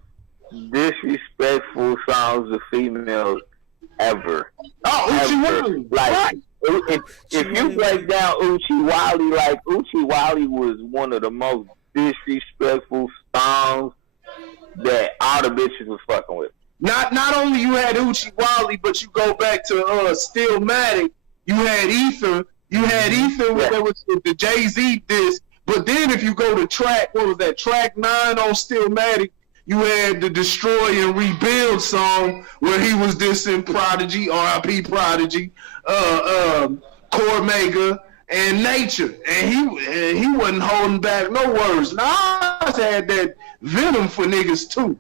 disrespectful songs of females ever. Oh, ever. Like, if you break down Uchi Wally was one of the most disrespectful songs that all the bitches was fucking with. Not only you had Uchi Wally, but you go back to Stillmatic, you had Ether. You had Ether with the Jay-Z disc. But then if you go to track 9 on Stillmatic, you had the Destroy and Rebuild song where he was dissing Prodigy, R.I.P. Prodigy, Cormega, and Nature. And he wasn't holding back no words. Nas had that venom for niggas too.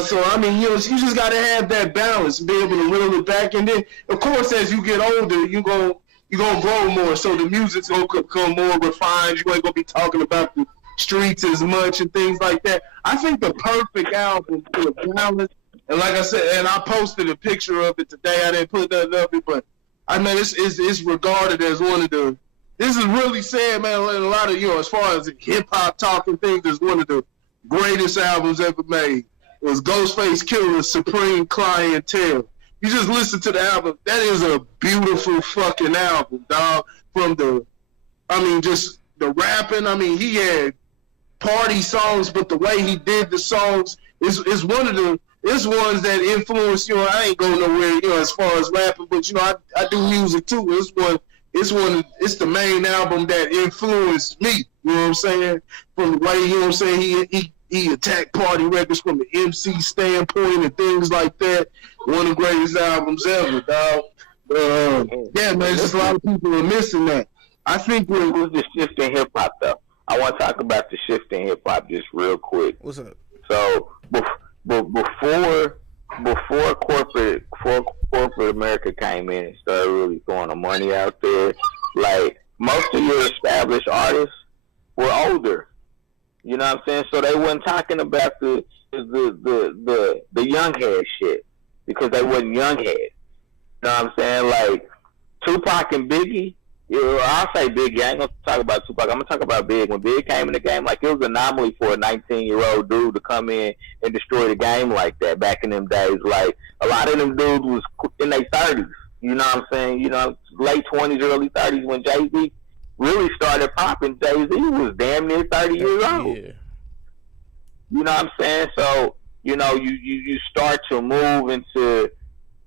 So, I mean, you just got to have that balance, be able to reel it back. And then, of course, as you get older, you're going to grow more. So the music's going to become more refined. You ain't going to be talking about the streets as much and things like that. I think the perfect album for the balance, and like I said, and I posted a picture of it today. I didn't put nothing of it, but I mean, it's regarded as one of the. This is really sad, man. A lot of as far as hip hop talking things, is one of the greatest albums ever made. It was Ghostface Killer's Supreme Clientele. You just listen to the album. That is a beautiful fucking album, dog. Just the rapping. I mean, he had party songs, but the way he did the songs is one of the ones that influenced. I ain't going nowhere, as far as rapping, but I do music too. It's the main album that influenced me. You know what I'm saying? From the way he attacked party records from the MC standpoint and things like that. One of the greatest albums ever, dog. Yeah, man, just a lot of people are missing that. I think it was the shift in hip hop, though. I want to talk about the shift in hip hop just real quick. What's up? So before corporate America came in and started really throwing the money out there, like most of your established artists were older. You know what I'm saying? So they weren't talking about the young head shit because they wasn't young head. You know what I'm saying? Like Tupac and Biggie. I'll say Biggie. I ain't gonna talk about Tupac. I'm gonna talk about Big. When Big came in the game, like it was an anomaly for a 19-year-old dude to come in and destroy the game like that back in them days. Like a lot of them dudes was in their 30s. You know what I'm saying? You know, late 20s, early 30s when Jay-Z really started popping. Jay-Z was damn near 30 years old. Yeah. You know what I'm saying? So, you know, you start to move into,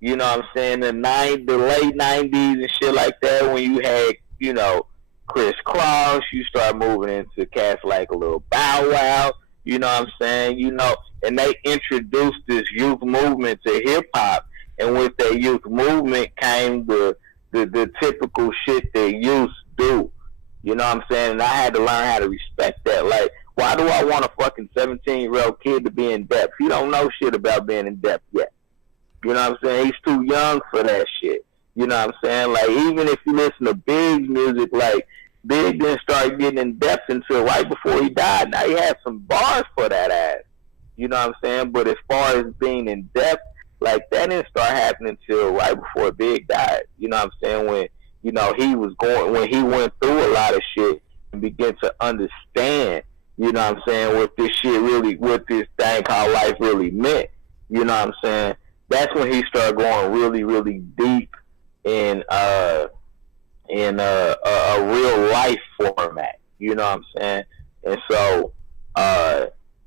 you know what I'm saying, the late 90s and shit like that when you had, you know, Chris Cross. You start moving into cats like a little Bow Wow. You know what I'm saying? You know, and they introduced this youth movement to hip-hop. And with that youth movement came the typical shit that youth do. You know what I'm saying? And I had to learn how to respect that. Like, why do I want a fucking 17-year-old kid to be in depth? He don't know shit about being in depth yet. You know what I'm saying? He's too young for that shit. You know what I'm saying? Like, even if you listen to Big's music, like, Big didn't start getting in depth until right before he died. Now, he had some bars for that ass. You know what I'm saying? But as far as being in depth, like, that didn't start happening until right before Big died. You know what I'm saying? When, you know, when he went through a lot of shit and began to understand, you know what I'm saying, what this thing called life really meant. You know what I'm saying? That's when he started going really, really deep in a real life format. You know what I'm saying? And so,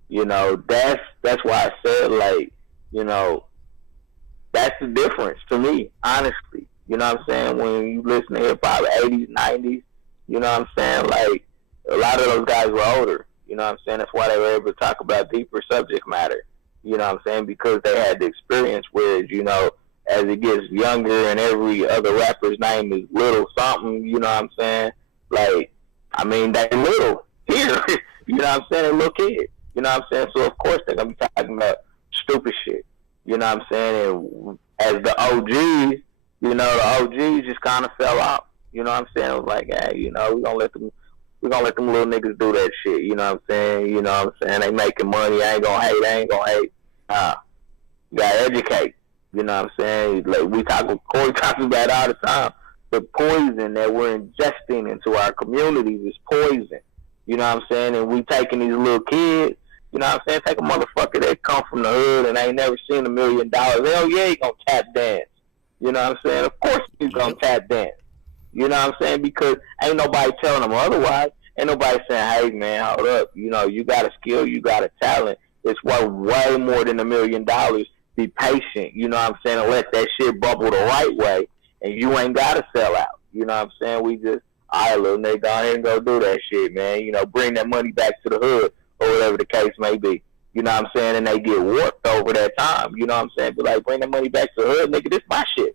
you know, that's why I said, like, you know, that's the difference to me, honestly. You know what I'm saying? When you listen to hip-hop 80s, 90s, you know what I'm saying? Like, a lot of those guys were older. You know what I'm saying? That's why they were able to talk about deeper subject matter. You know what I'm saying? Because they had the experience, whereas, you know, as it gets younger and every other rapper's name is Little something, you know what I'm saying? Like, I mean, they little here. You know what I'm saying? They little kids. You know what I'm saying? So, of course, they're going to be talking about stupid shit. You know what I'm saying? And as the OGs, you know, the OGs just kind of fell out. You know what I'm saying? It was like, hey, you know, we're gonna let them little niggas do that shit. You know what I'm saying? You know what I'm saying? They making money. I ain't gonna hate. You gotta educate. You know what I'm saying? Like Corey talks about all the time. The poison that we're ingesting into our communities is poison. You know what I'm saying? And we taking these little kids. You know what I'm saying? Take a motherfucker that come from the hood and ain't never seen $1 million. Hell yeah, he gonna tap dance. You know what I'm saying? Of course he's gonna tap dance. You know what I'm saying? Because ain't nobody telling him otherwise. Ain't nobody saying, hey man, hold up. You know, you got a skill, you got a talent. It's worth way more than $1 million. Be patient, you know what I'm saying, and let that shit bubble the right way, and you ain't gotta sell out. You know what I'm saying? We just, all right, little nigga, go ahead and go do that shit, man. You know, bring that money back to the hood, or whatever the case may be. You know what I'm saying? And they get warped over that time. You know what I'm saying? Be like, bring that money back to the hood, nigga. This my shit.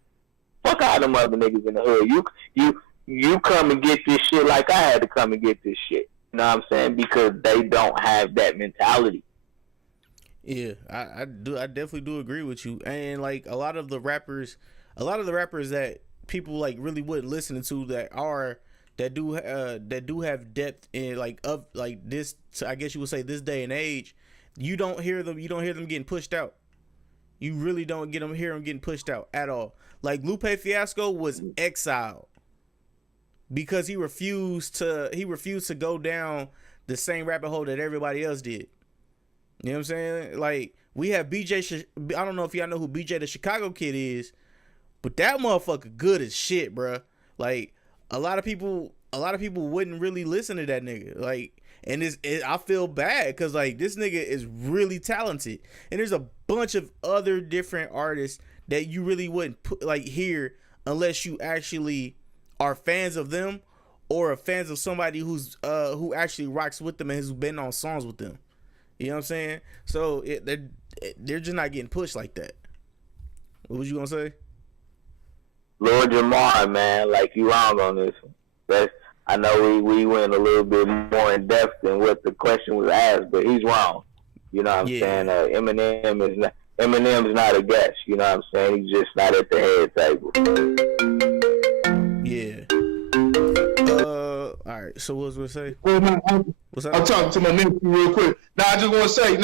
Fuck all them other niggas in the hood. You come and get this shit like I had to come and get this shit. You know what I'm saying? Because they don't have that mentality. Yeah, I definitely do agree with you. And like a lot of the rappers that people like really wouldn't listen to that do have depth in like of like this, I guess you would say this day and age, you don't hear them getting pushed out. You really don't hear them getting pushed out at all. Like Lupe Fiasco was exiled because he refused to go down the same rabbit hole that everybody else did. You know what I'm saying? Like we have BJ. I don't know if y'all know who BJ the Chicago Kid is, but that motherfucker good as shit, bruh. Like a lot of people wouldn't really listen to that nigga. Like, and I feel bad because like this nigga is really talented, and there's a bunch of other different artists that you really wouldn't hear unless you actually are fans of them or are fans of somebody who actually rocks with them and has been on songs with them. You know what I'm saying? So they're just not getting pushed like that. What was you gonna say? Lord Jamar, man, like you wrong on this one. I know we went a little bit more in depth than what the question was asked, but he's wrong. You know what I'm saying? Eminem's not a guest. You know what I'm saying? He's just not at the head table. Yeah. All right. So what was we say? Well, no, What's that? I'm talking to my nephew real quick. Now, I just want to say,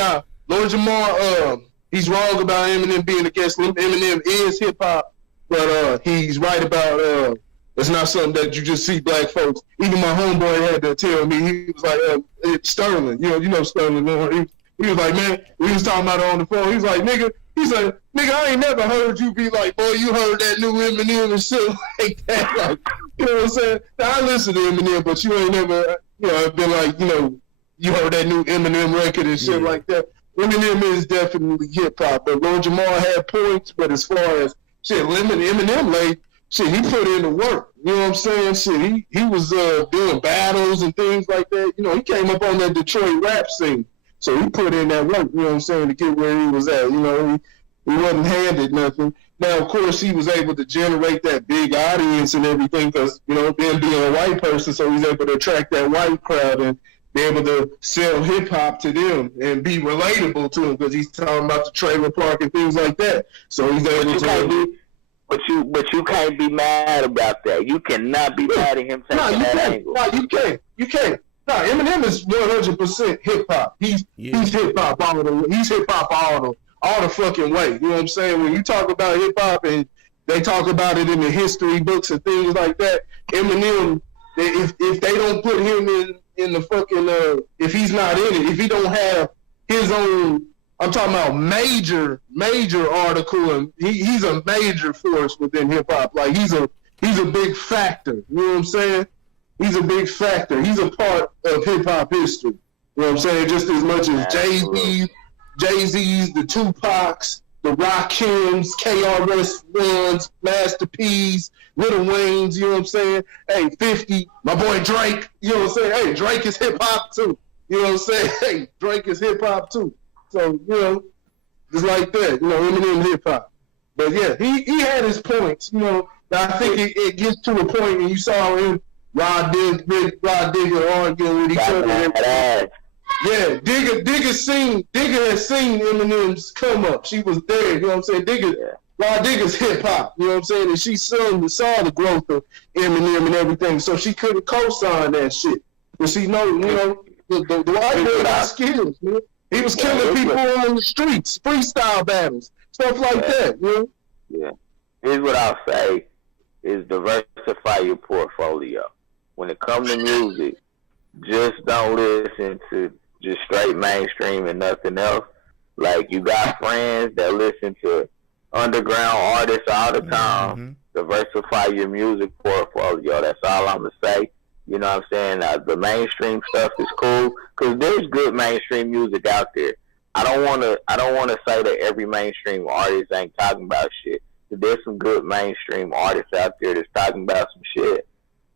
Lord Jamar, he's wrong about Eminem being against him. Eminem is hip hop, but he's right about it's not something that you just see black folks. Even my homeboy had to tell me. He was like, it's Sterling. You know Sterling. He was like, man, we was talking about it on the phone. He was like, nigga, I ain't never heard you be like, boy, you heard that new Eminem and shit like that. Like, you know what I'm saying? Now, I listen to Eminem, but you ain't never, been like, you heard that new Eminem record and shit like that. Eminem is definitely hip hop, but Lord Jamar had points. But as far as shit, Eminem laid shit, he put in the work. You know what I'm saying? Shit, he was doing battles and things like that. He came up on that Detroit rap scene, so he put in that work. You know what I'm saying, to get where he was at. He wasn't handed nothing. Now, of course, he was able to generate that big audience and everything because them being a white person, so he's able to attract that white crowd and be able to sell hip hop to them and be relatable to them because he's talking about the trailer park and things like that. So he's able to. But you can't be mad about that. You cannot be mad at him taking that angle. No, you can't. No, Eminem is 100% hip hop. He's hip hop all the fucking way. You know what I'm saying? When you talk about hip hop and they talk about it in the history books and things like that, Eminem, if they don't put him in the fucking if he's not in it, if he don't have his own, I'm talking about major article, and he's a major force within hip hop. Like he's a big factor. You know what I'm saying? He's a big factor. He's a part of hip hop history. You know what I'm saying? Just as much as Jay-Z's, the Tupacs, the Rakims, KRS-Ones, Master P's, Little Wayne's. You know what I'm saying? Hey, 50, my boy Drake. You know what I'm saying? Hey, Drake is hip hop too. You know what I'm saying? Hey, Drake is hip hop too. So, just like that, Eminem hip hop. But yeah, he had his points, I think it gets to a point, and you saw him, Rod Digger arguing with each other. Yeah, Digger has seen Eminem's come up. She was there, you know what I'm saying? Rod Digger's hip hop, you know what I'm saying? And she saw the growth of Eminem and everything, so she couldn't co-sign that shit. But she the white boy got skills, man. He was killing people on the streets, freestyle battles, stuff like that, Yeah. Here's what I'll say is diversify your portfolio. When it comes to music, just don't listen to just straight mainstream and nothing else. Like, you got friends that listen to underground artists all the time. Diversify your music portfolio. That's all I'm going to say. You know what I'm saying? The mainstream stuff is cool because there's good mainstream music out there. I don't want to say that every mainstream artist ain't talking about shit. There's some good mainstream artists out there that's talking about some shit.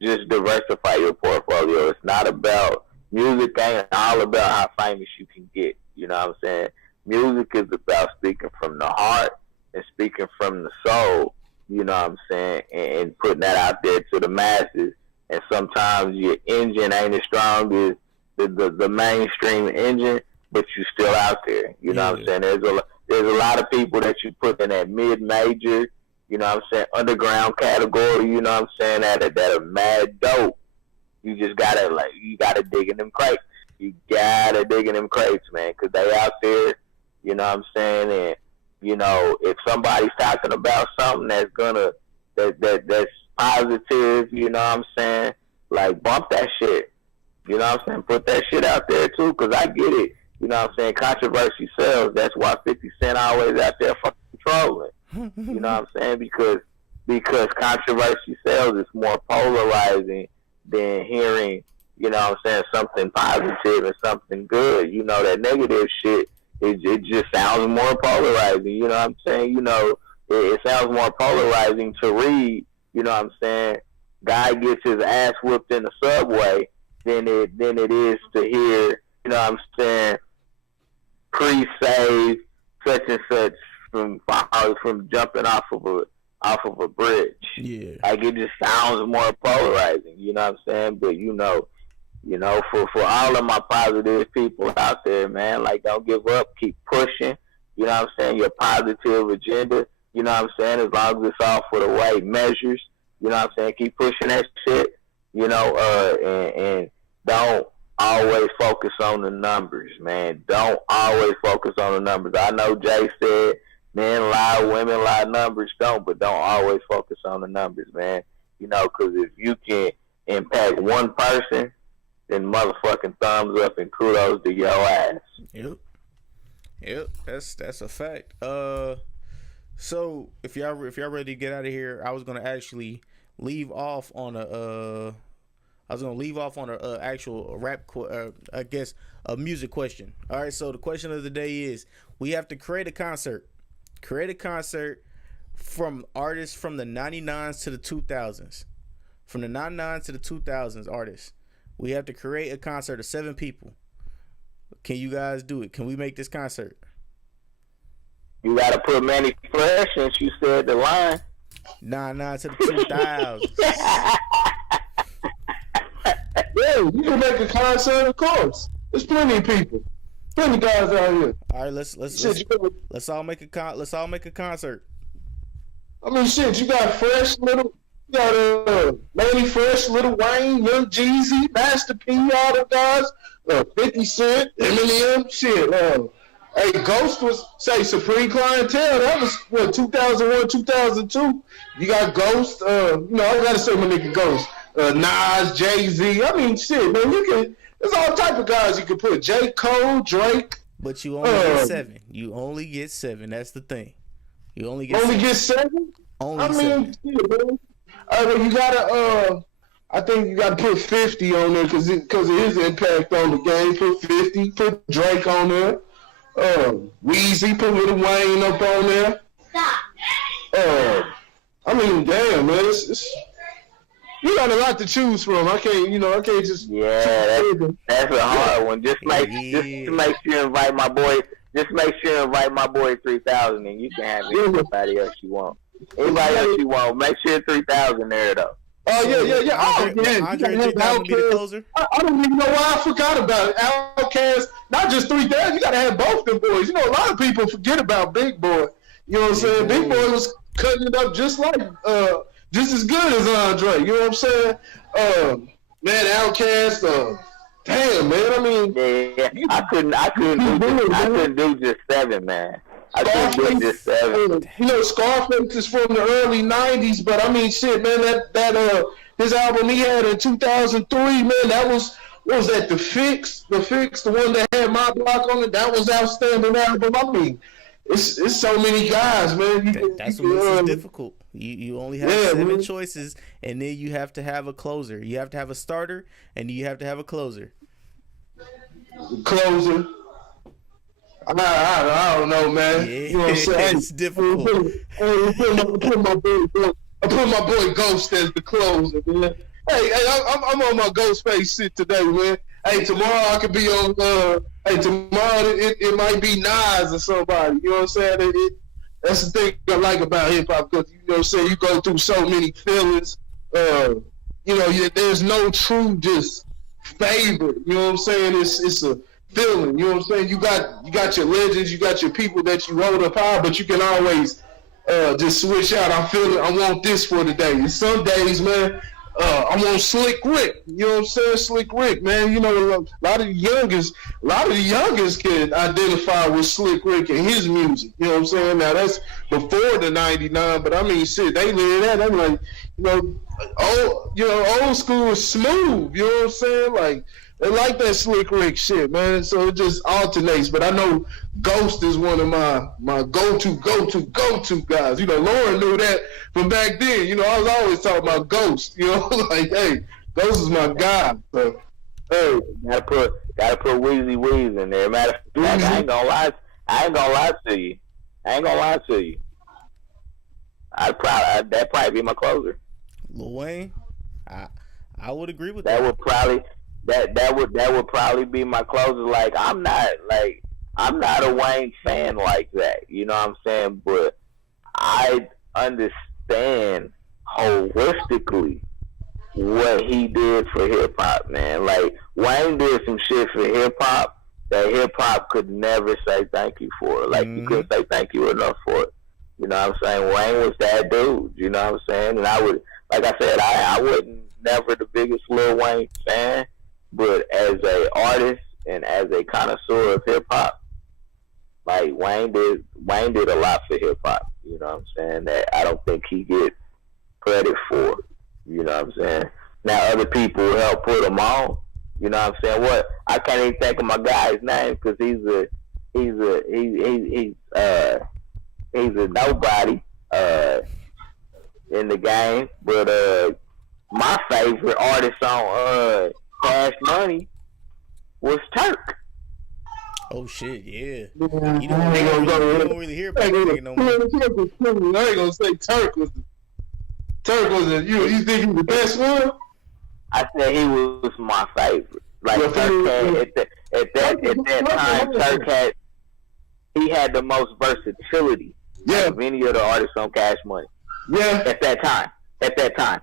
Just diversify your portfolio. It's not about music. Ain't all about how famous you can get. You know what I'm saying? Music is about speaking from the heart and speaking from the soul. You know what I'm saying? And putting that out there to the masses. And sometimes your engine ain't as strong as the mainstream engine, but you still out there. You know what I'm saying? There's a lot of people that you put in that mid-major, you know what I'm saying, underground category, you know what I'm saying, that are mad dope. You just gotta dig in them crates. You gotta dig in them crates, man, because they out there, you know what I'm saying, and, if somebody's talking about something that's positive, you know what I'm saying? Like, bump that shit. You know what I'm saying? Put that shit out there, too, because I get it. You know what I'm saying? Controversy sells. That's why 50 Cent always out there fucking trolling. You know what I'm saying? Because controversy sells. It's more polarizing than hearing, you know what I'm saying, something positive and something good. That negative shit, it just sounds more polarizing. You know what I'm saying? It sounds more polarizing to read. You know what I'm saying? Guy gets his ass whipped in the subway than it is to hear, you know what I'm saying, pre-save such and such from jumping off of a bridge. Yeah. Like, it just sounds more polarizing, you know what I'm saying? But for all of my positive people out there, man, like, don't give up, keep pushing, you know what I'm saying, your positive agenda. You know what I'm saying? As long as it's all for the right measures, you know what I'm saying? Keep pushing that shit. and don't always focus on the numbers, man. Don't always focus on the numbers. I know Jay said men lie, women lie, numbers don't, but don't always focus on the numbers, man. Because if you can impact one person, then motherfucking thumbs up and kudos to your ass. Yep, that's a fact. So if y'all ready to get out of here, I was gonna actually leave off on a actual rap, I guess a music question. All right, so the question of the day is: we have to create a concert from artists from the 99s to the 2000s, from the 99s to the 2000s artists. We have to create a concert of 7 people. Can you guys do it? Can we make this concert? You gotta put Manny Fresh since you said the line. 99 to the 2000s. Yeah, you can make a concert, of course. There's plenty of people, plenty of guys out here. All right, let's all make a concert. I mean, shit, you got Manny Fresh, Lil Wayne, Young Jeezy, Master P, all the guys, 50 Cent, Eminem, shit. Hey, Ghost was, say, Supreme Clientele. That was, 2001, 2002. You got Ghost. I gotta say my nigga Ghost. Nas, Jay-Z. I mean, shit, man, there's all type of guys you can put. J. Cole, Drake. But you only get 7. You only get 7. That's the thing. You only get 7? Only 7. Shit, man. Well, you gotta, I think you gotta put 50 on there because of his impact on the game. Put 50. Put Drake on there. Weezy, put Lil Wayne up on there. I mean, damn, man, it's you got a lot to choose from. I can't just. Yeah, that's a hard one. Just make sure you invite my boy. Just make sure you invite my boy 3000, and you can have anybody else you want. Anybody else you want, make sure 3000 there though. Oh yeah. Andre 3000 be the closer. I don't even know why I forgot about it. Outkast, not just 3000. You gotta have both them boys. A lot of people forget about Big Boy. You know what I'm saying? Big Boy was cutting it up just as good as Andre. You know what I'm saying? Man, Outkast. Damn, man. I mean, yeah. I couldn't do just 7, man. I couldn't do just 7. Scarface is from the early '90s, but I mean, shit, man. That his album he had in 2003, man. That was. What was that? The Fix, the one that had My Block on it. That was outstanding album. I mean, it's so many guys, man. That's what makes it difficult. You only have 7 choices, and then you have to have a closer. You have to have a starter, and you have to have a closer. Closer. I don't know, man. Yeah, you know what I'm saying? It's difficult. I put my boy Ghost as the closer, man. Hey, I'm on my Ghostface shit today, man. Hey, tomorrow I could be on. Tomorrow it might be Nas or somebody. You know what I'm saying? That's the thing I like about hip hop because you know what I'm saying. You go through so many feelings. There's no true just favorite. You know what I'm saying? It's a feeling. You know what I'm saying? You got your legends. You got your people that you hold up high, but you can always just switch out. I want this for today. And some days, man. I want Slick Rick. You know what I'm saying? Slick Rick, man. A lot of the youngest can identify with Slick Rick and his music. You know what I'm saying? Now that's before the '99, but I mean, shit, they live that. I'm like, old school is smooth. You know what I'm saying? Like they like that Slick Rick shit, man. So it just alternates. But I know Ghost is one of my go-to guys. Lauren knew that from back then. I was always talking about Ghost. Like, hey, Ghost is my guy. So, hey, gotta put Weezy Weez in there. Matter of fact, I ain't gonna lie to you. That'd probably be my closer. Lil Wayne, I would agree with that. That would probably be my closer. Like I'm not a Wayne fan like that. You know what I'm saying? But I understand holistically what he did for hip hop, man. Like Wayne did some shit for hip hop that hip hop could never say thank you for. Like you couldn't say thank you enough for it. You know what I'm saying? Wayne was that dude. You know what I'm saying? And I would, like I said, I wouldn't never the biggest Lil Wayne fan, but as a artist and as a connoisseur of hip hop, like Wayne did a lot for hip hop. You know what I'm saying? That I don't think he get credit for. You know what I'm saying? Now other people help put him on. You know what I'm saying? What I can't even think of my guy's name because he's a nobody in the game. But my favorite artist on Cash Money was Turk. Oh shit, yeah. You don't really hear about that no more. I ain't gonna say Turk was the you think he was the best one? I said he was my favorite. Like Turk had, at that time, Turk had the most versatility of any of the artists on Cash Money. Yeah. At that time. Yeah.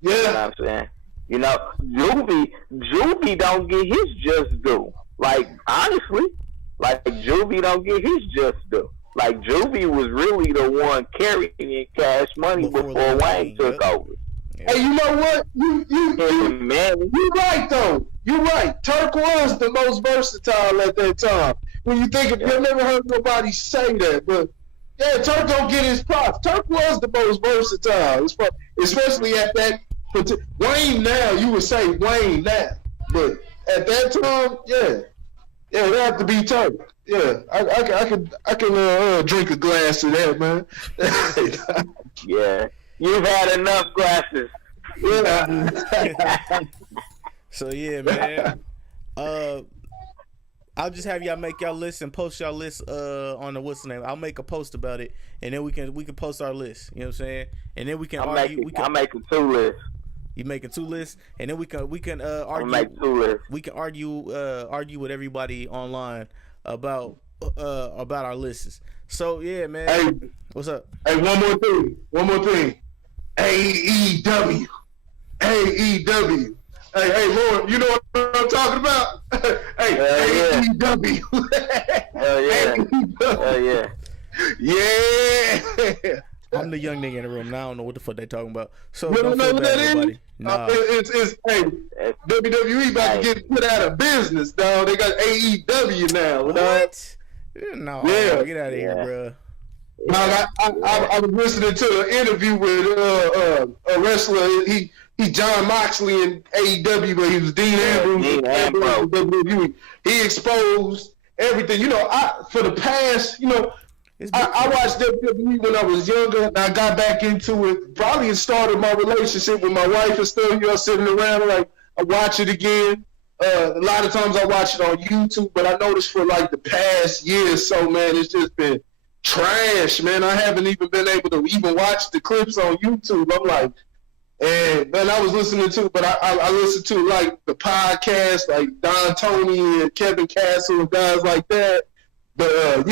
You know what I'm saying? You know, Juvie don't get his just due. Like, honestly, like Juvie don't get his just due. Like, Juvie was really the one carrying Cash Money before Wayne took over. Hey, you know what? You right though. You right. Turk was the most versatile at that time. When you think of, I've never heard nobody say that, but yeah, Turk don't get his props. Turk was the most versatile, especially at that. Wayne now, you would say Wayne now, but at that time, yeah, it had to be Turk. Yeah, I can drink a glass of that, man. Yeah, you've had enough glasses. Yeah. So yeah, man. I'll just have y'all make y'all list and post y'all list on the what's the name. I'll make a post about it, and then we can post our list. You know what I'm saying? And then we can argue. I'm making 2 lists. You making 2 lists, and then we can argue. Make 2 lists. We can argue with everybody online about our lists. So yeah, man. Hey, what's up? Hey, one more thing. AEW. Hey, Lord, you know what I'm talking about? Hey, AEW. Hell yeah. Hell yeah. Yeah. I'm the young nigga in the room. Now I don't know what the fuck they talking about. So You don't know what that is? Nah. It's WWE about to get put out of business, dog. They got AEW now. What? No. Yeah. Get out of here, bro. I was listening to an interview with a wrestler. He John Moxley in AEW, but he was Dean Ambrose. Dean Ambrose. WWE. He exposed everything. You know, for the past, I watched WWE when I was younger, and I got back into it. Probably it started my relationship with my wife and stuff. Sitting around like I watch it again. A lot of times I watch it on YouTube, but I noticed for like the past year or so, man, it's just been trash, man. I haven't even been able to even watch the clips on YouTube. I'm like, and man, I was listening to, but I listened to like the podcast, like Don Tony and Kevin Castle and guys like that. But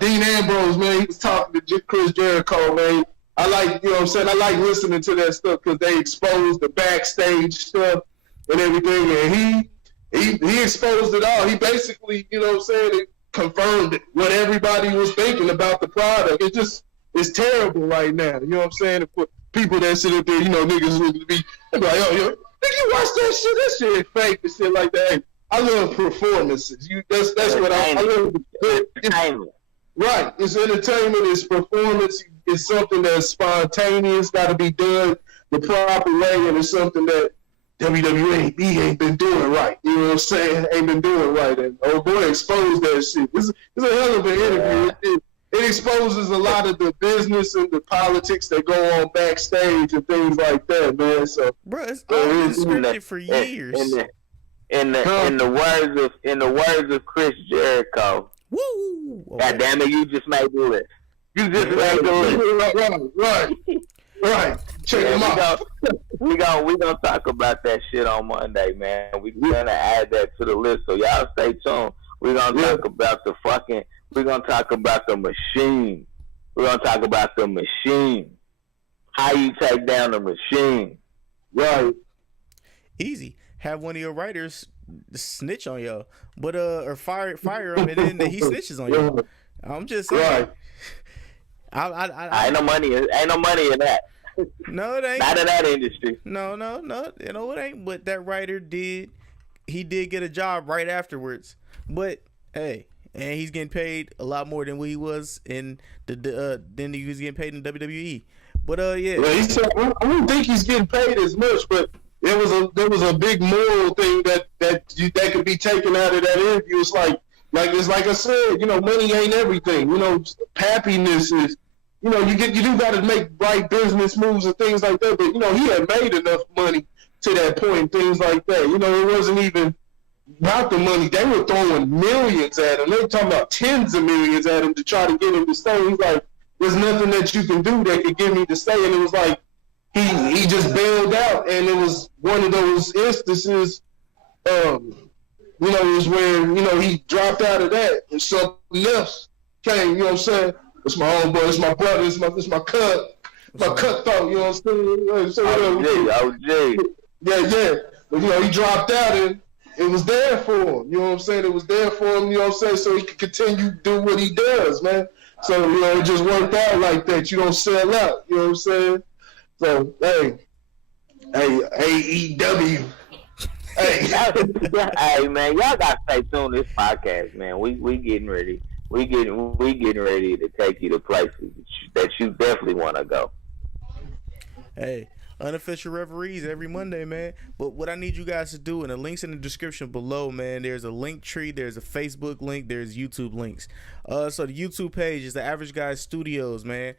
Dean Ambrose, man, he was talking to Chris Jericho, man. I like, you know what I'm saying? I like listening to that stuff because they expose the backstage stuff and everything. And he exposed it all. He basically, you know what I'm saying, it confirmed what everybody was thinking about the product. It's terrible right now. You know what I'm saying? For people that sit up there, niggas would be like, oh, nigga, you watch that shit? That shit is fake and shit like that. Hey, I love performances. That's what I love. Right. It's entertainment. It's performance. It's something that's spontaneous. Got to be done the proper way, and it's something that WWE ain't been doing right. You know what I'm saying? Ain't been doing right. And oh boy, exposed that shit. It's a hell of an interview. It exposes a lot of the business and the politics that go on backstage and things like that, man. So, bro, it's all been scripted for years. In the words of Chris Jericho, woo! God damn it, you just made the list. You just made the list. Right. Check them out. We gonna talk about that shit on Monday, man. We gonna add that to the list, so y'all stay tuned. We're gonna talk about we're gonna talk about the machine. We're gonna talk about the machine. How you take down the machine. Right. Easy. Have one of your writers snitch on y'all, but or fire him, and then he snitches on you. I'm just saying. Right. I ain't no money in that. No, it ain't. Not in that industry. No. You know it ain't. But that writer did. He did get a job right afterwards. But hey, and he's getting paid a lot more than what he was in than he was getting paid in WWE. But yeah. Well, he said, I don't think he's getting paid as much, but there was a big moral thing that could be taken out of that interview. It's like I said, you know, money ain't everything. You know, happiness is, you know, you do got to make right business moves and things like that. But you know, he had made enough money to that point, things like that. You know, it wasn't even about the money. They were throwing millions at him. They were talking about tens of millions at him to try to get him to stay. He's like, there's nothing that you can do that could get me to stay. And it was like he just bailed out, and it was one of those instances. You know, it was where, you know, he dropped out of that and something else came, you know what I'm saying? It's my homeboy, it's my brother, it's my cutthroat, you know what I'm saying? I was Jay. Yeah. But, you know, he dropped out and it was there for him, you know what I'm saying? It was there for him, you know what I'm saying? So he could continue to do what he does, man. So, you know, it just worked out like that. You don't sell out, you know what I'm saying? So, hey, AEW. Hey man, y'all gotta stay tuned to this podcast, man. We getting ready. We getting ready to take you to places that you definitely want to go. Hey, unofficial referees every Monday, man. But what I need you guys to do, and the links in the description below, man. There's a link tree, there's a Facebook link, there's YouTube links. So the YouTube page is the Average Guy Studios, man.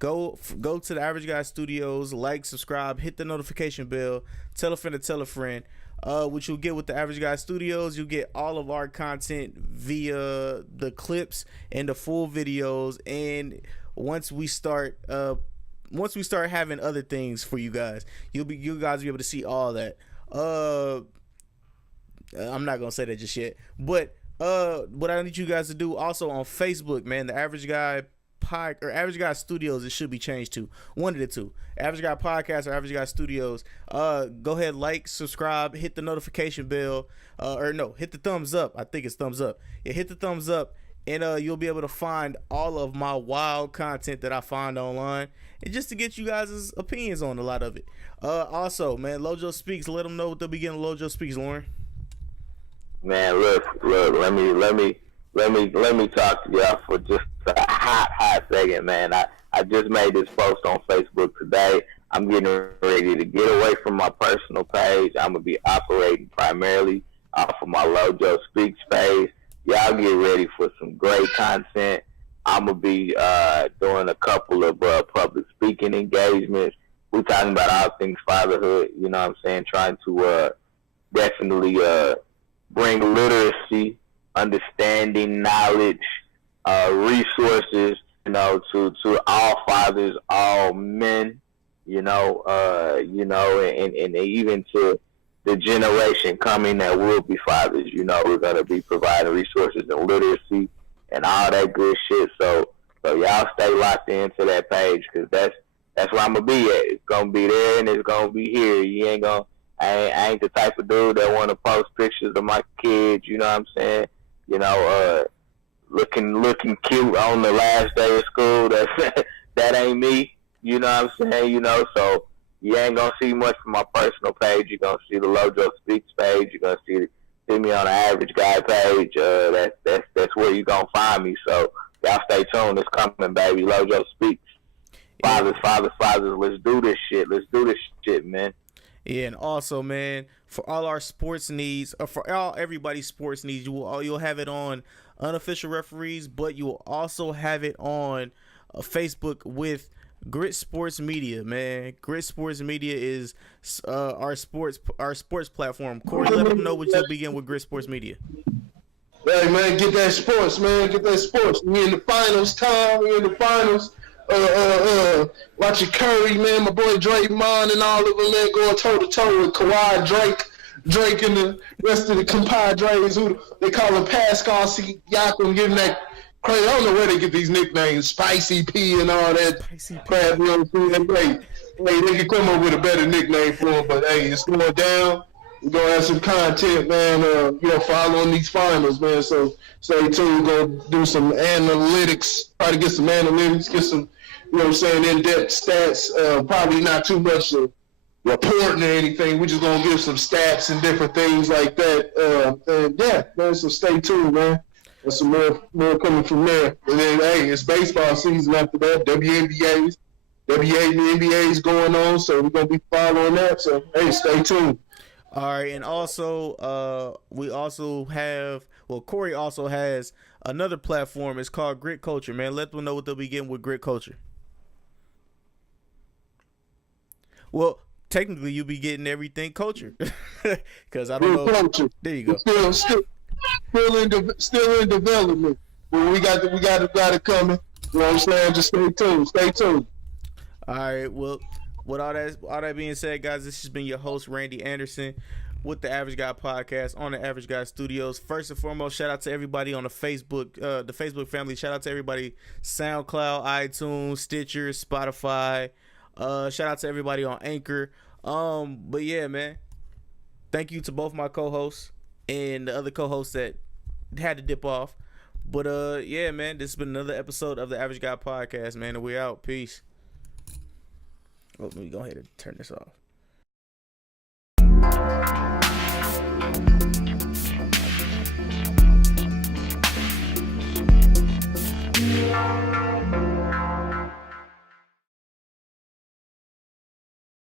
Go to the Average Guy Studios, like, subscribe, hit the notification bell, tell a friend to tell a friend. What you'll get with the Average Guy Studios, you'll get all of our content via the clips and the full videos. And once we start having other things for you guys, you guys will be able to see all that. I'm not gonna say that just yet, but what I need you guys to do also on Facebook, man, the Average Guy or Average Guy Studios, it should be changed to one of the two, Average Guy Podcast or Average Guy Studios. Go ahead, like, subscribe, hit the notification bell, hit the thumbs up. I think it's thumbs up. Yeah, hit the thumbs up, and you'll be able to find all of my wild content that I find online, and just to get you guys' opinions on a lot of it. Also, man, Lojo Speaks. Let them know what they'll be getting. Lojo Speaks, Lauren. Man, look. Let me talk to y'all for just a hot second, man. I just made this post on Facebook today. I'm getting ready to get away from my personal page. I'm going to be operating primarily off of my Lojo Speaks page. Y'all get ready for some great content. I'm going to be doing a couple of public speaking engagements. We're talking about all things fatherhood, you know what I'm saying, trying to definitely bring literacy, understanding, knowledge, resources, you know, to all fathers, all men, and even to the generation coming that will be fathers. You know, we're gonna be providing resources and literacy and all that good shit. So y'all stay locked into that page, because that's where I'm gonna be at. It's gonna be there and it's gonna be here. You ain't gonna. I ain't the type of dude that want to post pictures of my kids. You know what I'm saying? You know, looking cute on the last day of school. That ain't me. You know what I'm saying? You know, so you ain't gonna see much from my personal page. You're gonna see the Lojo Speaks page. You're gonna see me on the Average Guy page. That's where you gonna find me. So y'all stay tuned. It's coming, baby. Lojo Speaks. Fathers. Let's do this shit, man. Yeah, and also, man, for all our sports needs, or for everybody's sports needs, you'll have it on Unofficial Referees, but you will also have it on Facebook with Grit Sports Media, man. Grit Sports Media is our sports platform. Corey, let them know what you'll begin with Grit Sports Media. Hey, man, get that sports, man. Get that sports. We in the finals, Tom. We in the finals. Watching Curry, man, my boy Draymond and all of them, man, going toe-to-toe with Kawhi, Drake and the rest of the compadres, who they call him Pascal Siakam, giving that crazy. I don't know where they get these nicknames, Spicy P and all that crap, you know what I'm saying? Hey, they can come up with a better nickname for him, but hey, it's going down. We're going to have some content, man, following these finals, man, so stay tuned. We're going to do some analytics, try to get some analytics, get some, you know what I'm saying, in-depth stats. Probably not too much reporting or anything. We're just gonna give some stats and different things like that. And yeah, man, so stay tuned, man. There's some more coming from there. And then, hey, it's baseball season after that. WNBA's, WA and the NBA's going on, so we're gonna be following that. So hey, stay tuned. All right, and also, we also have. Well, Corey also has another platform. It's called Grit Culture, man. Let them know what they'll be getting with Grit Culture. Well, technically, you'll be getting everything culture, because I don't know. Culture. There you go. Still in development. But we got it coming. You know what I'm saying? Just stay tuned. Stay tuned. All right. Well, with all that being said, guys, this has been your host Randy Anderson with the Average Guy Podcast on the Average Guy Studios. First and foremost, shout out to everybody on the Facebook family. Shout out to everybody, SoundCloud, iTunes, Stitcher, Spotify. Shout out to everybody on Anchor. But yeah, man, thank you to both my co-hosts and the other co-hosts that had to dip off. But yeah, man, this has been another episode of the Average Guy Podcast, man, and we're out. Peace. Oh, let me go ahead and turn this off.